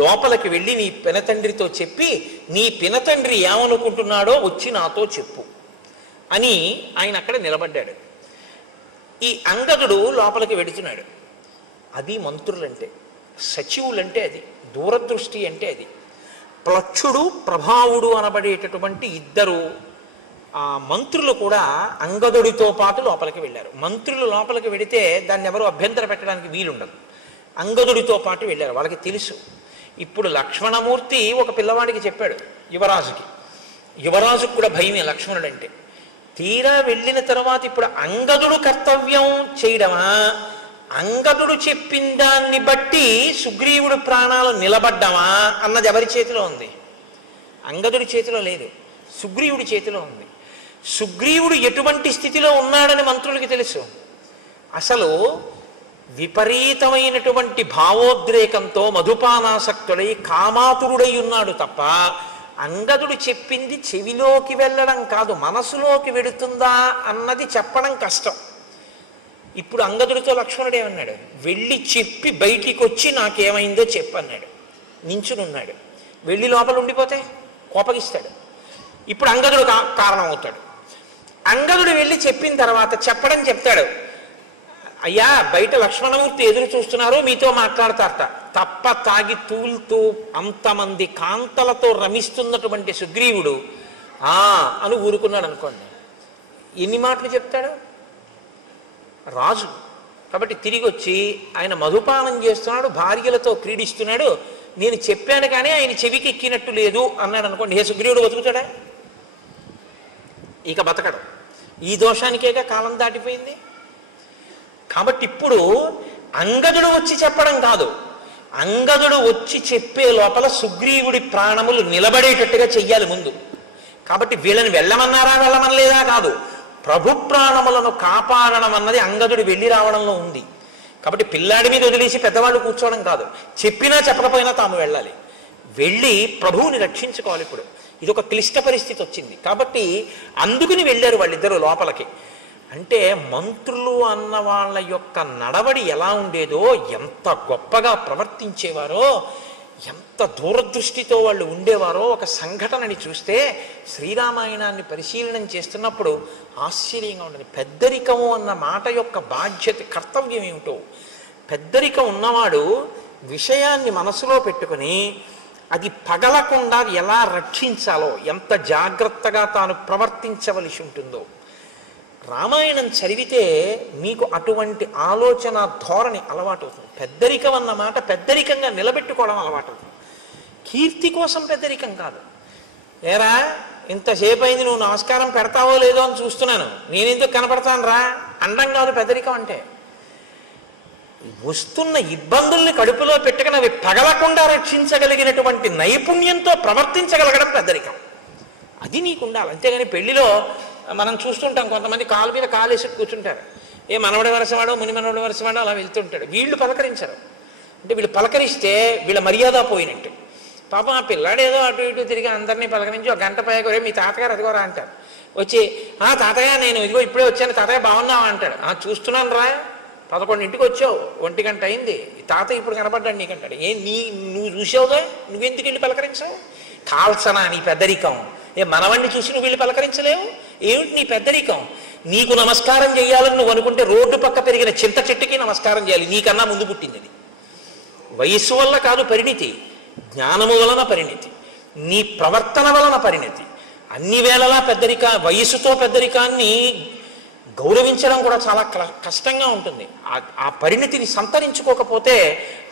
లోపలికి వెళ్ళి నీ పినతండ్రితో చెప్పి, నీ పినతండ్రి ఏమనుకుంటున్నాడో వచ్చి నాతో చెప్పు అని ఆయన అక్కడ నిలబడ్డాడు. ఈ అంగదుడు లోపలికి వెడుతున్నాడు. అది మంత్రులంటే, సచివులంటే అది, దూరదృష్టి అంటే అది. ప్లక్షుడు ప్రభావుడు అనబడేటటువంటి ఇద్దరు ఆ మంత్రులు కూడా అంగదుడితో పాటు లోపలికి వెళ్ళారు. మంత్రులు లోపలికి వెడితే దాన్ని ఎవరు అభ్యంతర పెట్టడానికి వీలుండదు. అంగదుడితో పాటు వెళ్ళారు. వాళ్ళకి తెలుసు. ఇప్పుడు లక్ష్మణమూర్తి ఒక పిల్లవాడికి చెప్పాడు, యువరాజుకి. యువరాజుకు కూడా భయమే లక్ష్మణుడు అంటే. తీరా వెళ్ళిన తర్వాత ఇప్పుడు అంగదుడు కర్తవ్యం చేయడమా, అంగదుడు చెప్పిన దాన్ని బట్టి సుగ్రీవుడు ప్రాణాలు నిలబడ్డమా అన్నది ఎవరి చేతిలో ఉంది? అంగదుడి చేతిలో లేదు, సుగ్రీవుడి చేతిలో ఉంది. సుగ్రీవుడు ఎటువంటి స్థితిలో ఉన్నాడని మంత్రులకి తెలుసు. అసలు విపరీతమైనటువంటి భావోద్రేకంతో మధుపానాసక్తుడై కామాతురుడై ఉన్నాడు తప్ప అంగదుడు చెప్పింది చెవిలోకి వెళ్ళడం కాదు, మనసులోకి వెడుతుందా అన్నది చెప్పడం కష్టం. ఇప్పుడు అంగదుడితో లక్ష్మణుడు ఏమన్నాడు? వెళ్ళి చెప్పి బయటికి వచ్చి నాకేమైందో చెప్పన్నాడు. నించునున్నాడు. వెళ్ళి లోపల ఉండిపోతే కోపగిస్తాడు. ఇప్పుడు అంగదుడు కారణం అవుతాడు. అంగదుడు వెళ్ళి చెప్పిన తర్వాత చెప్తాడు, అయ్యా బయట లక్ష్మణమూర్తి ఎదురు చూస్తున్నారు, మీతో మాట్లాడతారట. తప్ప తాగి తూలుతూ అంతమంది కాంతలతో రమిస్తున్నటువంటి సుగ్రీవుడు అని ఊరుకున్నాడు అనుకోండి. ఎన్ని మాటలు చెప్తాడు? రాజు కాబట్టి తిరిగి వచ్చి ఆయన మధుపానం చేస్తున్నాడు, భార్యలతో క్రీడిస్తున్నాడు, నేను చెప్పాను కానీ ఆయన చెవికి ఎక్కినట్టు లేదు అన్నాడు అనుకోండి. ఏ సుగ్రీవుడు బతుకుతాడా? ఇక బతకడు. ఈ దోషానికేగా కాలం దాటిపోయింది. కాబట్టి ఇప్పుడు అంగదుడు వచ్చి చెప్పడం కాదు, అంగదుడు వచ్చి చెప్పే లోపల సుగ్రీవుడి ప్రాణములు నిలబడేటట్టుగా చెయ్యాలి ముందు. కాబట్టి వీళ్ళని వెళ్ళమన్నారా వెళ్ళమనలేదా కాదు, ప్రభు ప్రాణములను కాపాడడం అన్నది అంగదుడు వెళ్ళి రావడంలో ఉంది. కాబట్టి పిల్లాడి మీద వదిలేసి పెద్దవాళ్ళు కూర్చోవడం కాదు, చెప్పినా చెప్పకపోయినా తాము వెళ్ళాలి, వెళ్ళి ప్రభువుని రక్షించుకోవాలి. ఇప్పుడు ఇది ఒక క్లిష్ట పరిస్థితి వచ్చింది కాబట్టి అందుకుని వెళ్ళారు వాళ్ళిద్దరూ లోపలికి. అంటే మంత్రులు అన్న వాళ్ళ యొక్క నడవడి ఎలా ఉండేదో, ఎంత గొప్పగా ప్రవర్తించేవారో, ఎంత దూరదృష్టితో వాళ్ళు ఉండేవారో ఒక సంఘటనని చూస్తే శ్రీరామాయణాన్ని పరిశీలనం చేస్తున్నప్పుడు ఆశ్చర్యంగా ఉండదు. పెద్దరికము అన్న మాట యొక్క బాధ్యత, కర్తవ్యం ఏమిటో, పెద్దరికం ఉన్నవాడు విషయాన్ని మనసులో పెట్టుకుని అది పగలకుండా ఎలా రక్షించాలో, ఎంత జాగ్రత్తగా తాను ప్రవర్తించవలసి ఉంటుందో. రామాయణం చదివితే మీకు అటువంటి ఆలోచన ధోరణి అలవాటు అవుతుంది. పెద్దరికం అన్న మాట పెద్దరికంగా నిలబెట్టుకోవడం అలవాటు అవుతుంది. కీర్తి కోసం పెద్దరికం కాదు. ఏరా ఇంతసేపు అయింది, నువ్వు నమస్కారం పెడతావో లేదో అని చూస్తున్నాను, నేనెందుకు కనపడతాను రా అండం కాదు పెద్దరికం అంటే. వస్తున్న ఇబ్బందుల్ని కడుపులో పెట్టుకుని అవి పగలకుండా రక్షించగలిగినటువంటి నైపుణ్యంతో ప్రవర్తించగలగడం పెద్దరికం. అది నీకు ఉండాలి. అంతేగాని పెళ్లిలో మనం చూస్తుంటాం, కొంతమంది కాలు మీద కాలేసి కూర్చుంటారు. ఏ మనవడి వరసవాడో ముని మనవడి వరసవాడో అలా వెళ్తుంటాడు. వీళ్ళు పలకరించరు. అంటే వీళ్ళు పలకరిస్తే వీళ్ళ మర్యాద పోయినట్టు. పాపం ఆ పిల్లాడు ఏదో అటు ఇటు తిరిగి అందరినీ పలకరించి ఒక గంట పైకి మీ తాతగారు అదిగోరా అంటారు. వచ్చి తాతయ్య నేను ఇదిగో ఇప్పుడే వచ్చాను తాతయ్య బాగున్నావా అంటాడు. చూస్తున్నాను రా 11ంటికి వచ్చావు 1 గంట అయింది తాతయ్య ఇప్పుడు కనపడ్డాడు నీకంటాడు. నువ్వు చూసావుగా నువ్వెందుకు వెళ్ళి పలకరించావు? కాల్సనా నీ పెద్దరికం? మనవణ్ణి చూసి నువ్వు వెళ్ళి పలకరించలేవు? ఏమిటి నీ పెద్దరికం? నీకు నమస్కారం చేయాలని నువ్వు అనుకుంటే రోడ్డు పక్క పెరిగిన చింత చెట్టుకి నమస్కారం చేయాలి. నీకన్నా ముందు పుట్టింది అది. వయస్సు వల్ల కాదు పరిణితి, జ్ఞానము వలన పరిణితి, నీ ప్రవర్తన వలన పరిణితి. అన్ని వేళలా వయస్సుతో పెద్దరికాన్ని గౌరవించడం కూడా చాలా కష్టంగా ఉంటుంది. ఆ పరిణితిని సంతరించుకోకపోతే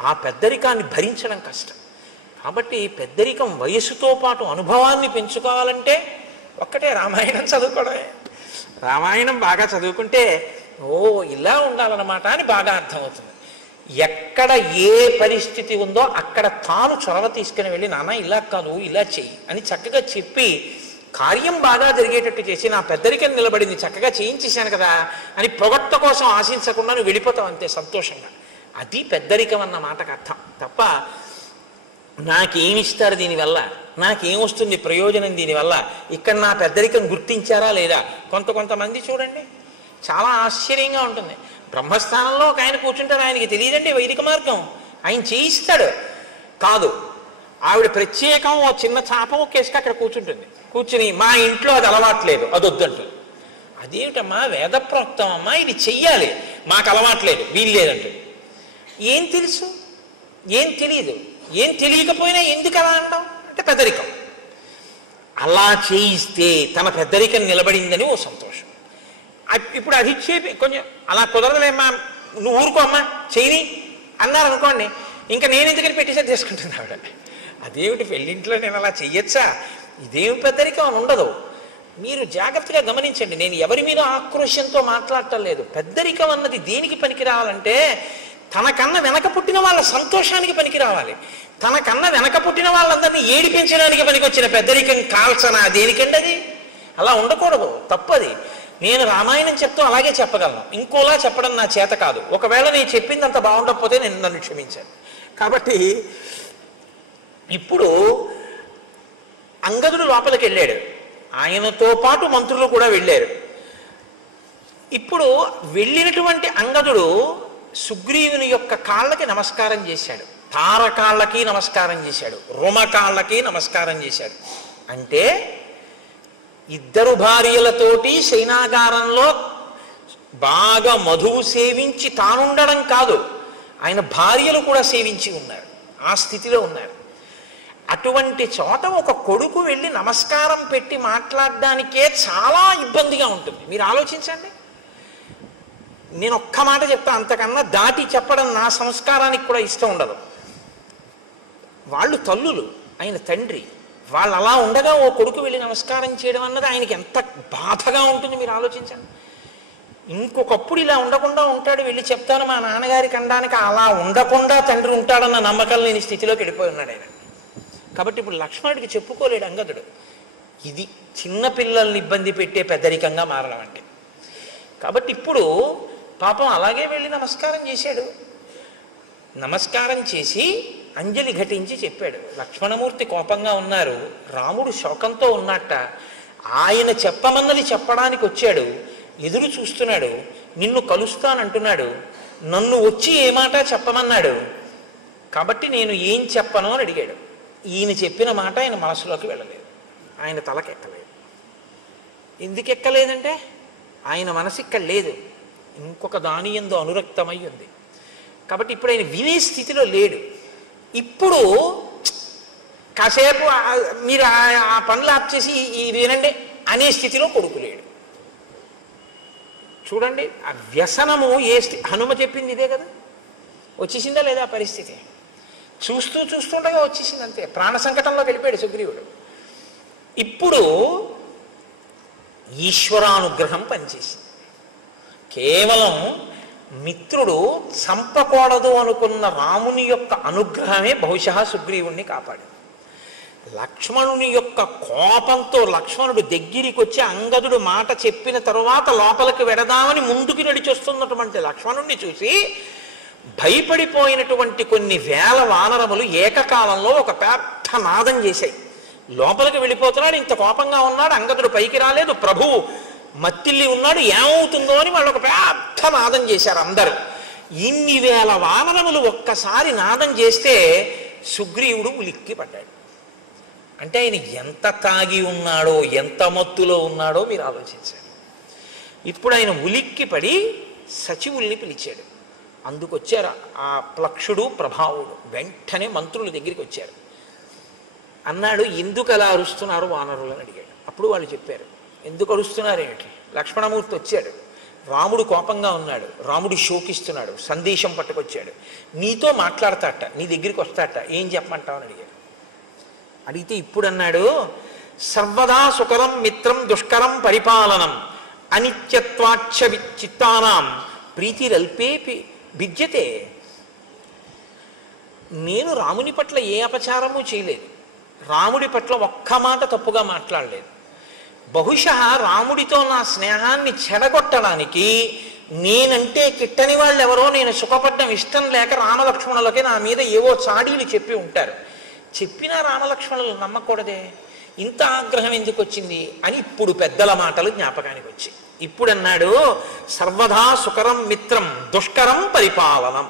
ఆ పెద్దరికాన్ని భరించడం కష్టం. కాబట్టి పెద్దరికం వయస్సుతో పాటు అనుభవాన్ని పెంచుకోవాలంటే ఒక్కటే రామాయణం చదువుకోవడమే. రామాయణం బాగా చదువుకుంటే ఇలా ఉండాలన్నమాట అని బాగా అర్థమవుతుంది. ఎక్కడ ఏ పరిస్థితి ఉందో అక్కడ తాను చొరవ తీసుకుని వెళ్ళి నాన్న ఇలా కాదు ఇలా చెయ్యి అని చక్కగా చెప్పి కార్యం బాగా జరిగేటట్టు చేసి నా పెద్దరికం నిలబడింది చక్కగా చేయించేశాను కదా అని పొగట్ట కోసం ఆశించకుండా నువ్వు వెళ్ళిపోతావు అంతే సంతోషంగా. అది పెద్దరికం అన్న మాటకు అర్థం. తప్ప నాకేమిస్తారు దీనివల్ల, నాకేమొస్తుంది ప్రయోజనం దీనివల్ల, ఇక్కడ నా పెద్దరికం గుర్తించారా లేదా? కొంతమంది చూడండి చాలా ఆశ్చర్యంగా ఉంటుంది. బ్రహ్మస్థానంలో ఒక ఆయన కూర్చుంటారు, ఆయనకి తెలియదండి వైదిక మార్గం, ఆయన చేయిస్తాడు. కాదు, ఆవిడ ప్రత్యేకం ఓ చిన్న చాప ఒకేసుక అక్కడ కూర్చుంటుంది. కూర్చుని మా ఇంట్లో అది అలవాట్లేదు అది వద్దంటుంది. అదేమిటమ్మా వేదప్రోక్తం అమ్మా ఇది చెయ్యాలి, మాకు అలవాట్లేదు వీల్లేదంటుంది. ఏం తెలుసు? ఏం తెలియదు. ఏం తెలియకపోయినా ఎందుకు అలా అంటాం అంటే పెద్దరికం. అలా చేయిస్తే తన పెద్దరికం నిలబడిందని ఓ సంతోషం. ఇప్పుడు అది ఇచ్చేది కొంచెం అలా కుదరదులేమ్మా నువ్వు ఊరుకో అమ్మా చేయని అన్నారు అనుకోండి, ఇంకా నేను ఎందుకని పెట్టేసరి తీసుకుంటుంది ఆవిడ. అదేమిటి పెళ్ళింట్లో నేను అలా చెయ్యొచ్చా, ఇదేమి పెద్దరికం అని ఉండదు. మీరు జాగ్రత్తగా గమనించండి, నేను ఎవరి మీద ఆక్రోశంతో మాట్లాడటం లేదు. పెద్దరికం అన్నది దేనికి పనికి రావాలంటే తనకన్నా వెనక పుట్టిన వాళ్ళ సంతోషానికి పనికి రావాలి. తనకన్నా వెనక పుట్టిన వాళ్ళందరినీ ఏడిపించడానికి పనికి వచ్చిన పెద్దరికం కాల్చనా దేనికండి? అది అలా ఉండకూడదు, తప్పది. నేను రామాయణం చెప్తూ అలాగే చెప్పగలను, ఇంకోలా చెప్పడం నా చేత కాదు. ఒకవేళ నేను చెప్పింది అంత బాగుండకపోతే నేను నన్ను క్షమించాను. కాబట్టి ఇప్పుడు అంగదుడు లోపలికి వెళ్ళాడు, ఆయనతో పాటు మంత్రులు కూడా వెళ్ళారు. ఇప్పుడు వెళ్ళినటువంటి అంగదుడు సుగ్రీవుని యొక్క కాళ్ళకి నమస్కారం చేశాడు, తారకాళ్ళకి నమస్కారం చేశాడు, రుమకాళ్ళకి నమస్కారం చేశాడు. అంటే ఇద్దరు భార్యలతోటి శయనాగారంలో బాగా మధువు సేవించి తానుండడం కాదు, ఆయన భార్యలు కూడా సేవించి ఉన్నారు, ఆ స్థితిలో ఉన్నారు. అటువంటి చోట ఒక కొడుకు వెళ్ళి నమస్కారం పెట్టి మాట్లాడడానికే చాలా ఇబ్బందిగా ఉంటుంది. మీరు ఆలోచించండి. నేను ఒక్క మాట చెప్తా, అంతకన్నా దాటి చెప్పడం నా సంస్కారానికి కూడా ఇష్టం ఉండదు. వాళ్ళు తల్లులు, ఆయన తండ్రి, వాళ్ళు అలా ఉండగా ఓ కొడుకు వెళ్ళి నమస్కారం చేయడం అన్నది ఆయనకి ఎంత బాధగా ఉంటుంది మీరు ఆలోచించండి. ఇంకొకప్పుడు ఇలా ఉండకుండా ఉంటాడు, వెళ్ళి చెప్తాను మా నాన్నగారికి అనడానికి అలా ఉండకుండా తండ్రి ఉంటాడన్న నమ్మకం లేని స్థితిలోకి వెళ్ళిపోయి ఉన్నాడు ఆయన. కాబట్టి ఇప్పుడు లక్ష్మణుడికి చెప్పుకోలేడు అంగదుడు. ఇది చిన్నపిల్లల్ని ఇబ్బంది పెట్టే పెద్దరికంగా మారడం అంటే. కాబట్టి ఇప్పుడు పాపం అలాగే వెళ్ళి నమస్కారం చేశాడు. నమస్కారం చేసి అంజలి ఘటించి చెప్పాడు. లక్ష్మణమూర్తి కోపంగా ఉన్నారు, రాముడు శోకంతో ఉన్నట్ట, ఆయన చెప్పమన్నది చెప్పడానికి వచ్చాడు, ఎదురు చూస్తున్నాడు, నిన్ను కలుస్తానంటున్నాడు, నన్ను వచ్చి ఏ మాట చెప్పమన్నాడు, కాబట్టి నేను ఏం చెప్పను అని అడిగాడు. ఈయన చెప్పిన మాట ఆయన మనసులోకి వెళ్ళలేదు, ఆయన తలకెక్కలేదు. ఎందుకు ఎక్కలేదంటే ఆయన మనసు ఇక్కడ లేదు, ఇంకొక దాని యందు అనురక్తమై ఉంది. కాబట్టి ఇప్పుడు ఆయన వినే స్థితిలో లేడు. ఇప్పుడు కాసేపు మీరు ఆ పనులు ఆప్ చేసి ఇది వినండి అనే స్థితిలో కొడుకు లేడు. చూడండి ఆ వ్యసనము హనుమ చెప్పింది ఇదే కదా, వచ్చేసిందా లేదా పరిస్థితి? చూస్తుండగా వచ్చేసింది అంతే. ప్రాణ సంకటంలోకి వెళ్ళిపోయాడు సుగ్రీవుడు. ఇప్పుడు ఈశ్వరానుగ్రహం పనిచేసింది. కేవలం మిత్రుడు చంపకూడదు అనుకున్న రాముని యొక్క అనుగ్రహమే బహుశా సుగ్రీవుణ్ణి కాపాడింది. లక్ష్మణుని యొక్క కోపంతో లక్ష్మణుడు దగ్గరికి వచ్చి అంగదుడు మాట చెప్పిన తరువాత లోపలికి వెడదామని ముందుకు నడిచొస్తున్నటువంటి లక్ష్మణుణ్ణి చూసి భయపడిపోయినటువంటి కొన్ని వేల వానరములు ఏకకాలంలో ఒక పెద్ద నాదం చేశాయి. లోపలికి వెళ్ళిపోతున్నాడు, ఇంత కోపంగా ఉన్నాడు, అంగదుడు పైకి రాలేదు, ప్రభువు మత్తిల్లి ఉన్నాడు, ఏమవుతుందో అని వాళ్ళు ఒక పెద్ద నాదం చేశారు అందరూ. ఇన్ని వేల వానరములు ఒక్కసారి నాదం చేస్తే సుగ్రీవుడు ఉలిక్కి పడ్డాడు. అంటే ఆయన ఎంత తాగి ఉన్నాడో, ఎంత మత్తులో ఉన్నాడో మీరు ఆలోచించారు. ఇప్పుడు ఆయన ఉలిక్కి పడి సచివుల్ని పిలిచాడు. అందుకొచ్చారు ఆ ప్లక్షుడు ప్రభావుడు. వెంటనే మంత్రుల దగ్గరికి వచ్చారు. అన్నాడు, ఎందుకు అలా అరుస్తున్నారు వానరులు అని అడిగాడు. అప్పుడు వాళ్ళు చెప్పారు, ఎందుకు అరుస్తున్నారు ఏమిటి? లక్ష్మణమూర్తి వచ్చాడు, రాముడు కోపంగా ఉన్నాడు, రాముడు శోకిస్తున్నాడు, సందేశం పట్టుకొచ్చాడు, నీతో మాట్లాడతాట, నీ దగ్గరికి వస్తాట, ఏం చెప్పమంటావు అని అడిగాడు. అడిగితే ఇప్పుడు అన్నాడు, సర్వదా సుకరం మిత్రం దుష్కరం పరిపాలనం అనిత్యత్వాక్ష చిత్తానాం ప్రీతిరల్పేపి భిద్యతే. నేను రాముని పట్ల ఏ అపచారము చేయలేదు, రాముడి పట్ల ఒక్క మాట తప్పుగా మాట్లాడలేదు. బహుశా రాముడితో నా స్నేహాన్ని చెడగొట్టడానికి నేనంటే కిట్టని వాళ్ళు ఎవరో నేను సుఖపడ్డం ఇష్టం లేక రామలక్ష్మణులకి నా మీద ఏవో చాడీలు చెప్పి ఉంటారు. చెప్పినా రామలక్ష్మణులు నమ్మకూడదే, ఇంత ఆగ్రహం ఎందుకు వచ్చింది అని ఇప్పుడు పెద్దల మాటలు జ్ఞాపకానికి వచ్చాయి. ఇప్పుడు అన్నాడు, సర్వదా సుకరం మిత్రం దుష్కరం పరిపాలనం.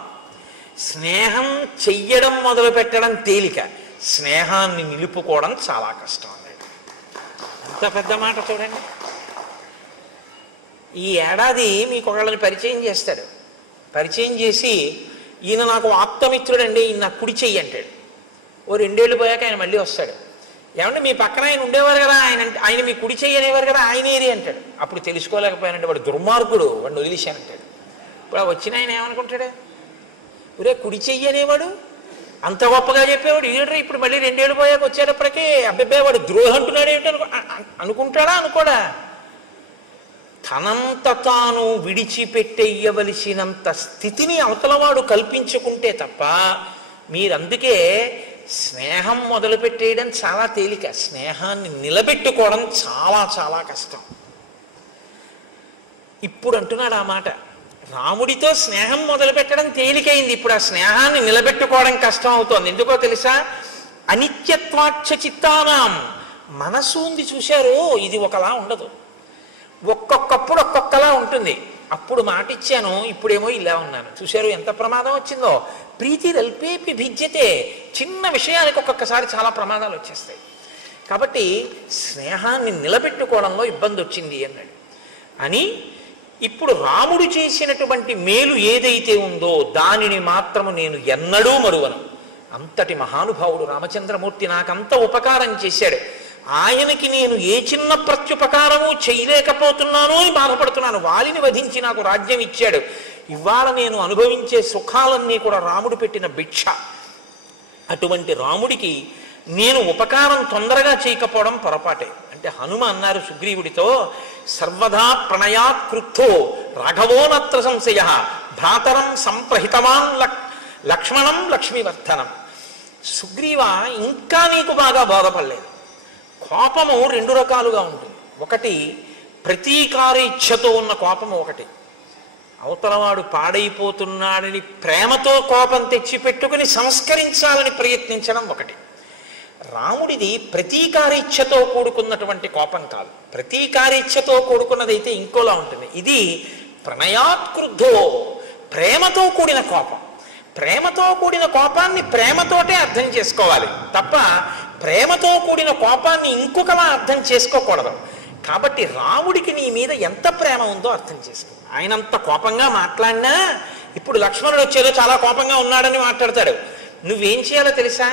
స్నేహం చెయ్యడం మొదలు పెట్టడం తేలిక, స్నేహాన్ని నిలుపుకోవడం చాలా కష్టం అన్నాడు. అంత పెద్ద మాట చూడండి. ఈ ఏడాది మీకు ఒకళ్ళని పరిచయం చేస్తాడు. పరిచయం చేసి, ఈయన నాకు ఆప్తమిత్రుడండి, ఈయన నాకు కుడి చెయ్యి అంటాడు. ఓ 2 ఏళ్ళు పోయాక ఆయన మళ్ళీ వస్తాడు. ఏమంటే మీ పక్కన ఆయన ఉండేవారు కదా, ఆయన మీ కుడి చెయ్యి అనేవారు కదా, ఆయన ఏది అంటాడు. అప్పుడు తెలుసుకోలేకపోయానంటే వాడు దుర్మార్గుడు, వాడిని వదిలేశానంటాడు. ఇప్పుడు వచ్చిన ఆయన ఏమనుకుంటాడు, ఒరే కుడి చెయ్యి అనేవాడు అంత గొప్పగా చెప్పేవాడు ఈడరా, ఇప్పుడు మళ్ళీ 2 ఏళ్ళు పోయాక వచ్చేటప్పటికీ అబ్బాయి వాడు ద్రోహం అంటున్నాడు ఏమిటి అనుకుంటాడా అనుకోడా? తనంత తాను విడిచిపెట్టేయవలసినంత స్థితిని అవతలవాడు కల్పించుకుంటే తప్ప, మీరందుకే స్నేహం మొదలుపెట్టేయడం చాలా తేలిక, స్నేహాన్ని నిలబెట్టుకోవడం చాలా చాలా కష్టం. ఇప్పుడు అంటున్నాడు ఆ మాట, రాముడితో స్నేహం మొదలుపెట్టడం తేలికైంది, ఇప్పుడు ఆ స్నేహాన్ని నిలబెట్టుకోవడం కష్టం అవుతోంది. ఎందుకో తెలుసా? అనిత్యత్వాక్ష చిత్తానాం. మనసు ఉంది చూశారు, ఇది ఒకలా ఉండదు, ఒక్కొక్కప్పుడు ఒక్కొక్కలా ఉంటుంది. అప్పుడు మాట ఇచ్చాను, ఇప్పుడేమో ఇలా ఉన్నాను. చూశారు ఎంత ప్రమాదం వచ్చిందో? ప్రీతి రల్పేపి భిద్యతే. చిన్న విషయానికి ఒక్కొక్కసారి చాలా ప్రమాదాలు వచ్చేస్తాయి. కాబట్టి స్నేహాన్ని నిలబెట్టుకోవడంలో ఇబ్బంది వచ్చింది అన్నాడు. అని ఇప్పుడు రాముడు చేసినటువంటి మేలు ఏదైతే ఉందో దానిని మాత్రము నేను ఎన్నడూ మరువను. అంతటి మహానుభావుడు రామచంద్రమూర్తి నాకంత ఉపకారం చేశాడు. ఆయనకి నేను ఏ చిన్న ప్రత్యుపకారము చేయలేకపోతున్నానో అని బాధపడుతున్నాను. వాలిని వధించి నాకు రాజ్యం ఇచ్చాడు. ఇవాళ నేను అనుభవించే సుఖాలన్నీ కూడా రాముడు పెట్టిన భిక్ష. అటువంటి రాముడికి నేను ఉపకారం తొందరగా చేయకపోవడం పొరపాటే. అంటే హనుమ అన్నారు సుగ్రీవుడితో, సర్వదా ప్రణయాత్ క్రుద్ధో రాఘవో నత్ర సంశయ భ్రాతరం సంప్రహితవాన్ లక్ష్మణం లక్ష్మీవర్ధనం. సుగ్రీవ, ఇంకా నీకు బాగా బోధపడలేదు. కోపము 2 రకాలుగా ఉంటుంది. ఒకటి ప్రతీకారేచ్ఛతో ఉన్న కోపము ఒకటి, అవతలవాడు పాడైపోతున్నాడని ప్రేమతో కోపం తెచ్చిపెట్టుకుని సంస్కరించాలని ప్రయత్నించడం ఒకటి. రాముడిది ప్రతీకారేచ్ఛతో కూడుకున్నటువంటి కోపం కాదు, ప్రతీకారేచ్ఛతో కూడుకున్నదైతే ఇంకోలా ఉంటుంది. ఇది ప్రణయాత్ క్రుద్ధో, ప్రేమతో కూడిన కోపం. ప్రేమతో కూడిన కోపాన్ని ప్రేమతోటే అర్థం చేసుకోవాలి తప్ప ప్రేమతో కూడిన కోపాన్ని ఇంకొకలా అర్థం చేసుకోకూడదు. కాబట్టి రాముడికి నీ మీద ఎంత ప్రేమ ఉందో అర్థం చేసుకో. ఆయనంత కోపంగా మాట్లాడినా ఇప్పుడు లక్ష్మణుడు వచ్చేదో చాలా కోపంగా ఉన్నాడని మాట్లాడతాడు. నువ్వేం చేయాలో తెలుసా?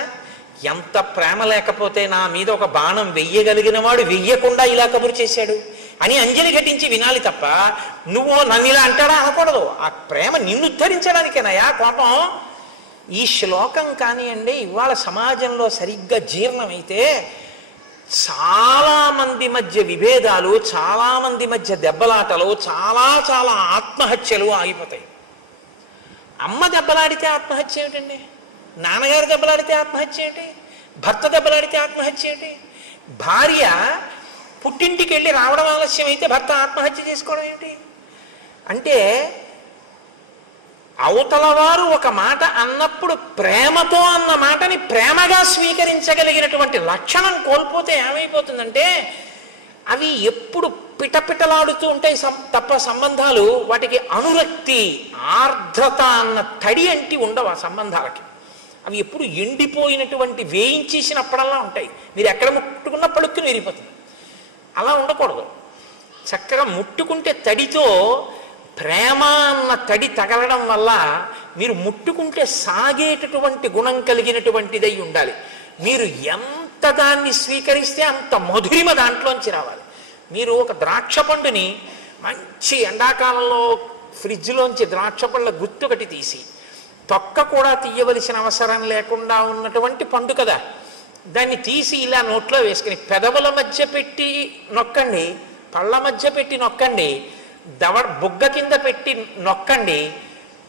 ఎంత ప్రేమ లేకపోతే నా మీద ఒక బాణం వెయ్యగలిగిన వాడు వెయ్యకుండా ఇలా కబురు చేశాడు అని అంజలి ఘటించి వినాలి తప్ప నువ్వు నన్ను ఇలా అంటాడా అనకూడదు. ఆ ప్రేమ నిన్ను ఉద్ధరించడానికేనయా కోపం. ఈ శ్లోకం కానివ్వండి ఇవాళ సమాజంలో సరిగ్గా జీర్ణమైతే చాలామంది మధ్య విభేదాలు, చాలామంది మధ్య దెబ్బలాటలు, చాలా చాలా ఆత్మహత్యలు ఆగిపోతాయి. అమ్మ దెబ్బలాడితే ఆత్మహత్య ఏమిటండి? నాన్నగారు దెబ్బలాడితే ఆత్మహత్య ఏంటి? భర్త దెబ్బలాడితే ఆత్మహత్య ఏంటి? భార్య పుట్టింటికి వెళ్ళి రావడం ఆలస్యం అయితే భర్త ఆత్మహత్య చేసుకోవడం ఏంటి? అంటే అవతల వారు ఒక మాట అన్నప్పుడు ప్రేమతో అన్న మాటని ప్రేమగా స్వీకరించగలిగినటువంటి లక్షణం కోల్పోతే ఏమైపోతుందంటే అవి ఎప్పుడు పిటపిటలాడుతూ ఉంటాయి తప్ప సంబంధాలు, వాటికి అనురక్తి ఆర్ద్రత అన్న తడి అంటి ఉండవు ఆ సంబంధాలకి. అవి ఎప్పుడు ఎండిపోయినటువంటి వేయించేసినప్పుడల్లా ఉంటాయి. మీరు ఎక్కడ ముట్టుకున్నా పలుక్కుని విరిగిపోతుంది. అలా ఉండకూడదు. చక్కగా ముట్టుకుంటే తడితో ప్రేమ అన్న తడి తగలడం వల్ల మీరు ముట్టుకుంటే సాగేటటువంటి గుణం కలిగినటువంటిదై ఉండాలి. మీరు ఎంత దాన్ని స్వీకరిస్తే అంత మధురిమ దాంట్లోంచి రావాలి. మీరు ఒక ద్రాక్ష పండుని మంచి ఎండాకాలంలో ఫ్రిడ్జ్లోంచి ద్రాక్ష పళ్ళ గుత్తు ఒకటి తీసి తొక్క కూడా తీయవలసిన అవసరం లేకుండా ఉన్నటువంటి పండు కదా, దాన్ని తీసి ఇలా నోట్లో వేసుకుని పెదవుల మధ్య పెట్టి నొక్కండి, పళ్ళ మధ్య పెట్టి నొక్కండి, బుగ్గ కింద పెట్టి నొక్కండి,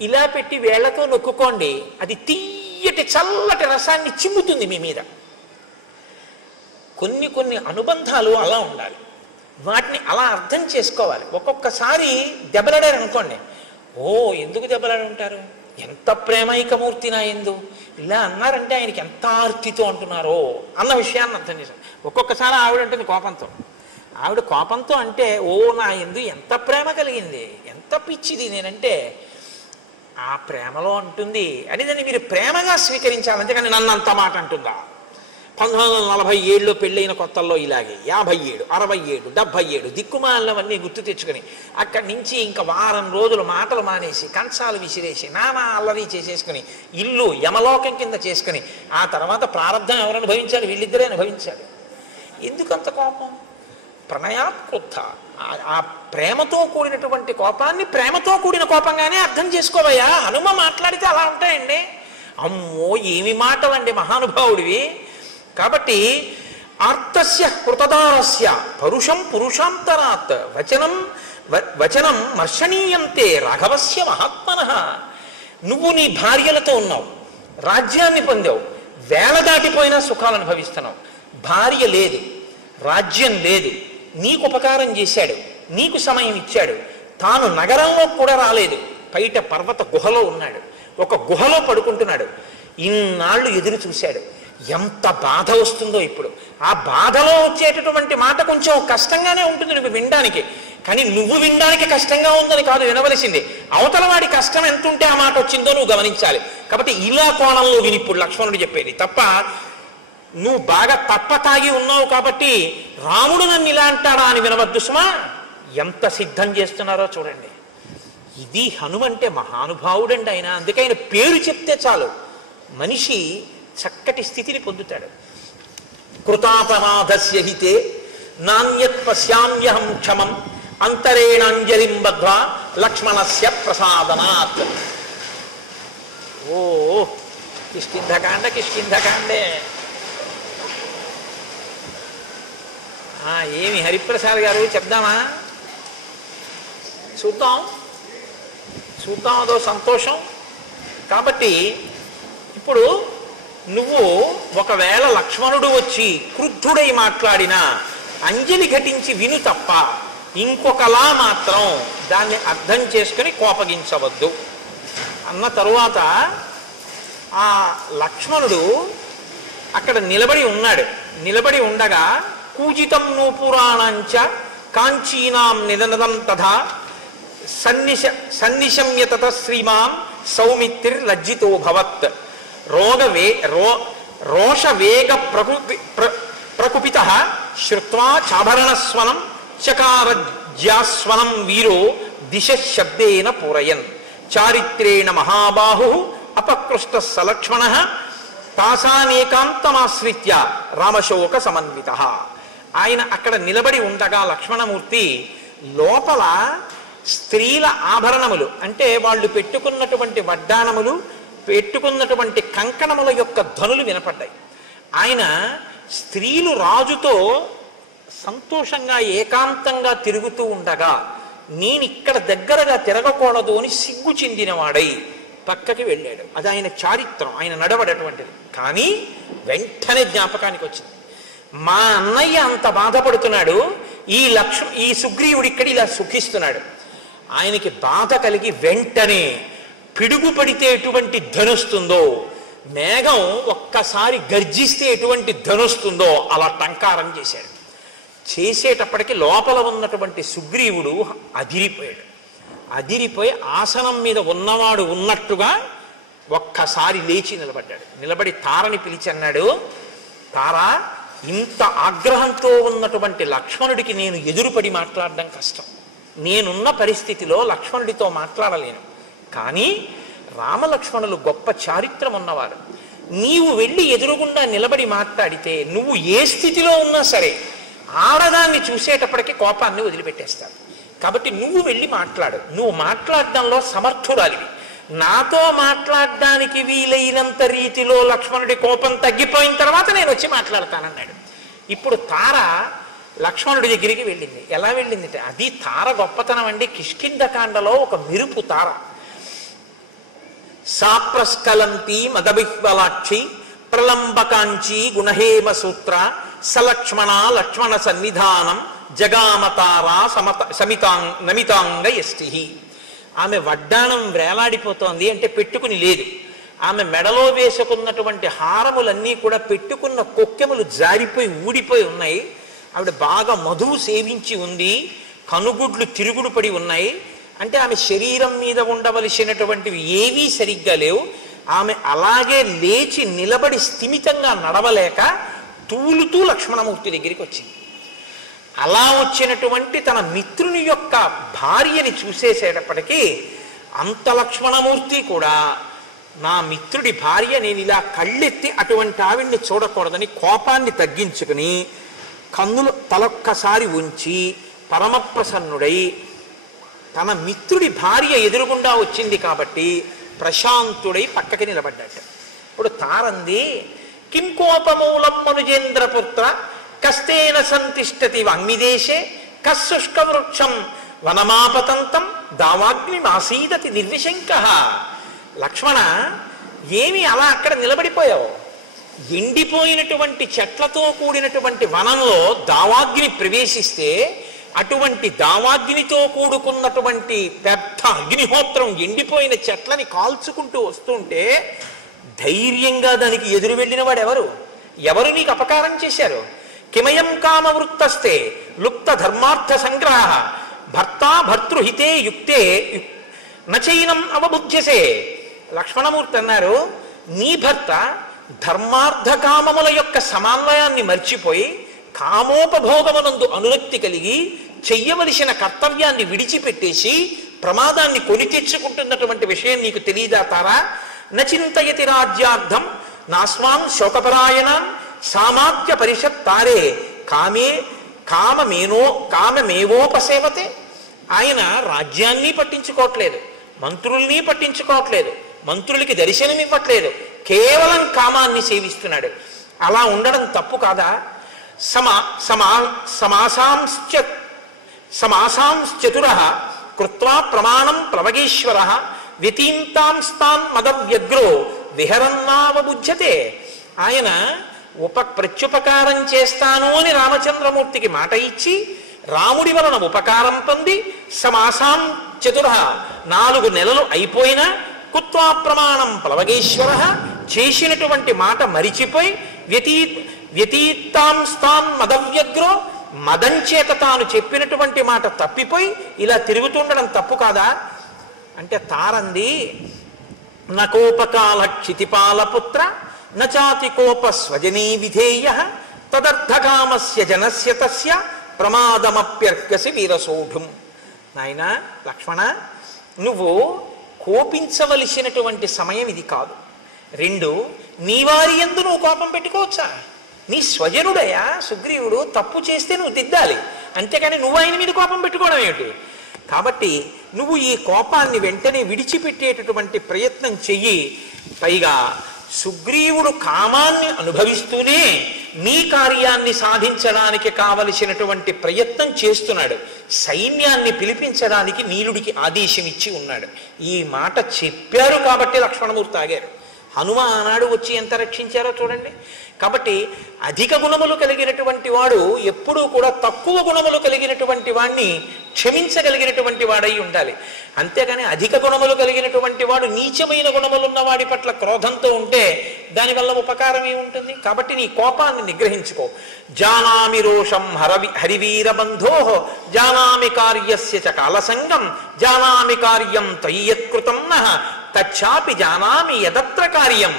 ఇలా పెట్టి వేళ్లతో నొక్కుకోండి. అది తీయటి చల్లటి రసాన్ని చిమ్ముతుంది మీ మీద. కొన్ని కొన్ని అనుబంధాలు అలా ఉండాలి. వాటిని అలా అర్థం చేసుకోవాలి. ఒక్కొక్కసారి దెబ్బలాడారు అనుకోండి, ఓ ఎందుకు దెబ్బలాడి ఉంటారు, ఎంత ప్రేమైకమూర్తి నా ఎందు ఇలా అన్నారంటే ఆయనకి ఎంత ఆర్తితో అంటున్నారో అన్న విషయాన్ని అర్థం చేశాను. ఒక్కొక్కసారి ఆవిడ ఉంటుంది కోపంతో, ఆవిడ కోపంతో అంటే ఓ నా ఎందు ఎంత ప్రేమ కలిగింది, ఎంత పిచ్చిది నేనంటే, ఆ ప్రేమలో అంటుంది అని దాన్ని మీరు ప్రేమగా స్వీకరించాలి. అంతేకాని నన్ను అంత మాట అంటుందా. 1947లో పెళ్ళైన కొత్తల్లో ఇలాగే 57, 67, 77 దిక్కుమాలవన్నీ గుర్తు తెచ్చుకొని అక్కడి నుంచి ఇంకా వారం రోజులు మాటలు మానేసి కంచాలు విసిరేసి నానా అల్లరి చేసేసుకుని ఇల్లు యమలోకం కింద చేసుకుని ఆ తర్వాత ప్రారంధం ఎవరు అనుభవించాలి, వీళ్ళిద్దరే అనుభవించాలి. ఎందుకంత కోపం? ప్రణయాత్కృత. ఆ ప్రేమతో కూడినటువంటి కోపాన్ని ప్రేమతో కూడిన కోపంగానే అర్థం చేసుకోవయ్యా. హనుమ మాట్లాడితే అలా ఉంటాయండి. అమ్మో ఏమి మాటలండి మహానుభావుడివి. కాబట్టి ఆర్తస్య కృతదారస్య పరుషం పురుషాంతరాత్ వచనం మర్షణీయంతే రాఘవస్య మహాత్మనః. నువ్వు నీ భార్యలతో ఉన్నావు, రాజ్యాన్ని పొందావు, వేల దాటిపోయినా సుఖాలు అనుభవిస్తున్నావు. భార్య లేదు, రాజ్యం లేదు, నీకు ఉపకారం చేశాడు, నీకు సమయం ఇచ్చాడు, తాను నగరంలో కూడా రాలేదు, బయట పర్వత గుహలో ఉన్నాడు, ఒక గుహలో పడుకుంటున్నాడు. ఇన్నాళ్ళు ఎదురు చూశాడు. ఎంత బాధ వస్తుందో ఇప్పుడు. ఆ బాధలో వచ్చేటటువంటి మాట కొంచెం కష్టంగానే ఉంటుంది నువ్వు వినడానికి, కానీ నువ్వు వినడానికి కష్టంగా ఉందని కాదు వినవలసింది. అవతల వాడి కష్టం ఎంత ఉంటే ఆ మాట వచ్చిందో నువ్వు గమనించాలి. కాబట్టి ఇలా కోణంలో విని ఇప్పుడు లక్ష్మణుడు చెప్పేది తప్ప నువ్వు బాగా తప్ప తాగి ఉన్నావు కాబట్టి రాముడు నన్ను ఇలా అంటాడా అని వినవద్దు సుమా. ఎంత సిద్ధం చేస్తున్నారో చూడండి. ఇది హనుమంటే మహానుభావుడండి ఆయన. అందుకే ఆయన పేరు చెప్తే చాలు మనిషి చక్కటి స్థితిని పొందుతాడు. కృతాపరాధస్య హితే నాణ్యత్ పశ్యామ్యహం క్షమం అంతరేణాంజలిం బద్ధ్వా లక్ష్మణస్య ప్రసాదనాత్. ఓ కిష్కింధకాండ కిష్కింధకాండే. ఏమి హరిప్రసాద్ గారు చెప్దామా? చూద్దాం అదో సంతోషం. కాబట్టి ఇప్పుడు నువ్వు ఒకవేళ లక్ష్మణుడు వచ్చి క్రుద్ధుడై మాట్లాడినా అంజలి ఘటించి విను తప్ప ఇంకొకలా మాత్రం దాన్ని అర్థం చేసుకుని కోపగించవద్దు అన్న తరువాత ఆ లక్ష్మణుడు అక్కడ నిలబడి ఉన్నాడు. నిలబడి ఉండగా కూజితం నూపురాణంచ కాంచీనాం నిదనదం తథా సన్నిశమ్య తత శ్రీమాన్ సౌమిత్రిర్లజ్జితో భవత్ రోషవేగ ప్రకుపిత శ్రుత్వా చాభరణస్వనం చకారజ్యాస్వనం వీరో దిశ శబ్దేన పూరయన్ చారిత్రేణ మహాబాహు అపకృష్ట సలక్ష్మణ తాసానేకాంతమాశ్రిత్య రామశోక సమన్విత. ఆయన అక్కడ నిలబడి ఉండగా లక్ష్మణమూర్తి లోపల స్త్రీల ఆభరణములు అంటే వాళ్ళు పెట్టుకున్నటువంటి వడ్డానములు, పెట్టుకున్నటువంటి కంకణముల యొక్క ధ్వనులు వినపడ్డాయి. ఆయన స్త్రీలు రాజుతో సంతోషంగా ఏకాంతంగా తిరుగుతూ ఉండగా నేను ఇక్కడ దగ్గరగా తిరగకూడదు అని సిగ్గు చెందినవాడై పక్కకి వెళ్ళాడు. అది ఆయన చారిత్రం, ఆయన నడవడటువంటిది. కానీ వెంటనే జ్ఞాపకానికి వచ్చింది, మా అన్నయ్య అంత బాధపడుతున్నాడు, ఈ సుగ్రీవుడు ఇక్కడ ఇలా సుఖిస్తున్నాడు. ఆయనకి బాధ కలిగి వెంటనే పిడుగు పడితే ఎటువంటి ధనుస్తుందో, మేఘం ఒక్కసారి గర్జిస్తే ఎటువంటి ధనుస్తుందో అలా టంకారం చేశాడు. చేసేటప్పటికి లోపల ఉన్నటువంటి సుగ్రీవుడు అదిరిపోయాడు. అదిరిపోయి ఆసనం మీద ఉన్నవాడు ఉన్నట్టుగా ఒక్కసారి లేచి నిలబడ్డాడు. నిలబడి తారని పిలిచి అన్నాడు, తారా, ఇంత ఆగ్రహంతో ఉన్నటువంటి లక్ష్మణుడికి నేను ఎదురుపడి మాట్లాడడం కష్టం. నేనున్న పరిస్థితిలో లక్ష్మణుడితో మాట్లాడలేను. కానీ రామలక్ష్మణులు గొప్ప చారిత్రం ఉన్నవారు. నీవు వెళ్ళి ఎదురుగుండా నిలబడి మాట్లాడితే నువ్వు ఏ స్థితిలో ఉన్నా సరే ఆడదాన్ని చూసేటప్పటికీ కోపాన్ని వదిలిపెట్టేస్తాడు. కాబట్టి నువ్వు వెళ్ళి మాట్లాడు. నువ్వు మాట్లాడడంలో సమర్థురాలివి. నాతో మాట్లాడడానికి వీలైనంత రీతిలో లక్ష్మణుడి కోపం తగ్గిపోయిన తర్వాత నేను వచ్చి మాట్లాడతానన్నాడు. ఇప్పుడు తార లక్ష్మణుడి దగ్గరికి వెళ్ళింది. ఎలా వెళ్ళింది? అది తార గొప్పతనం అండి. కిష్కింధకాండలో ఒక మెరుపు తార. సాప్రస్కలంతి మదవిహ్వలాక్షి ప్రలంబకాంచి గుణహేమ సూత్ర సలక్ష్మణ లక్ష్మణ సన్నిధానం జగామతారా నమితాంగ యష్టి. ఆమె వడ్డాణం వేలాడిపోతోంది అంటే పెట్టుకుని లేదు. ఆమె మెడలో వేసుకున్నటువంటి హారములన్నీ కూడా పెట్టుకున్న కొక్కెములు జారిపోయి ఊడిపోయి ఉన్నాయి. ఆవిడ బాగా మధువు సేవించి ఉంది. కనుగుడ్లు తిరుగుడు పడి ఉన్నాయి. అంటే ఆమె శరీరం మీద ఉండవలసినటువంటివి ఏవీ సరిగ్గా లేవు. ఆమె అలాగే లేచి నిలబడి స్థిమితంగా నడవలేక తూలుతూ లక్ష్మణమూర్తి దగ్గరికి వచ్చింది. అలా వచ్చినటువంటి తన మిత్రుని యొక్క భార్యని చూసేసేటప్పటికీ అంత లక్ష్మణమూర్తి కూడా నా మిత్రుడి భార్య, నేను ఇలా కళ్ళెత్తి అటువంటి ఆవిడ్ని చూడకూడదని కోపాన్ని తగ్గించుకుని కన్నులు తలొక్కసారి ఉంచి పరమప్రసన్నుడై తన మిత్రుడి భార్య ఎదురుగుండా వచ్చింది కాబట్టి ప్రశాంతుడై పక్కకి నిలబడ్డాడు. ఇప్పుడు తారంది, కిం కోపమూలం మనుజేంద్రపుత్ర కస్తేన సంతిష్టతి వాంగ్మిదేశే కశుష్క వృక్షం వనమాపతంతం దావాగ్ని మాసీదతి నిర్విశంక. లక్ష్మణ, ఏమి అలా అక్కడ నిలబడిపోయావు? ఎండిపోయినటువంటి చెట్లతో కూడినటువంటి వనంలో దావాగ్ని ప్రవేశిస్తే అటువంటి దావాగ్నితో కూడుకున్నటువంటి పెద్ద అగ్నిహోత్రం ఎండిపోయిన చెట్లని కాల్చుకుంటూ వస్తుంటే ధైర్యంగా దానికి ఎదురు వెళ్ళిన వాడు ఎవరు? ఎవరు నీకు అపకారం చేశారు? కిమయం కామవృత్తస్తే లుప్త ధర్మార్థ సంగ్రహ భర్త భర్తృహితే యుక్తే నచైనం అవబుధ్యసే. లక్ష్మణమూర్తి అన్నారు, నీ భర్త ధర్మార్థ కామముల యొక్క సమన్వయాన్ని మర్చిపోయి కామోపభోగమునందు అనురక్తి కలిగి చెయ్యవలసిన కర్తవ్యాన్ని విడిచిపెట్టేసి ప్రమాదాన్ని కొని తెచ్చుకుంటున్నటువంటి విషయం నీకు తెలియదా తారా? నచింతయతి రాజ్యార్థం నాస్మాన్ శోకపరాయణాన్ సామాత్య పరిషత్ తారే కామమేవోపసేవతే. ఆయన రాజ్యాన్ని పట్టించుకోవట్లేదు, మంత్రుల్ని పట్టించుకోవట్లేదు, మంత్రులకి దర్శనం ఇవ్వట్లేదు, కేవలం కామాన్ని సేవిస్తున్నాడు. అలా ఉండడం తప్పు కాదా? సమాసాంశ్చతుర కృత్వా ప్రమాణం ప్లవగేశ్వర వ్యతీంతాంస్తాన్ మదవ్యగ్రో విహరన్నావబుధ్యతే. ఆయన ప్రత్యుపకారం చేస్తాను అని రామచంద్రమూర్తికి మాట ఇచ్చి రాముడి వలన ఉపకారం పొంది సమాసాం చతుర 4 నెలలు అయిపోయినా కుత్వా ప్రమాణం ప్లవగేశ్వర చేసినటువంటి మాట మరిచిపోయి వ్యతీతాంస్తాన్ మదవ్యగ్రో మదం చేత తాను చెప్పినటువంటి మాట తప్పిపోయి ఇలా తిరుగుతుండడం తప్పు కాదా అంటే తారంది, నకోపకాల క్షితిపాలపుత్ర నచాతి కోప స్వజనీ విధేయ తదర్థకామస్య జనస్య తస్య ప్రమాదమప్యర్కసి వీరసోఢుం. నాయనా లక్ష్మణ, నువ్వు కోపించవలసినటువంటి సమయం ఇది కాదు. 2, నీ వారి యందు నువ్వు కోపం పెట్టుకోవచ్చా? నీ స్వజనుడయా సుగ్రీవుడు, తప్పు చేస్తే నువ్వు దిద్దాలి, అంతేకాని నువ్వు ఆయన మీద కోపం పెట్టుకోవడం ఏమిటి? కాబట్టి నువ్వు ఈ కోపాన్ని వెంటనే విడిచిపెట్టేటటువంటి ప్రయత్నం చెయ్యి. పైగా సుగ్రీవుడు కామాన్ని అనుభవిస్తూనే నీ కార్యాన్ని సాధించడానికి కావలసినటువంటి ప్రయత్నం చేస్తున్నాడు. సైన్యాన్ని పిలిపించడానికి నీలుడికి ఆదేశం ఇచ్చి ఉన్నాడు. ఈ మాట చెప్పారు కాబట్టి లక్ష్మణమూర్తి ఆగారు. హనుమ ఆనాడు వచ్చి ఎంత రక్షించారో చూడండి. కాబట్టి అధిక గుణములు కలిగినటువంటి వాడు ఎప్పుడూ కూడా తక్కువ గుణములు కలిగినటువంటి వాణ్ణి క్షమించగలిగినటువంటి వాడై ఉండాలి. అంతేగాని అధిక గుణములు కలిగినటువంటి వాడు నీచమైన గుణములున్న వాడి పట్ల క్రోధంతో ఉంటే దానివల్ల ఉపకారం ఏముంటుంది? కాబట్టి నీ కోపాన్ని నిగ్రహించుకో. జానామి రోషం హరివీరబంధో జానామి కార్యస్య చ కాలసంగం జానామి కార్యం తయ్యత్కృతం నః తచ్చాపి జానామి యదత్ర కార్యం.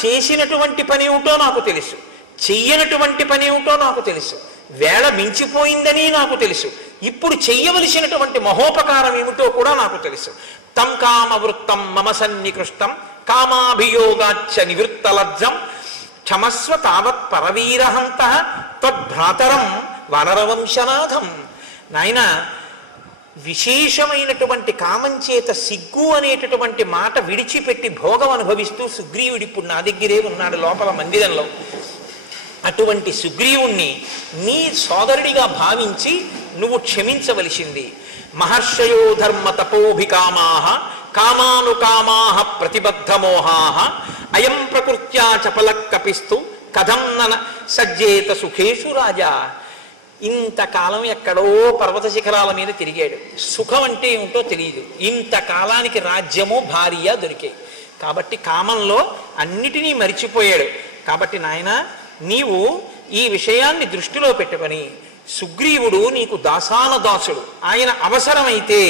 చేసినటువంటి పని ఏమిటో నాకు తెలుసు, చెయ్యనటువంటి పని ఏమిటో నాకు తెలుసు, వేళ మించిపోయిందని నాకు తెలుసు, ఇప్పుడు చెయ్యవలసినటువంటి మహోపకారం ఏమిటో కూడా నాకు తెలుసు. తం కామవృత్తం మమ సన్నికృష్టం కామాభియోగాచ్చ నివృత్తలజ్జం క్షమస్వ తావత్ పరవీరహంత తద్భ్రాతరం వానరవంశనాథం. నాయన, విశేషమైనటువంటి కామం చేత సిగ్గు అనేటటువంటి మాట విడిచిపెట్టి భోగం అనుభవిస్తూ సుగ్రీవుడు ఇప్పుడు నా దగ్గరే ఉన్నాడు లోపల మందిరంలో. అటువంటి సుగ్రీవుణ్ణి నీ సోదరుడిగా భావించి నువ్వు క్షమించవలసింది. మహర్షయో ధర్మ తపోభికామాః కామానుకామాః ప్రతిబద్ధమోహాః అయం ప్రకృత్యా చపలః కపిస్తు కథం నన సజ్జేత సుఖేషు రాజా. ఇంతకాలం ఎక్కడో పర్వత శిఖరాల మీద తిరిగాడు, సుఖం అంటే ఏమిటో తెలియదు. ఇంతకాలానికి రాజ్యము భార్య దొరికాయి కాబట్టి కామంలో అన్నిటినీ మరిచిపోయాడు. కాబట్టి నాయన, నీవు ఈ విషయాన్ని దృష్టిలో పెట్టుకొని, సుగ్రీవుడు నీకు దాసానుదాసుడు, ఆయన అవసరమైతే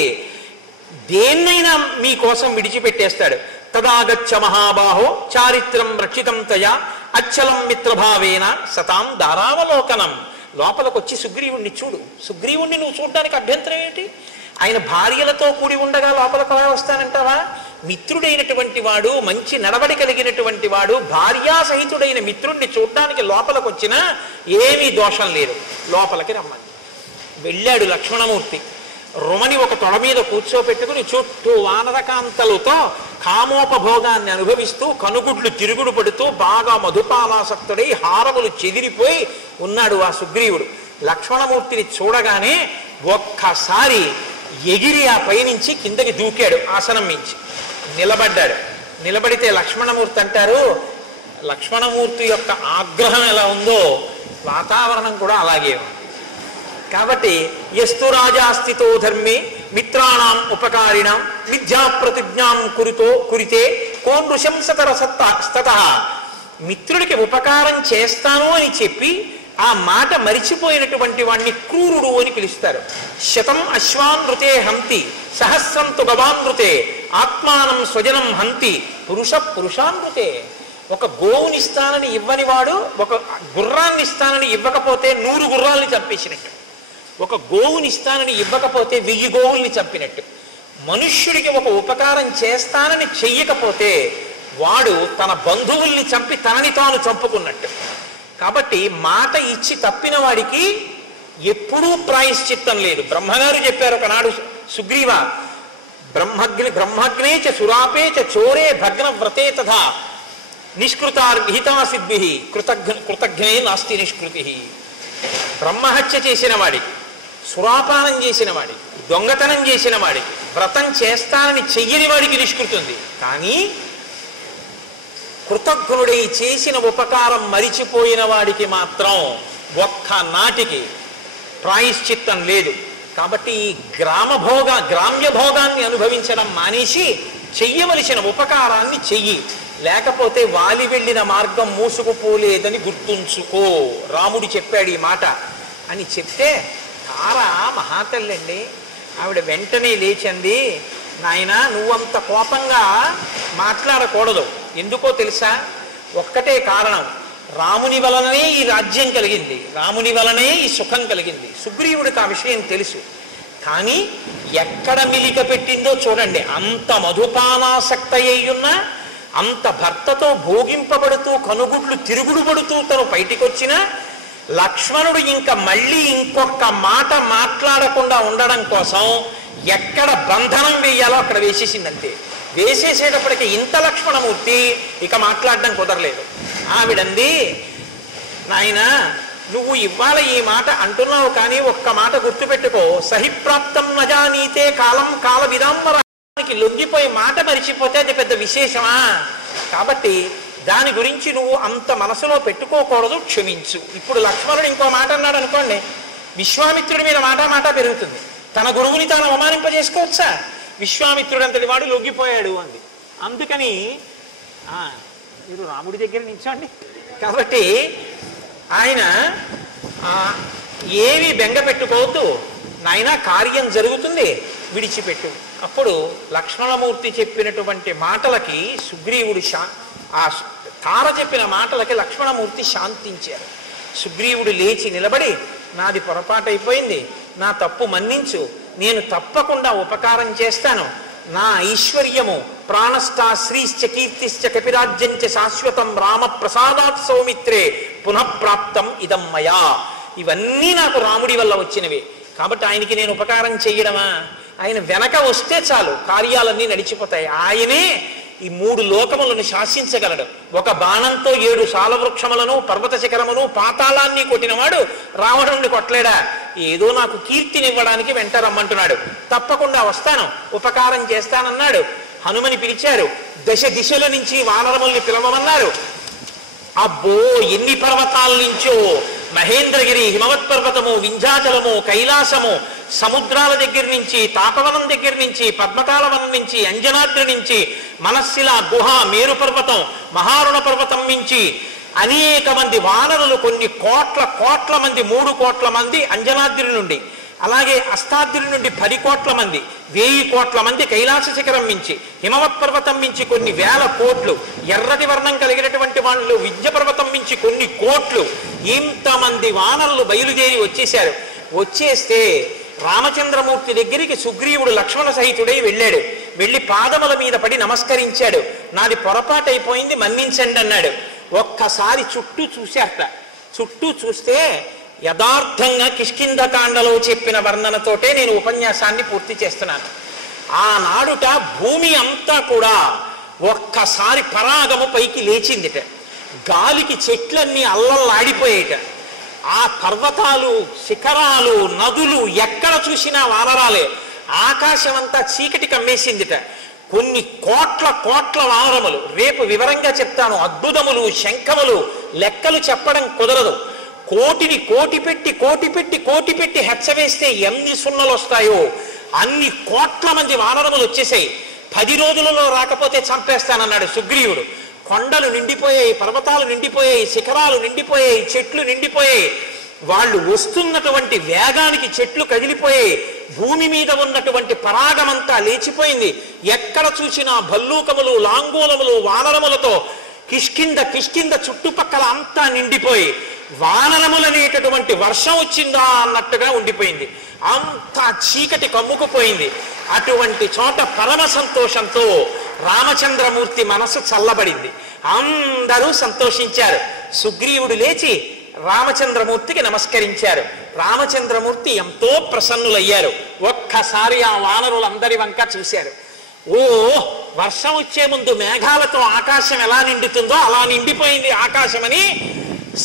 దేన్నైనా మీకోసం విడిచిపెట్టేస్తాడు. తదాగచ్చ మహాబాహో చారిత్రం రక్షితం తయా అచ్చలం మిత్రభావేన సతాం దారావలోకనం. లోపలికొచ్చి సుగ్రీవుణ్ణి చూడు. సుగ్రీవుణ్ణి నువ్వు చూడడానికి అభ్యంతరం ఏంటి? ఆయన భార్యలతో కూడి ఉండగా లోపలికి ఎలా వస్తానంటావా? మిత్రుడైనటువంటి వాడు, మంచి నడవడి కలిగినటువంటి వాడు, భార్యాసహితుడైన మిత్రుణ్ణి చూడడానికి లోపలికి వచ్చినా ఏమీ దోషం లేదు. లోపలికి రమ్మని వెళ్ళాడు లక్ష్మణమూర్తి. రుమని ఒక తొడ మీద కూర్చోపెట్టుకుని చుట్టూ వానరకాంతలతో కామోపభోగాన్ని అనుభవిస్తూ కనుగుడ్లు తిరుగుడు పడుతూ బాగా మధుపానాసక్తుడై హారములు చెదిరిపోయి ఉన్నాడు ఆ సుగ్రీవుడు. లక్ష్మణమూర్తిని చూడగానే ఒక్కసారి ఎగిరి ఆ పైనుంచి కిందకి దూకాడు, ఆసనం మించి నిలబడ్డాడు. నిలబడితే లక్ష్మణమూర్తి అంటారు, లక్ష్మణమూర్తి యొక్క ఆగ్రహం ఎలా ఉందో వాతావరణం కూడా అలాగే ఉంది. కాబట్టి యస్తు రాజాస్థితో ధర్మే మిత్రాణం ఉపకారిణం విద్యా ప్రతిజ్ఞాం కురితే కో నృశంసతర స్తత. మిత్రుడికి ఉపకారం చేస్తాను అని చెప్పి ఆ మాట మరిచిపోయినటువంటి వాణ్ణి క్రూరుడు అని పిలుస్తారు. శతం అశ్వానృతే హంతి సహస్రం తు గవానృతే ఆత్మానం స్వజనం హంతి పురుషానృతే. ఒక గోవుని ఇస్తానని ఇవ్వని వాడు ఒక గుర్రాన్ని ఇస్తానని ఇవ్వకపోతే 100 గుర్రాల్ని చంపేసినట్టు, ఒక గోవుని ఇస్తానని ఇవ్వకపోతే 1000 గోవుల్ని చంపినట్టు. మనుష్యుడికి ఒక ఉపకారం చేస్తానని చెయ్యకపోతే వాడు తన బంధువుల్ని చంపి తనని తాను చంపుకున్నట్టు. కాబట్టి మాట ఇచ్చి తప్పిన వాడికి ఎప్పుడూ ప్రాయశ్చిత్తం లేదు. బ్రహ్మగారు చెప్పారు ఒకనాడు, సుగ్రీవ బ్రహ్మగ్నే చ సురాపే చ చోరే భగ్న వ్రతే తథా నిష్కృతార్ విహితా సిద్భి కృతజ్ఞే నాస్తి నిష్కృతి. బ్రహ్మహత్య చేసిన వాడికి, సురాపానం చేసిన వాడికి, దొంగతనం చేసిన వాడికి, వ్రతం చేస్తానని చెయ్యని వాడికి నిష్కృతి ఉంది. కానీ కృతజ్ఞుడై చేసిన ఉపకారం మరిచిపోయిన వాడికి మాత్రం ఒక్క నాటికి ప్రాయశ్చిత్తం లేదు. కాబట్టి ఈ గ్రామ్య భోగాన్ని అనుభవించడం మానేసి చెయ్యవలసిన ఉపకారాన్ని చెయ్యి, లేకపోతే వాలి వెళ్ళిన మార్గం మూసుకుపోలేదని గుర్తుంచుకో. రాముడు చెప్పాడు ఈ మాట అని చెప్తే, తారా మహాతల్లండి, ఆవిడ వెంటనే లేచింది. నాయన, నువ్వంత కోపంగా మాట్లాడకూడదు. ఎందుకో తెలుసా? ఒక్కటే కారణం, రాముని వలననే ఈ రాజ్యం కలిగింది, రాముని వలనే ఈ సుఖం కలిగింది. సుగ్రీవుడికి ఆ విషయం తెలుసు. కానీ ఎక్కడ మిలిక పెట్టిందో చూడండి. అంత మధుపానాసక్త అయ్యున్నా, అంత భర్తతో భోగింపబడుతూ కనుగుడ్లు తిరుగుడు పడుతూ తను బయటికొచ్చినా లక్ష్మణుడు ఇంకా మళ్ళీ ఇంకొక మాట మాట్లాడకుండా ఉండడం కోసం ఎక్కడ బంధనం వేయాలో అక్కడ వేసేసిందంతే. వేసేసేటప్పటికి ఇంత లక్ష్మణమూర్తి ఇక మాట్లాడడం కుదరలేదు. ఆవిడంది, నాయన నువ్వు ఇవాళ ఈ మాట అంటున్నావు, కానీ ఒక్క మాట గుర్తుపెట్టుకో, సహిప్రాప్తం నజానీతే కాలం కాల విదాంబరానికి లొంగిపోయి మాట మరిచిపోతే అది పెద్ద విశేషమా? కాబట్టి దాని గురించి నువ్వు అంత మనసులో పెట్టుకోకూడదు, క్షమించు. ఇప్పుడు లక్ష్మణుడు ఇంకో మాట అన్నాడు అనుకోండి, విశ్వామిత్రుడి మీద మాట పెరుగుతుంది. తన గురువుని తాను అవమానింపజేసుకోవచ్చా? విశ్వామిత్రుడు అంతటి వాడు లొంగిపోయాడు అంది. అందుకని మీరు రాముడి దగ్గర నిల్చోండి. కాబట్టి ఆయన ఏవి బెంగ పెట్టుకోవద్దు నాయన, కార్యం జరుగుతుంది, విడిచిపెట్టు. అప్పుడు లక్ష్మణమూర్తి చెప్పినటువంటి మాటలకి సుగ్రీవుడు ఆ తార చెప్పిన మాటలకి లక్ష్మణమూర్తి శాంతించారు. సుగ్రీవుడు లేచి నిలబడి, నాది పొరపాటైపోయింది, నా తప్పు మన్నించు, నేను తప్పకుండా ఉపకారం చేస్తాను, నా ఐశ్వర్యము ప్రాణస్థా శ్రీశ్చ కీర్తిశ్చ కపిరాజ్యంచ శాశ్వతం రామ ప్రసాదాత్ సౌమిత్రే పునఃప్రాప్తం ఇదం మయా. ఇవన్నీ నాకు రాముడి వల్ల వచ్చినవి. కాబట్టి ఆయనకి నేను ఉపకారం చెయ్యడమా? ఆయన వెనక వస్తే చాలు, కార్యాలన్నీ నడిచిపోతాయి. ఆయనే ఈ 3 లోకములను శాసించగలడు. ఒక బాణంతో 7 సాలవృక్షములను, పర్వత శిఖరమును, పాతాళాన్ని కొట్టినవాడు రావణుణ్ణి కొట్టలేడా? ఏదో నాకు కీర్తినివ్వడానికి వెంట రమ్మంటున్నాడు. తప్పకుండా వస్తాను, ఉపకారం చేస్తానన్నాడు. హనుమని పిలిచారు. దశ దిశల నుంచి వానరముల్ని పిలవమన్నారు. అబ్బో, ఎన్ని పర్వతాల నుంచో, మహేంద్రగిరి, హిమవత్ పర్వతము, వింధ్యాచలము, కైలాసము, సముద్రాల దగ్గర నుంచి, తాపవనం దగ్గర నుంచి, పద్మకాలవనం నుంచి, అంజనాద్రి నుంచి, మనస్సిల గుహ, మేరు పర్వతం, మహారుణ పర్వతం నుంచి అనేక మంది వానరులు, కొన్ని కోట్ల మంది, 3 కోట్ల మంది అంజనాద్రి నుండి, అలాగే అష్టాద్రి నుండి 10 కోట్ల మంది, 1000 కోట్ల మంది కైలాస శిఖరం మించి, హిమవత్ పర్వతం మించి కొన్ని 1000 కోట్లు, ఎర్రటి వర్ణం కలిగినటువంటి వాళ్ళు వింధ్య పర్వతం మించి కొన్ని కోట్లు, ఇంతమంది వానరులు బయలుదేరి వచ్చేశారు. వచ్చేస్తే రామచంద్రమూర్తి దగ్గరికి సుగ్రీవుడు లక్ష్మణ సహితుడై వెళ్ళాడు. వెళ్ళి పాదముల మీద పడి నమస్కరించాడు. నాది పొరపాటైపోయింది, మన్నించండి అన్నాడు. ఒక్కసారి చుట్టూ చూశారట. చుట్టూ చూస్తే యథార్థంగా కిష్కింధకాండలో చెప్పిన వర్ణనతోటే నేను ఉపన్యాసాన్ని పూర్తి చేస్తున్నాను. ఆనాడుట భూమి అంతా కూడా ఒక్కసారి పరాగము పైకి లేచిందిట. గాలికి చెట్లన్నీ అల్లల్లాడిపోయేట. ఆ పర్వతాలు, శిఖరాలు, నదులు ఎక్కడ చూసినా వానరాలే. ఆకాశం అంతా చీకటి కమ్మేసిందిట. కొన్ని కోట్ల వానరములు, రేపు వివరంగా చెప్తాను, అద్భుతములు, శంఖములు, లెక్కలు చెప్పడం కుదరదు. కోటిని కోటి పెట్టి హెచ్చవేస్తే ఎన్ని సున్నలు వస్తాయో అన్ని కోట్ల మంది వానరములు వచ్చేసాయి. 10 రోజులలో రాకపోతే చంపేస్తానన్నాడు సుగ్రీవుడు. కొండలు నిండిపోయాయి, పర్వతాలు నిండిపోయాయి, శిఖరాలు నిండిపోయాయి, చెట్లు నిండిపోయాయి. వాళ్ళు వస్తున్నటువంటి వేగానికి చెట్లు కదిలిపోయాయి. భూమి మీద ఉన్నటువంటి పరాగమంతా లేచిపోయింది. ఎక్కడ చూసినా భల్లూకములు, లాంగూలములు, వానరములతో కిష్కింద చుట్టుపక్కల అంతా నిండిపోయి వానరములనేటటువంటి వర్షం వచ్చిందా అన్నట్టుగా ఉండిపోయింది. అంతా చీకటి కమ్ముకుపోయింది. అటువంటి చోట పరమ సంతోషంతో రామచంద్రమూర్తి మనసు చల్లబడింది. అందరూ సంతోషించారు. సుగ్రీవుడు లేచి రామచంద్రమూర్తికి నమస్కరించారు. రామచంద్రమూర్తి ఎంతో ప్రసన్నులయ్యారు. ఒక్కసారి ఆ వానరులందరి వంక చూశారు. ఓ, వర్షం వచ్చే ముందు మేఘాలతో ఆకాశం ఎలా నిండుతుందో అలా నిండిపోయింది ఆకాశమని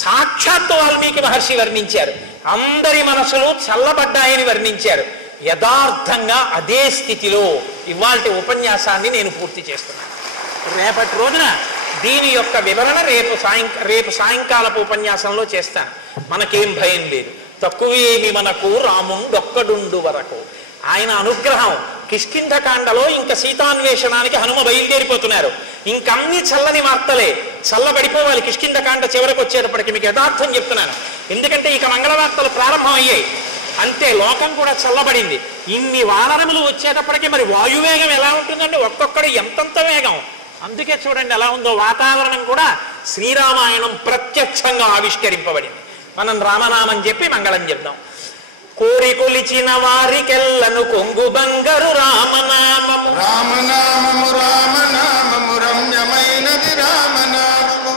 సాక్షాత్తు వాల్మీకి మహర్షి వర్ణించారు. అందరి మనసులు చల్లబడ్డాయని వర్ణించారు. యథార్థంగా అదే స్థితిలో ఇవాల్టి ఉపన్యాసాన్ని నేను పూర్తి చేస్తున్నాను. రేపటి రోజున దీని యొక్క వివరణ రేపు సాయంకాలపు ఉపన్యాసంలో చేస్తాను. మనకేం భయం లేదు. తక్కువేమి మనకు రాముండొక్కడుండు వరకు. ఆయన అనుగ్రహం కిష్కింధకాండలో ఇంకా సీతాన్వేషణానికి హనుమ బయలుదేరిపోతున్నారు. ఇంకన్నీ చల్లని వార్తలే, చల్లబడిపోవాలి. కిష్కింధకాండ చివరికి వచ్చేటప్పటికి మీకు యథార్థం చెప్తున్నాను. ఎందుకంటే ఇక మంగళవార్తలు ప్రారంభం అయ్యాయి. అంతే, లోకం కూడా చల్లబడింది. ఇన్ని వానరములు వచ్చేటప్పటికి మరి వాయువేగం ఎలా ఉంటుందండి? ఒక్కొక్కడు ఎంతంత వేగం. అందుకే చూడండి ఎలా ఉందో వాతావరణం కూడా. శ్రీరామాయణం ప్రత్యక్షంగా ఆవిష్కరింపబడింది. మనం రామనామం చెప్పి మంగళం చెప్దాం. కోరి కొలిచిన వారికెల్లను కొంగు బంగారు రామనామము, రామనామము రామనామము రమ్యమైనది రామనామము,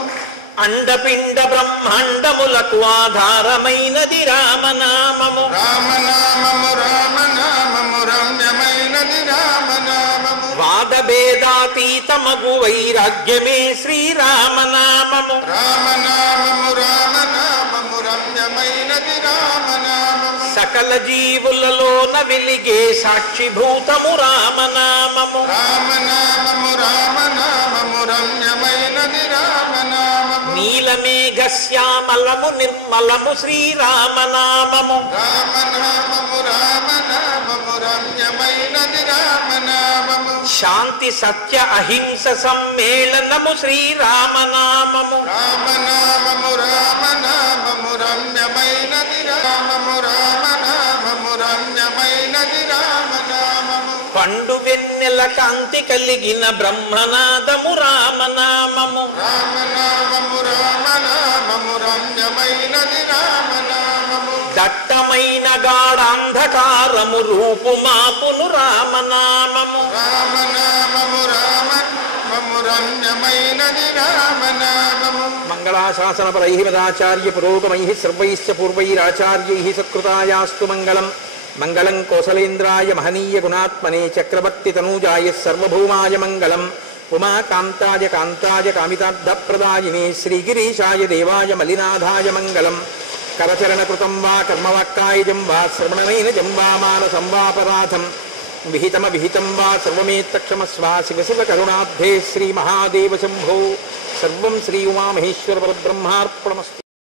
అండపిండ బ్రహ్మాండములకు ఆధారమైనది రామనామము, రామనామము రామనామము రమ్యమైనది రామనామము, వాదభేదాతీతమగు వైరాగ్యమే శ్రీరామనామము, రామనామము రామనామము రమ్యమైనది రామనామము, సకల జీవులలోన వెలిగే సాక్షిభూతము రామనామము, రామనామము రామనామము రమ్యమైనది రామనామము, నీలమేఘ శ్యామలము నిర్మలము శ్రీరామనామము. రామనామము రామనామము రమ్యమైనది రామనామము. శాంతి సత్య అహింస సమ్మేళనము శ్రీరామనామము. రామనామము రామనామము రమ్యమైనది రామము. రామనామము రమ్యమైనది రామనామము. పండు వెన్నెల కాంతి కలిగిన బ్రహ్మనాదము రామనామము. రామనామము రామనామము రమ్యమైనది రామనామము. దట్టమైన గాఢాంధకారము రూపుమాపును రామనామము. రామనామము రామనామము రమ్యమైనది రామనామము. మంగళాశాసనపరైః మదాచార్య పురోగమైః సర్వైశ్చ పూర్వైరాచార్యైః సత్కృతాయాస్తు మంగళం. మంగళం కోసలేంద్రాయ మహనీయ గుణాత్మనే చక్రవర్తి తనూజాయ సర్వభౌమాయ మంగళం. ఉమాకాంతాయ కాంతాయ కామితార్థప్రదాయినే శ్రీగిరీశాయ దేవాయ మలినాథాయ మంగళం. కరచరణకృతం వా కర్మవాక్కాయజం వా శ్రవణనైనజం వా మానసం వాపరాధం విహితమవిహితం వా సర్వమేత్తక్షమస్వ. శివ శివ కరుణాబ్ధే శ్రీ మహాదేవ శంభో. సర్వం శ్రీ ఉమామహేశ్వర పరబ్రహ్మార్పణమస్తు.